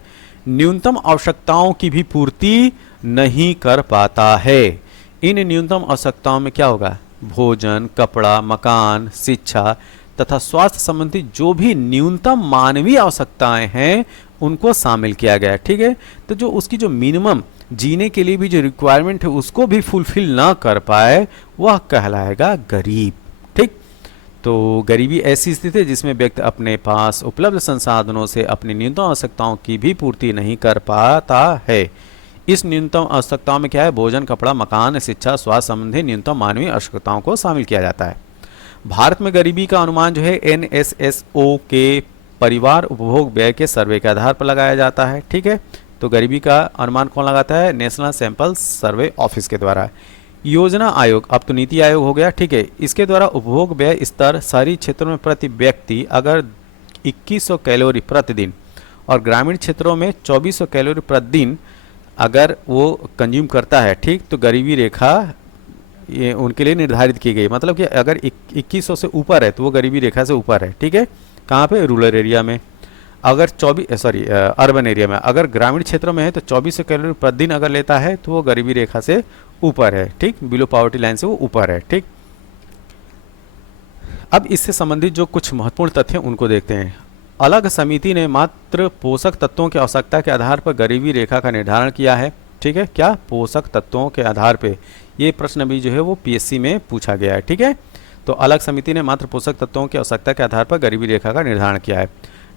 न्यूनतम आवश्यकताओं की भी पूर्ति नहीं कर पाता है। इन न्यूनतम आवश्यकताओं में क्या होगा? भोजन, कपड़ा, मकान, शिक्षा तथा स्वास्थ्य संबंधी जो भी न्यूनतम मानवीय आवश्यकताएं हैं उनको शामिल किया गया है, ठीक है। तो जो उसकी जो मिनिमम जीने के लिए भी जो रिक्वायरमेंट है उसको भी फुलफिल ना कर पाए वह कहलाएगा गरीब, ठीक। तो गरीबी ऐसी स्थिति है जिसमें व्यक्ति अपने पास उपलब्ध संसाधनों से अपनी न्यूनतम आवश्यकताओं की भी पूर्ति नहीं कर पाता है। इस न्यूनतम आवश्यकताओं में क्या है? भोजन, कपड़ा, मकान, शिक्षा, स्वास्थ्य संबंधी न्यूनतम मानवीय आवश्यकताओं को शामिल किया जाता है। भारत में गरीबी का अनुमान जो है NSSO के परिवार उपभोग व्यय के सर्वे के आधार पर लगाया जाता है, ठीक है। तो गरीबी का अनुमान कौन लगाता है? नेशनल सैंपल सर्वे ऑफिस के द्वारा। योजना आयोग, अब तो नीति आयोग हो गया, ठीक है। इसके द्वारा उपभोग व्यय स्तर शहरी क्षेत्रों में प्रति व्यक्ति अगर 2100 कैलोरी प्रतिदिन और ग्रामीण क्षेत्रों में 2400 कैलोरी प्रतिदिन अगर वो कंज्यूम करता है, ठीक, तो गरीबी रेखा ये उनके लिए निर्धारित की गई। मतलब कि अगर 2100 से ऊपर है तो वो गरीबी रेखा से ऊपर है, ठीक है। कहाँ पे? रूरल एरिया में। अगर अर्बन एरिया में। अगर ग्रामीण क्षेत्रों में है तो 2400 कैलोरी प्रतिदिन अगर लेता है तो वो गरीबी रेखा से ऊपर है, ठीक, बिलो पॉवर्टी लाइन से वो ऊपर है, ठीक। अब इससे संबंधित जो कुछ महत्वपूर्ण तथ्य हैं उनको देखते हैं। अलग समिति ने मात्र पोषक तत्वों की आवश्यकता के आधार पर गरीबी रेखा का निर्धारण किया है, ठीक है। क्या? पोषक तत्वों के आधार पे। ये प्रश्न भी जो है वो PSC में पूछा गया है, ठीक है। तो अलग समिति ने मात्र पोषक तत्वों की आवश्यकता के आधार पर गरीबी रेखा का निर्धारण किया है।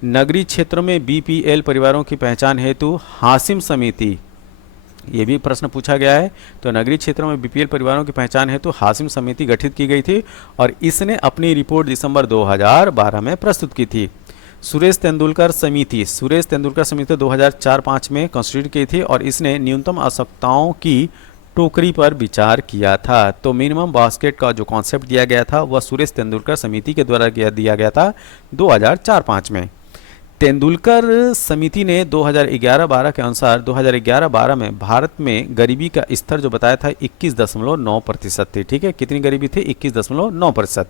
नगरीय क्षेत्रों में BPL परिवारों की पहचान हेतु हासिम समिति, ये भी प्रश्न पूछा गया है। तो नगरीय क्षेत्रों में BPL परिवारों की पहचान हेतु हासिम समिति गठित की गई थी और इसने अपनी रिपोर्ट दिसंबर 2012 में प्रस्तुत की थी। सुरेश तेंदुलकर समिति 2004-5 में कॉन्स्टिट्यूट की थी और इसने न्यूनतम आवश्यकताओं की टोकरी पर विचार किया था। तो मिनिमम बास्केट का जो कॉन्सेप्ट दिया गया था वह सुरेश तेंदुलकर समिति के द्वारा दिया गया था 2004-5 में। तेंदुलकर समिति ने 2011-12 के अनुसार 2011-12 में भारत में गरीबी का स्तर जो बताया था 21.9% थी। ठीक है, कितनी गरीबी थी? 21.9%।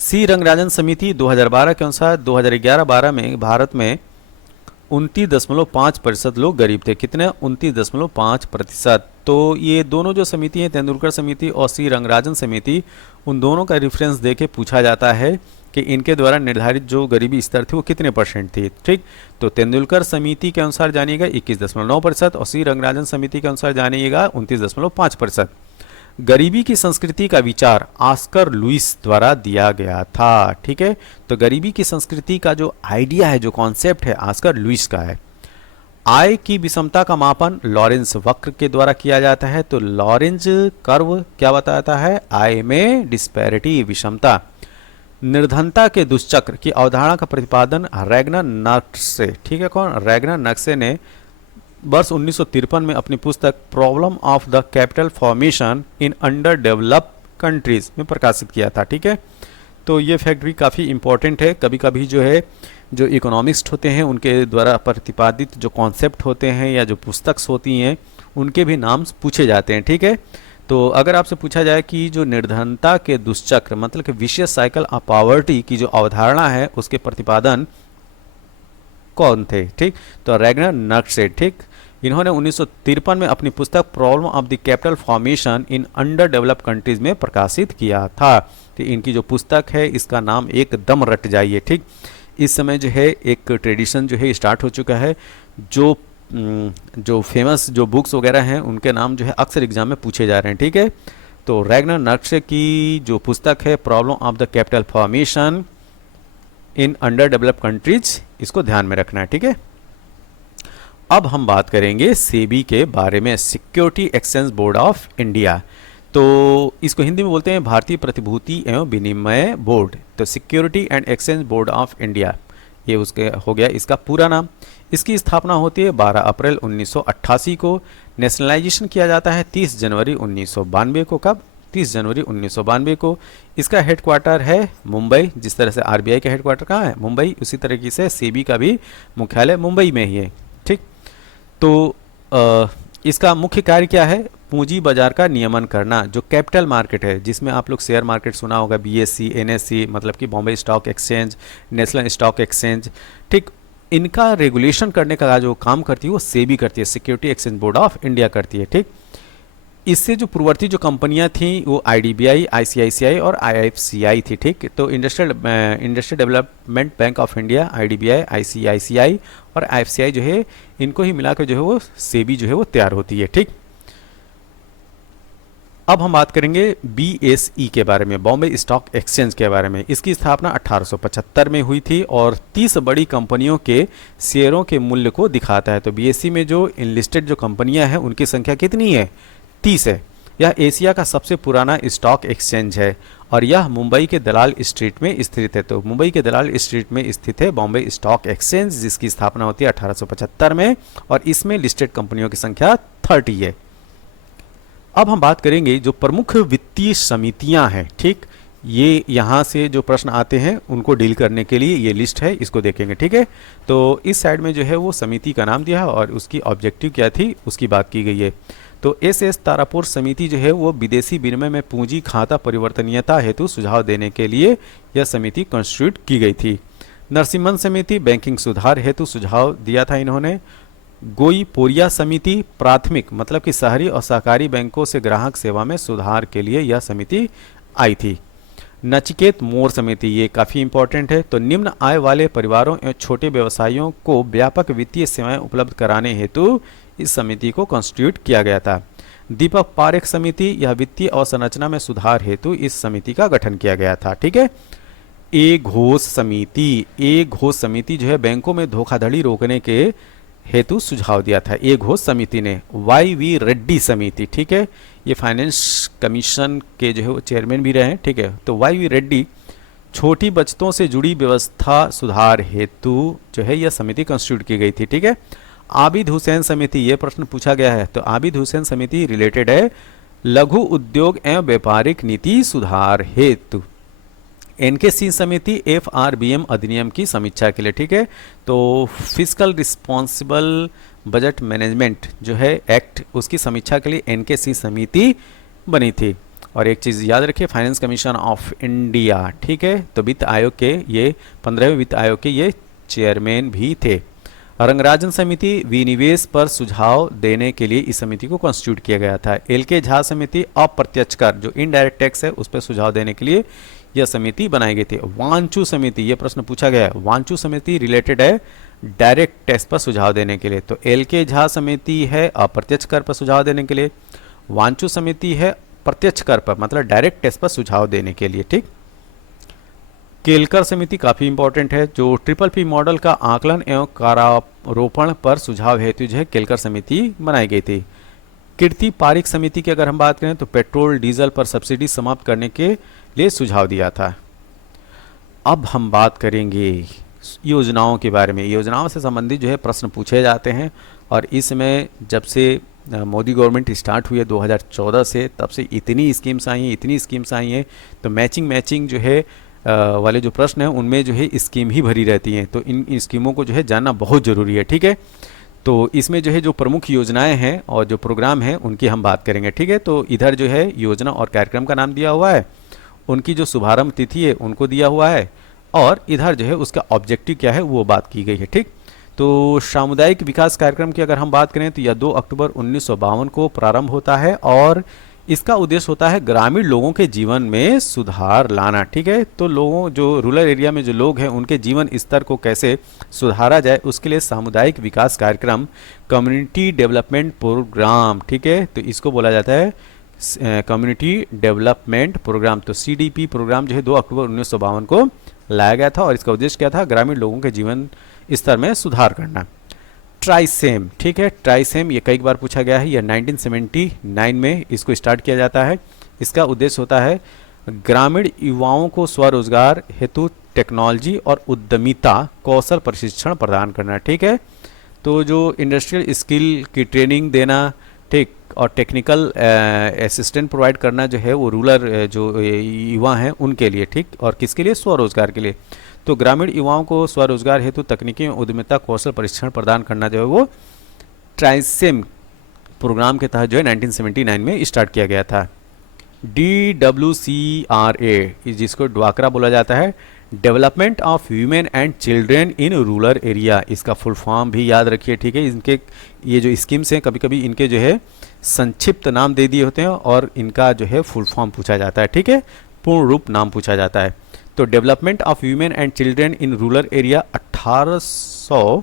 सी रंगराजन समिति 2012 के अनुसार 2011-12 में भारत में 29.5% लोग गरीब थे। कितने? 29.5%। तो ये दोनों जो समिति हैं, तेंदुलकर समिति और सी रंगराजन समिति, उन दोनों का रेफरेंस देके पूछा जाता है कि इनके द्वारा निर्धारित जो गरीबी स्तर थी वो कितने परसेंट थी। ठीक, तो तेंदुलकर समिति के अनुसार जानिएगा 21.9% और सी रंगराजन समिति के अनुसार जानिएगा 29.5%। गरीबी की संस्कृति का विचार ऑस्कर लुईस द्वारा दिया गया था। ठीक है, तो गरीबी की संस्कृति का जो आइडिया है, जो कॉन्सेप्ट है, ऑस्कर लुईस का है। आय की विषमता का मापन लॉरेंस वक्र के द्वारा किया जाता है। तो लॉरेंस कर्व क्या बताता है? आय में डिस्पैरिटी, विषमता। निर्धनता के दुष्चक्र की अवधारणा का प्रतिपादन रैगनर नक्से, ठीक है, कौन? रैगनर नक्से ने वर्ष 1953 में अपनी पुस्तक problem of the capital formation in under developed countries में प्रकाशित किया था। ठीक है, तो ये फैक्ट भी काफ़ी इंपॉर्टेंट है। कभी कभी जो है, जो इकोनॉमिस्ट होते हैं उनके द्वारा प्रतिपादित जो कॉन्सेप्ट होते हैं या जो पुस्तक्स होती हैं उनके भी नाम पूछे जाते हैं। ठीक है, तो अगर आपसे पूछा जाए कि जो निर्धनता के दुष्चक्र मतलब कि विशियस साइकिल ऑफ पॉवर्टी की जो अवधारणा है उसके प्रतिपादन कौन थे? ठीक, तो रैगनर नक्से। ठीक, इन्होंने 1953 में अपनी पुस्तक problem of the capital formation in under developed countries में प्रकाशित किया था। तो इनकी जो पुस्तक है इसका नाम एकदम रट जाइए। ठीक, इस समय जो है एक ट्रेडिशन जो है स्टार्ट हो चुका है, जो फेमस जो बुक्स वगैरह हैं उनके नाम जो है अक्सर एग्जाम में पूछे जा रहे हैं। ठीक है, तो रैगनर नक्से की जो पुस्तक है problem of the capital formation in under developed countries, इसको ध्यान में रखना है। ठीक है, अब हम बात करेंगे सेबी के बारे में, security exchange board of India. तो इसको हिंदी में बोलते हैं भारतीय प्रतिभूति एवं विनिमय बोर्ड। तो security and exchange board of India, ये उसके हो गया इसका पूरा नाम। इसकी स्थापना होती है 12 अप्रैल 1988 को। नेशनलाइजेशन किया जाता है 30 जनवरी 1992 को। कब? 30 जनवरी 1992 को। इसका हेडक्वार्टर है मुंबई। जिस तरह से आरबीआई का हेडक्वार्टर कहाँ है? मुंबई, उसी तरीके से सेबी का भी मुख्यालय मुंबई में ही है। ठीक, तो इसका मुख्य कार्य क्या है? पूंजी बाजार का नियमन करना। जो कैपिटल मार्केट है जिसमें आप लोग शेयर मार्केट सुना होगा, बीएससी, एनएससी मतलब कि Bombay stock exchange, national stock exchange, ठीक, इनका रेगुलेशन करने का जो काम करती है वो सेबी करती है, security exchange board of India करती है। ठीक, इससे जो पूर्ववर्ती जो कंपनियां थी वो आईडीबीआई, आईसीआईसीआई और आईएफसीआई थी। ठीक, तो industrial development bank of India, IDBI, ICICI और आईएफसीआई जो है, इनको ही मिलाकर जो है वो सेबी जो है वो तैयार होती है। ठीक, अब हम बात करेंगे बीएसई के बारे में, बॉम्बे स्टॉक एक्सचेंज के बारे में। इसकी स्थापना 1875 में हुई थी और 30 बड़ी कंपनियों के शेयरों के मूल्य को दिखाता है। तो बीएसई में जो इनलिस्टेड जो कंपनियां हैं उनकी संख्या कितनी है? 30 है। यह एशिया का सबसे पुराना स्टॉक एक्सचेंज है और यह मुंबई के दलाल स्ट्रीट में स्थित है। तो मुंबई के दलाल स्ट्रीट में स्थित है बॉम्बे स्टॉक एक्सचेंज, जिसकी स्थापना होती है 1875 में और इसमें लिस्टेड कंपनियों की संख्या 30 है। अब हम बात करेंगे जो प्रमुख वित्तीय समितियां हैं। ठीक, ये यहाँ से जो प्रश्न आते हैं उनको डील करने के लिए ये लिस्ट है, इसको देखेंगे। ठीक है, तो इस साइड में जो है वो समिति का नाम दिया है और उसकी ऑब्जेक्टिव क्या थी उसकी बात की गई है। तो एस तारापुर समिति जो है वो विदेशी विनिमय में पूंजी खाता परिवर्तनीयता हेतु सुझाव देने के लिए यह समिति कॉन्स्टिट्यूट की गई थी। नरसिम्हन समिति बैंकिंग सुधार हेतु सुझाव दिया था इन्होंने। गोईपोरिया समिति प्राथमिक मतलब कि शहरी और सहकारी बैंकों से ग्राहक सेवा में सुधार के लिए यह समिति आई थी। नचिकेत मोर समिति, ये काफ़ी इंपॉर्टेंट है। तो निम्न आय वाले परिवारों एवं छोटे व्यवसायियों को व्यापक वित्तीय सेवाएं उपलब्ध कराने हेतु इस समिति को कॉन्स्टिट्यूट किया गया था। दीपक पारेख समिति, यह वित्तीय अवसंरचना में सुधार हेतु इस समिति का गठन किया गया था। ठीक है, ए घोष समिति, ए घोष समिति जो है बैंकों में धोखाधड़ी रोकने के हेतु सुझाव दिया था ए घोष समिति ने। वाई वी रेड्डी समिति, ठीक है, ये फाइनेंस कमीशन के जो है वो चेयरमैन भी रहे हैं। ठीक है, तो वाई वी रेड्डी छोटी बचतों से जुड़ी व्यवस्था सुधार हेतु जो है यह समिति कॉन्स्टिट्यूट की गई थी। ठीक है, आबिद हुसैन समिति, ये प्रश्न पूछा गया है। तो आबिद हुसैन समिति रिलेटेड है लघु उद्योग एवं व्यापारिक नीति सुधार हेतु। एनकेसी समिति एफआरबीएम अधिनियम की समीक्षा के लिए, ठीक है। तो फिजिकल रिस्पॉन्सिबल बजट मैनेजमेंट जो है एक्ट, उसकी समीक्षा के लिए एनकेसी समिति बनी थी। और एक चीज़ याद रखिए, फाइनेंस कमीशन ऑफ इंडिया, ठीक है, तो वित्त आयोग के ये 15वें वित्त आयोग के ये चेयरमैन भी थे। रंगराजन समिति विनिवेश पर सुझाव देने के लिए इस समिति को कॉन्स्टिट्यूट किया गया था। एल के झा समिति अप्रत्यक्ष कर जो इनडायरेक्ट टैक्स है उस पर सुझाव देने के लिए यह समिति बनाई गई थी। वांचू समिति, यह प्रश्न पूछा गया है, वांचू समिति रिलेटेड है डायरेक्ट टैक्स पर सुझाव देने के लिए। तो एल के झा समिति है अप्रत्यक्ष कर पर सुझाव देने के लिए, वांचू समिति है प्रत्यक्ष कर पर मतलब डायरेक्ट टैक्स पर सुझाव देने के लिए, ठीक। केलकर समिति काफ़ी इंपॉर्टेंट है, जो ट्रिपल पी मॉडल का आकलन एवं कारारोपण पर सुझाव हेतु जो है केलकर समिति बनाई गई थी। कीर्ति पारिक समिति की अगर हम बात करें तो पेट्रोल डीजल पर सब्सिडी समाप्त करने के लिए सुझाव दिया था। अब हम बात करेंगे योजनाओं के बारे में। योजनाओं से संबंधित जो है प्रश्न पूछे जाते हैं, और इसमें जब से मोदी गवर्नमेंट स्टार्ट हुई है 2014 से, तब से इतनी स्कीम्स आई हैं, तो मैचिंग जो है वाले जो प्रश्न हैं उनमें जो है स्कीम ही भरी रहती हैं। तो इन स्कीमों को जो है जानना बहुत ज़रूरी है, ठीक है। तो इसमें जो है जो प्रमुख योजनाएं हैं और जो प्रोग्राम हैं उनकी हम बात करेंगे, ठीक है। तो इधर जो है योजना और कार्यक्रम का नाम दिया हुआ है, उनकी जो शुभारंभ तिथि है उनको दिया हुआ है, और इधर जो है उसका ऑब्जेक्टिव क्या है वो बात की गई है, ठीक। तो सामुदायिक विकास कार्यक्रम की अगर हम बात करें तो यह 2 अक्टूबर 1952 को प्रारंभ होता है, और इसका उद्देश्य होता है ग्रामीण लोगों के जीवन में सुधार लाना, ठीक है। तो लोगों जो रूरल एरिया में जो लोग हैं उनके जीवन स्तर को कैसे सुधारा जाए उसके लिए सामुदायिक विकास कार्यक्रम, कम्युनिटी डेवलपमेंट प्रोग्राम, ठीक है, तो इसको बोला जाता है कम्युनिटी डेवलपमेंट प्रोग्राम। तो सीडीपी प्रोग्राम जो है 2 अक्टूबर 1952 को लाया गया था, और इसका उद्देश्य क्या था, ग्रामीण लोगों के जीवन स्तर में सुधार करना। ट्राइसेम, ठीक है, ट्राइसेम ये कई बार पूछा गया है, यह 1979 में इसको स्टार्ट किया जाता है। इसका उद्देश्य होता है ग्रामीण युवाओं को स्वरोजगार हेतु टेक्नोलॉजी और उद्यमिता कौशल प्रशिक्षण प्रदान करना, ठीक है। तो जो इंडस्ट्रियल स्किल की ट्रेनिंग देना, ठीक, और टेक्निकल असिस्टेंट प्रोवाइड करना जो है वो रूरल जो युवा हैं उनके लिए, ठीक, और किसके लिए, स्वरोजगार के लिए। तो ग्रामीण युवाओं को स्वरोजगार हेतु तकनीकी उद्यमिता कौशल प्रशिक्षण प्रदान करना जो है वो ट्राइसेम प्रोग्राम के तहत जो है 1979 में स्टार्ट किया गया था। DWCRA जिसको ड्वाकरा बोला जाता है, development of women and children in rural area, इसका फुल फॉर्म भी याद रखिए, ठीक है। इनके ये जो स्कीम्स हैं कभी कभी इनके जो है संक्षिप्त नाम दे दिए होते हैं और इनका जो है फुल फॉर्म पूछा जाता है, ठीक है, पूर्ण रूप नाम पूछा जाता है। तो development of women and children in rural area 1800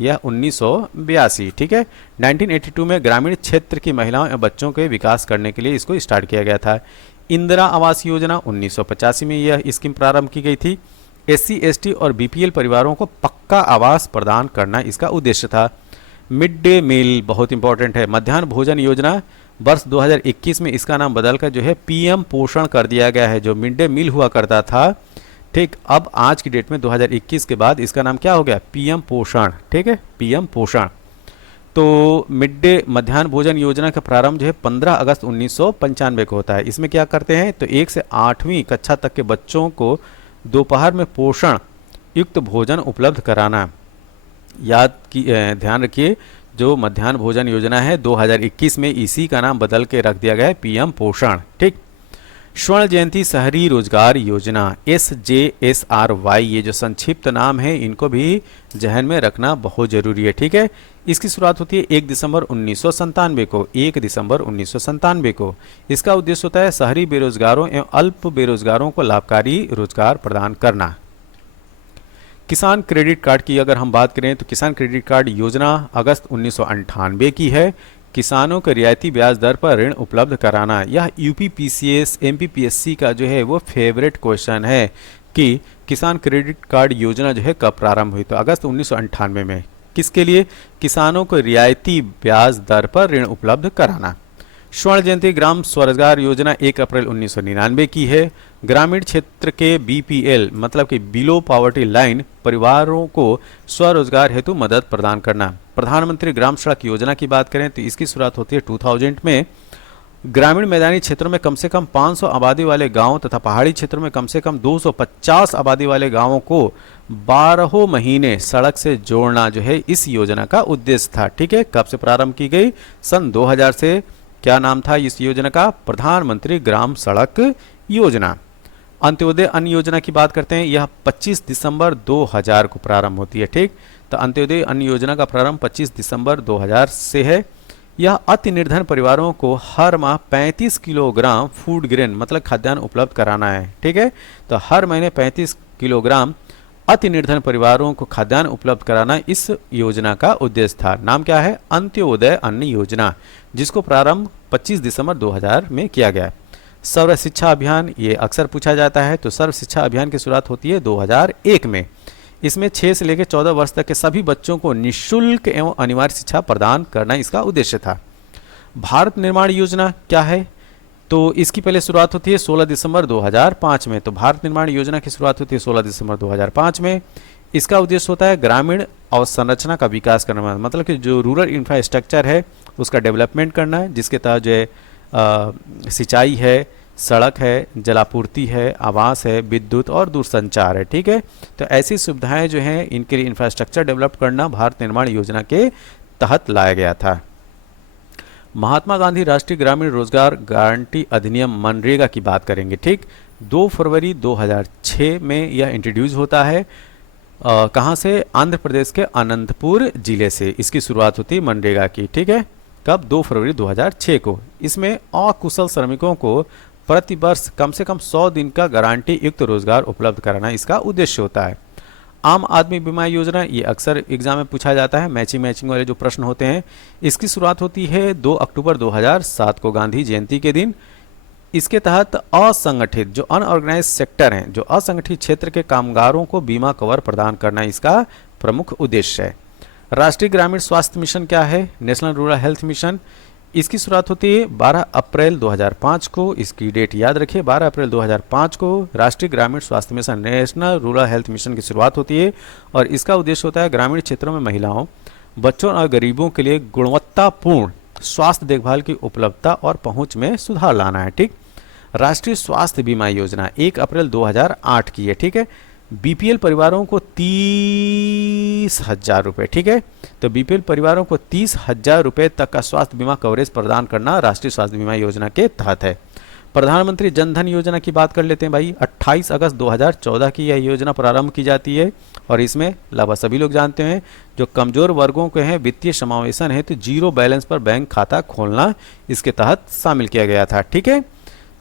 या 1982, ठीक है। 1982 में ग्रामीण क्षेत्र की महिलाओं एवं बच्चों के विकास करने के लिए इसको स्टार्ट किया गया था। इंदिरा आवास योजना 1985 में यह स्कीम प्रारंभ की गई थी। SC ST और BPL परिवारों को पक्का आवास प्रदान करना इसका उद्देश्य था। मिड डे मील बहुत इंपॉर्टेंट है, मध्याह्न भोजन योजना वर्ष 2021 में इसका नाम बदलकर जो है PM पोषण कर दिया गया है। जो मिड डे मील हुआ करता था, ठीक, अब आज की डेट में 2021 के बाद इसका नाम क्या हो गया, PM पोषण, ठीक है, PM पोषण। तो मिड डे मध्याह्न भोजन योजना का प्रारंभ जो है 15 अगस्त 1995 को होता है। इसमें क्या करते हैं, तो 1 से 8वीं कक्षा तक के बच्चों को दोपहर में पोषण युक्त भोजन उपलब्ध कराना। ध्यान रखिए, जो मध्याह्न भोजन योजना है 2021 में इसी का नाम बदल के रख दिया गया है PM पोषण, ठीक। स्वर्ण जयंती शहरी रोजगार योजना SJSRY, ये जो संक्षिप्त नाम है इनको भी जहन में रखना बहुत जरूरी है, ठीक है। इसकी शुरुआत होती है 1 दिसंबर 1997 को, 1 दिसंबर 1997 को। इसका उद्देश्य होता है शहरी बेरोजगारों एवं अल्प बेरोजगारों को लाभकारी रोजगार प्रदान करना। किसान क्रेडिट कार्ड की अगर हम बात करें तो किसान क्रेडिट कार्ड योजना अगस्त 1998 की है। किसानों को रियायती ब्याज दर पर ऋण उपलब्ध कराना, यह UPPCS MPPSC का जो है वो फेवरेट क्वेश्चन है कि किसान क्रेडिट कार्ड योजना जो है कब प्रारंभ हुई, तो अगस्त 1998 में। किसके लिए, किसानों को रियायती ब्याज दर पर ऋण उपलब्ध कराना। स्वर्ण जयंती ग्राम स्वरोजगार योजना 1 अप्रैल 1999 की है। ग्रामीण क्षेत्र के BPL मतलब कि बिलो पॉवर्टी लाइन परिवारों को स्वरोजगार हेतु मदद प्रदान करना। प्रधानमंत्री ग्राम सड़क योजना की बात करें तो इसकी शुरुआत होती है 2000 में, ग्रामीण मैदानी क्षेत्रों में कम से कम 500 आबादी वाले गांवों तथा पहाड़ी क्षेत्रों में कम से कम 250 आबादी वाले गांवों को 12 महीने सड़क से जोड़ना जो है इस योजना का उद्देश्य था। ठीक है, कब से प्रारंभ की गई? सन 2000 से। क्या नाम था इस योजना का? प्रधानमंत्री ग्राम सड़क योजना। अंत्योदय अन्न योजना की बात करते हैं, यह 25 दिसंबर 2000 को प्रारंभ होती है। ठीक, तो अंत्योदय अन्न योजना का प्रारंभ 25 दिसंबर 2000 से है। यह अति निर्धन परिवारों को हर माह 35 किलोग्राम फूड ग्रेन मतलब खाद्यान्न उपलब्ध कराना है। ठीक है, तो हर महीने 35 किलोग्राम अति निर्धन परिवारों को खाद्यान्न उपलब्ध कराना इस योजना का उद्देश्य था। नाम क्या है? अंत्योदय अन्न योजना, जिसको प्रारंभ 25 दिसंबर 2000 में किया गया। सर्व शिक्षा अभियान, ये अक्सर पूछा जाता है। तो सर्व शिक्षा अभियान की शुरुआत होती है 2001 में। इसमें 6 से लेकर 14 वर्ष तक के सभी बच्चों को निःशुल्क एवं अनिवार्य शिक्षा प्रदान करना इसका उद्देश्य था। भारत निर्माण योजना क्या है? तो इसकी पहले शुरुआत होती है 16 दिसंबर 2005 में। तो भारत निर्माण योजना की शुरुआत होती है 16 दिसंबर 2005 में। इसका उद्देश्य होता है ग्रामीण अवसंरचना का विकास करना, मतलब कि जो रूरल इंफ्रास्ट्रक्चर है उसका डेवलपमेंट करना है, जिसके तहत जो है सिंचाई है, सड़क है, जलापूर्ति है, आवास है, विद्युत और दूरसंचार है। ठीक है, तो ऐसी सुविधाएं जो हैं इनके लिए इंफ्रास्ट्रक्चर डेवलप करना भारत निर्माण योजना के तहत लाया गया था। महात्मा गांधी राष्ट्रीय ग्रामीण रोजगार गारंटी अधिनियम मनरेगा की बात करेंगे। ठीक, 2 फरवरी 2006 में यह इंट्रोड्यूस होता है। कहाँ से? आंध्र प्रदेश के अनंतपुर जिले से इसकी शुरुआत होती है मनरेगा की। ठीक है, कब? 2 फरवरी 2006 को। इसमें अकुशल श्रमिकों को प्रति वर्ष कम से कम 100 दिन का गारंटी युक्त रोजगार उपलब्ध कराना इसका उद्देश्य होता है। आम आदमी बीमा योजना, ये अक्सर एग्जाम में पूछा जाता है, मैचिंग वाले जो प्रश्न होते हैं। इसकी शुरुआत होती है 2 अक्टूबर 2007 को, गांधी जयंती के दिन। इसके तहत असंगठित जो अनऑर्गेनाइज सेक्टर हैं, जो असंगठित क्षेत्र के कामगारों को बीमा कवर प्रदान करना इसका प्रमुख उद्देश्य है। राष्ट्रीय ग्रामीण स्वास्थ्य मिशन क्या है? National rural health mission. इसकी शुरुआत होती है 12 अप्रैल 2005 को। इसकी डेट याद रखिए, 12 अप्रैल 2005 को राष्ट्रीय ग्रामीण स्वास्थ्य mission, national rural health mission की शुरुआत होती है। और इसका उद्देश्य होता है ग्रामीण क्षेत्रों में महिलाओं, बच्चों और गरीबों के लिए गुणवत्तापूर्ण स्वास्थ्य देखभाल की उपलब्धता और पहुंच में सुधार लाना है। ठीक, राष्ट्रीय स्वास्थ्य बीमा योजना 1 अप्रैल 2008 की है। ठीक है, बीपीएल परिवारों को 30,000 रुपये। ठीक है, तो बीपीएल परिवारों को 30,000 रुपये तक का स्वास्थ्य बीमा कवरेज प्रदान करना राष्ट्रीय स्वास्थ्य बीमा योजना के तहत है। प्रधानमंत्री जन धन योजना की बात कर लेते हैं भाई। 28 अगस्त 2014 की यह योजना प्रारंभ की जाती है और इसमें लगभग सभी लोग जानते हैं जो कमजोर वर्गों के हैं वित्तीय समावेशन है तो जीरो बैलेंस पर बैंक खाता खोलना इसके तहत शामिल किया गया था। ठीक है,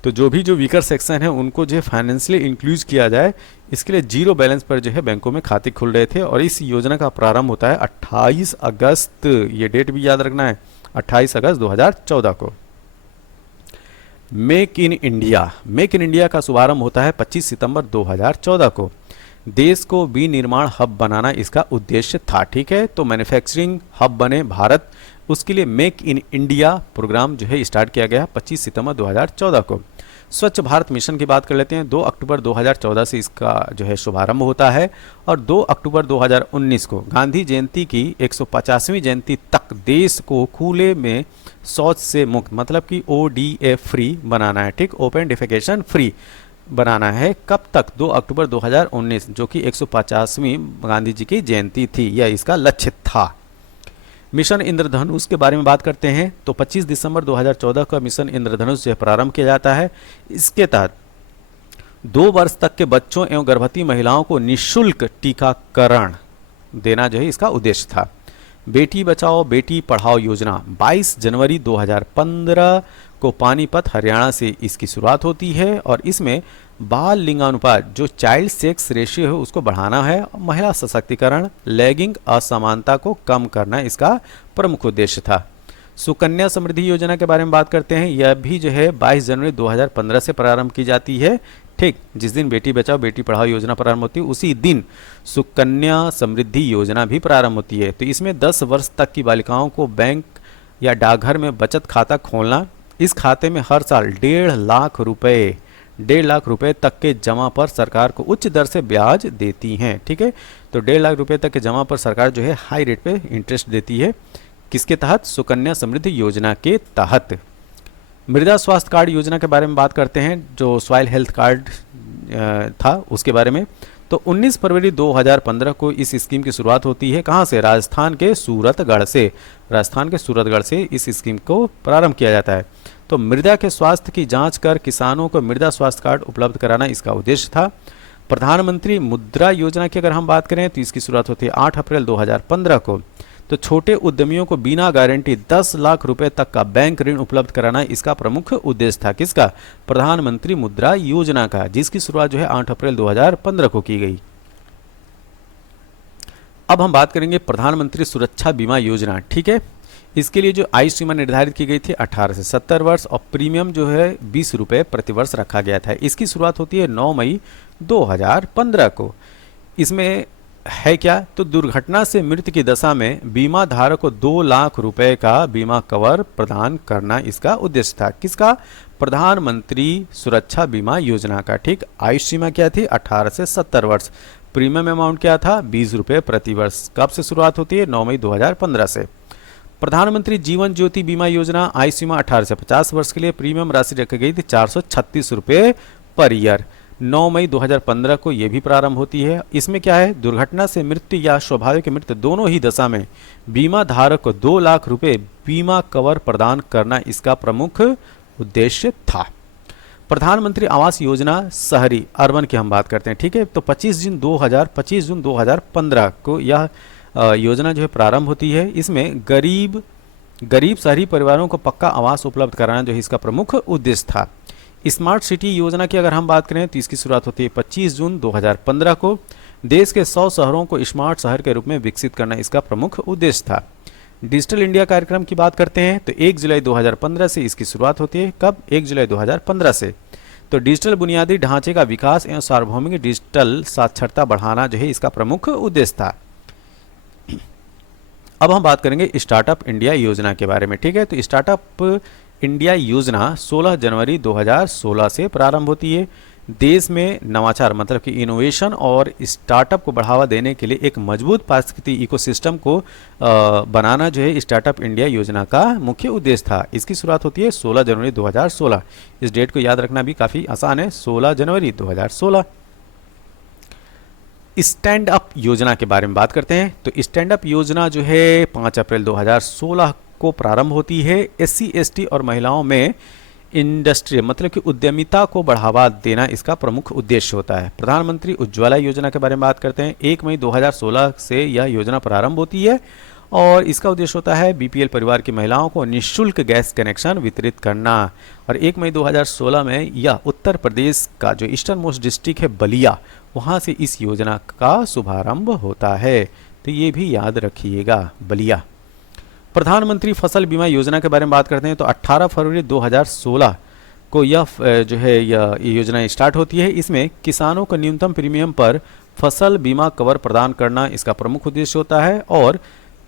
तो जो वीकर सेक्शन है उनको जो है फाइनेंशियली इंक्लूड किया जाए, इसके लिए जीरो बैलेंस पर जो है बैंकों में खाते खुल रहे थे। और इस योजना का प्रारंभ होता है 28 अगस्त, ये डेट भी याद रखना है, 28 अगस्त 2014 को। मेक इन इंडिया का शुभारंभ होता है 25 सितंबर 2014 को। देश को विनिर्माण हब बनाना इसका उद्देश्य था। ठीक है, तो मैन्युफैक्चरिंग हब बने भारत, उसके लिए मेक इन इंडिया प्रोग्राम जो है स्टार्ट किया गया 25 सितंबर 2014 को। स्वच्छ भारत मिशन की बात कर लेते हैं। 2 अक्टूबर 2014 से इसका जो है शुभारंभ होता है और 2 अक्टूबर 2019 को गांधी जयंती की 150वीं जयंती तक देश को खुले में शौच से मुक्त मतलब कि ODF फ्री बनाना है। ठीक, ओपन डिफेकेशन फ्री बनाना है। कब तक? 2 अक्टूबर 2019, जो कि 150वीं गांधी जी की जयंती थी, यह इसका लक्ष्य था। मिशन इंद्रधनुष के बारे में बात करते हैं तो 25 दिसंबर 2014 का मिशन इंद्रधनुष जो प्रारंभ किया जाता है। इसके तहत 2 वर्ष तक के बच्चों एवं गर्भवती महिलाओं को निःशुल्क टीकाकरण देना जो है इसका उद्देश्य था। बेटी बचाओ बेटी पढ़ाओ योजना 22 जनवरी 2015 को पानीपत हरियाणा से इसकी शुरुआत होती है और इसमें बाल लिंगानुपात जो चाइल्ड सेक्स रेशियो है उसको बढ़ाना है, महिला सशक्तिकरण, लैंगिक असमानता को कम करना इसका प्रमुख उद्देश्य था। सुकन्या समृद्धि योजना के बारे में बात करते हैं। यह भी जो है 22 जनवरी 2015 से प्रारंभ की जाती है। ठीक, जिस दिन बेटी बचाओ बेटी पढ़ाओ योजना प्रारंभ होती है उसी दिन सुकन्या समृद्धि योजना भी प्रारंभ होती है। तो इसमें 10 वर्ष तक की बालिकाओं को बैंक या डाकघर में बचत खाता खोलना, इस खाते में हर साल 1.5 लाख रुपए तक के जमा पर सरकार को उच्च दर से ब्याज देती हैं। ठीक है, तो 1.5 लाख रुपए तक के जमा पर सरकार जो है हाई रेट पे इंटरेस्ट देती है। किसके तहत? सुकन्या समृद्धि योजना के तहत। मृदा स्वास्थ्य कार्ड योजना के बारे में बात करते हैं, जो सॉइल हेल्थ कार्ड था उसके बारे में। तो 19 फरवरी 2015 को इस स्कीम की शुरुआत होती है। कहाँ से? राजस्थान के सूरतगढ़ से। राजस्थान के सूरतगढ़ से इस स्कीम को प्रारंभ किया जाता है। तो मृदा के स्वास्थ्य की जांच कर किसानों को मृदा स्वास्थ्य कार्ड उपलब्ध कराना इसका उद्देश्य था। प्रधानमंत्री मुद्रा योजना की अगर हम बात करें तो इसकी शुरुआत होती है 8 अप्रैल 2015 को। तो छोटे उद्यमियों को बिना गारंटी 10 लाख रुपए तक का बैंक ऋण उपलब्ध कराना इसका प्रमुख उद्देश्य था। किसका? प्रधानमंत्री मुद्रा योजना का, जिसकी शुरुआत जो है 8 अप्रैल 2015 को की गई। अब हम बात करेंगे प्रधानमंत्री सुरक्षा बीमा योजना। ठीक है, इसके लिए जो आयु सीमा निर्धारित की गई थी 18 से 70 वर्ष और प्रीमियम जो है 20 रुपये प्रति वर्ष रखा गया था। इसकी शुरुआत होती है 9 मई 2015 को। इसमें है क्या? तो दुर्घटना से मृत्यु की दशा में बीमा धारक को 2 लाख रुपए का बीमा कवर प्रदान करना इसका उद्देश्य था। किसका? प्रधानमंत्री सुरक्षा बीमा योजना का। ठीक, आयु सीमा क्या थी? 18 से 70 वर्ष। प्रीमियम अमाउंट क्या था? 20 रुपये प्रति वर्ष। कब से शुरुआत होती है? 9 मई 2015 से। प्रधानमंत्री जीवन ज्योति बीमा योजना, आयु सीमा 18 से 50 वर्ष के लिए, प्रीमियम राशि रखी गई थी 436 रुपये पर ईयर। 9 मई 2015 को ये भी प्रारंभ होती है। इसमें क्या है? दुर्घटना से मृत्यु या स्वाभाविक मृत्यु दोनों ही दशा में बीमा धारक को 2 लाख रुपए बीमा कवर प्रदान करना इसका प्रमुख उद्देश्य था। प्रधानमंत्री आवास योजना शहरी अर्बन की हम बात करते हैं। ठीक है, तो 25 जून 2015 को यह योजना जो है प्रारंभ होती है। इसमें गरीब शहरी परिवारों को पक्का आवास उपलब्ध कराना जो है इसका प्रमुख उद्देश्य था। स्मार्ट सिटी योजना की अगर हम बात करें तो इसकी शुरुआत होती है 25 जून 2015 को। देश के 100 शहरों को स्मार्ट शहर के रूप में विकसित करना इसका प्रमुख उद्देश्य था। डिजिटल इंडिया कार्यक्रम की बात करते हैं तो 1 जुलाई 2015 से इसकी शुरुआत होती है। कब? 1 जुलाई 2015 से। तो डिजिटल बुनियादी ढांचे का विकास एवं सार्वभौमिक डिजिटल साक्षरता बढ़ाना जो है इसका प्रमुख उद्देश्य था। अब हम बात करेंगे स्टार्टअप इंडिया योजना के बारे में। ठीक है, तो स्टार्टअप इंडिया योजना 16 जनवरी 2016 से प्रारंभ होती है। देश में नवाचार मतलब कि इनोवेशन और स्टार्टअप को बढ़ावा देने के लिए एक मजबूत पारिस्थितिकी इकोसिस्टम को बनाना जो है स्टार्टअप इंडिया योजना का मुख्य उद्देश्य था। इसकी शुरुआत होती है 16 जनवरी 2016। इस डेट को याद रखना भी काफ़ी आसान है, 16 जनवरी 2016। स्टैंड अप योजना के बारे में बात करते हैं तो स्टैंड अप योजना जो है 5 अप्रैल 2016 को प्रारंभ होती है। SC ST और महिलाओं में इंडस्ट्री मतलब कि उद्यमिता को बढ़ावा देना इसका प्रमुख उद्देश्य होता है। प्रधानमंत्री उज्ज्वला योजना के बारे में बात करते हैं। 1 मई 2016 से यह योजना प्रारंभ होती है और इसका उद्देश्य होता है BPL परिवार की महिलाओं को निःशुल्क गैस कनेक्शन वितरित करना। और 1 मई 2016 में यह उत्तर प्रदेश का जो ईस्टर्न मोस्ट डिस्ट्रिक्ट है बलिया, वहाँ से इस योजना का शुभारंभ होता है। तो ये भी याद रखिएगा, बलिया। प्रधानमंत्री फसल बीमा योजना के बारे में बात करते हैं तो 18 फरवरी 2016 को यह जो है यह योजना स्टार्ट होती है। इसमें किसानों को न्यूनतम प्रीमियम पर फसल बीमा कवर प्रदान करना इसका प्रमुख उद्देश्य होता है। और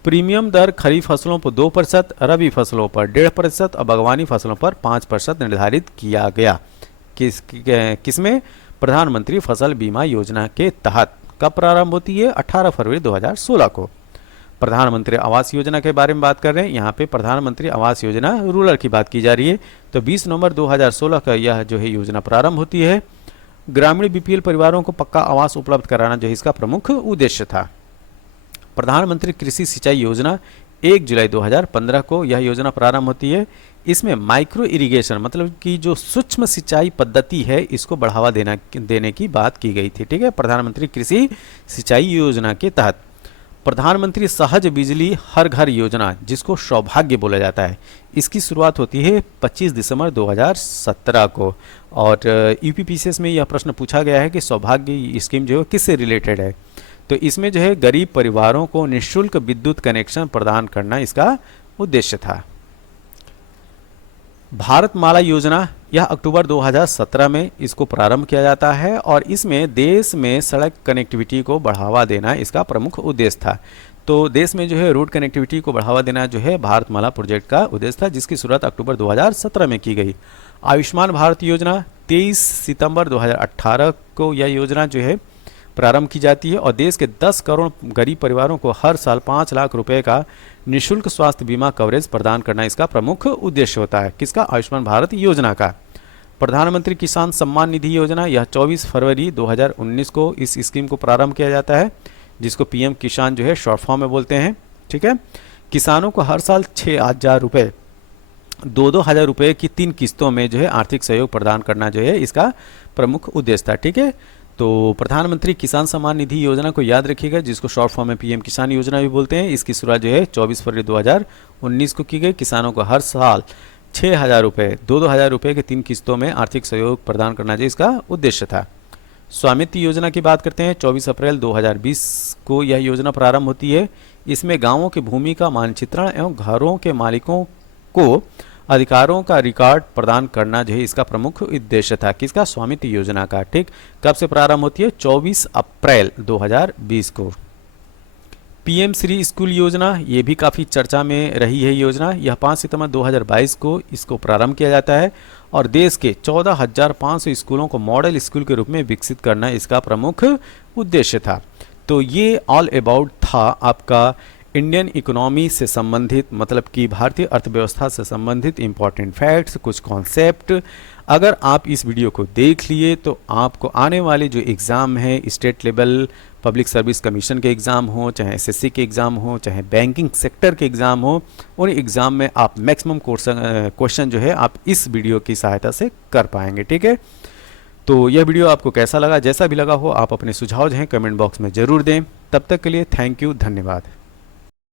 प्रीमियम दर खरीफ फसलों पर 2%, रबी फसलों पर 1.5% और बागवानी फसलों पर 5% निर्धारित किया गया। किसमें? प्रधानमंत्री फसल बीमा योजना के तहत। कब प्रारंभ होती है? 18 फरवरी 2016 को। प्रधानमंत्री आवास योजना के बारे में बात कर रहे हैं। यहाँ पे प्रधानमंत्री आवास योजना रूरल की बात की जा रही है। तो 20 नवंबर 2016 का यह जो है योजना प्रारंभ होती है। ग्रामीण BPL परिवारों को पक्का आवास उपलब्ध कराना जो है इसका प्रमुख उद्देश्य था। प्रधानमंत्री कृषि सिंचाई योजना 1 जुलाई 2015 को यह योजना प्रारंभ होती है। इसमें माइक्रो इरिगेशन मतलब कि जो सूक्ष्म सिंचाई पद्धति है इसको बढ़ावा देने की बात की गई थी। ठीक है, प्रधानमंत्री कृषि सिंचाई योजना के तहत। प्रधानमंत्री सहज बिजली हर घर योजना जिसको सौभाग्य बोला जाता है, इसकी शुरुआत होती है 25 दिसंबर 2017 को। और UPPCS में यह प्रश्न पूछा गया है कि सौभाग्य स्कीम जो है किससे रिलेटेड है। तो इसमें जो है गरीब परिवारों को निःशुल्क विद्युत कनेक्शन प्रदान करना इसका उद्देश्य था। भारतमाला योजना यह अक्टूबर 2017 में इसको प्रारंभ किया जाता है और इसमें देश में सड़क कनेक्टिविटी को बढ़ावा देना इसका प्रमुख उद्देश्य था। तो देश में जो है रोड कनेक्टिविटी को बढ़ावा देना जो है भारतमाला प्रोजेक्ट का उद्देश्य था, जिसकी शुरुआत अक्टूबर 2017 में की गई। आयुष्मान भारत योजना 23 सितंबर 2018 को यह योजना जो है प्रारंभ की जाती है और देश के 10 करोड़ गरीब परिवारों को हर साल 5 लाख रुपए का निःशुल्क स्वास्थ्य बीमा कवरेज प्रदान करना इसका प्रमुख उद्देश्य होता है। किसका? आयुष्मान भारत योजना का। प्रधानमंत्री किसान सम्मान निधि योजना, यह 24 फरवरी 2019 को इस स्कीम को प्रारंभ किया जाता है, जिसको पीएम किसान जो है शॉर्ट फॉर्म में बोलते हैं। ठीक है, किसानों को हर साल 6,000 रुपये 2,000 रुपये की 3 किस्तों में जो है आर्थिक सहयोग प्रदान करना जो है इसका प्रमुख उद्देश्य था। ठीक है, तो प्रधानमंत्री किसान सम्मान निधि योजना को याद रखिएगा, जिसको शॉर्ट फॉर्म में पीएम किसान योजना भी बोलते हैं। इसकी शुरुआत जो है 24 फरवरी 2019 को की गई। किसानों को हर साल 6,000 रुपये 2,000 रुपये के 3 किस्तों में आर्थिक सहयोग प्रदान करना जो इसका उद्देश्य था। स्वामित्व योजना की बात करते हैं। 24 अप्रैल 2020 को यह योजना प्रारंभ होती है। इसमें गांवों की भूमि का मानचित्रण एवं घरों के मालिकों को अधिकारों का रिकॉर्ड प्रदान करना जो है इसका प्रमुख उद्देश्य था। किसका? स्वामित्व योजना का। ठीक, कब से प्रारंभ होती है? 24 अप्रैल 2020 को। पीएम श्री स्कूल योजना, ये भी काफ़ी चर्चा में रही है योजना। यह 5 सितंबर 2022 को इसको प्रारंभ किया जाता है और देश के 14,500 स्कूलों को मॉडल स्कूल के रूप में विकसित करना इसका प्रमुख उद्देश्य था। तो ये ऑल अबाउट था आपका इंडियन इकोनॉमी से संबंधित, मतलब कि भारतीय अर्थव्यवस्था से संबंधित इंपॉर्टेंट फैक्ट्स, कुछ कॉन्सेप्ट। अगर आप इस वीडियो को देख लिए तो आपको आने वाले जो एग्ज़ाम है, state level public service commission के एग्ज़ाम हो, चाहे एसएससी के एग्ज़ाम हो, चाहे बैंकिंग सेक्टर के एग्ज़ाम हो, उन एग्ज़ाम में आप मैक्सिमम क्वेश्चन जो है आप इस वीडियो की सहायता से कर पाएंगे। ठीक है, तो यह वीडियो आपको कैसा लगा? जैसा भी लगा हो आप अपने सुझाव जो हैं कमेंट बॉक्स में ज़रूर दें। तब तक के लिए थैंक यू, धन्यवाद।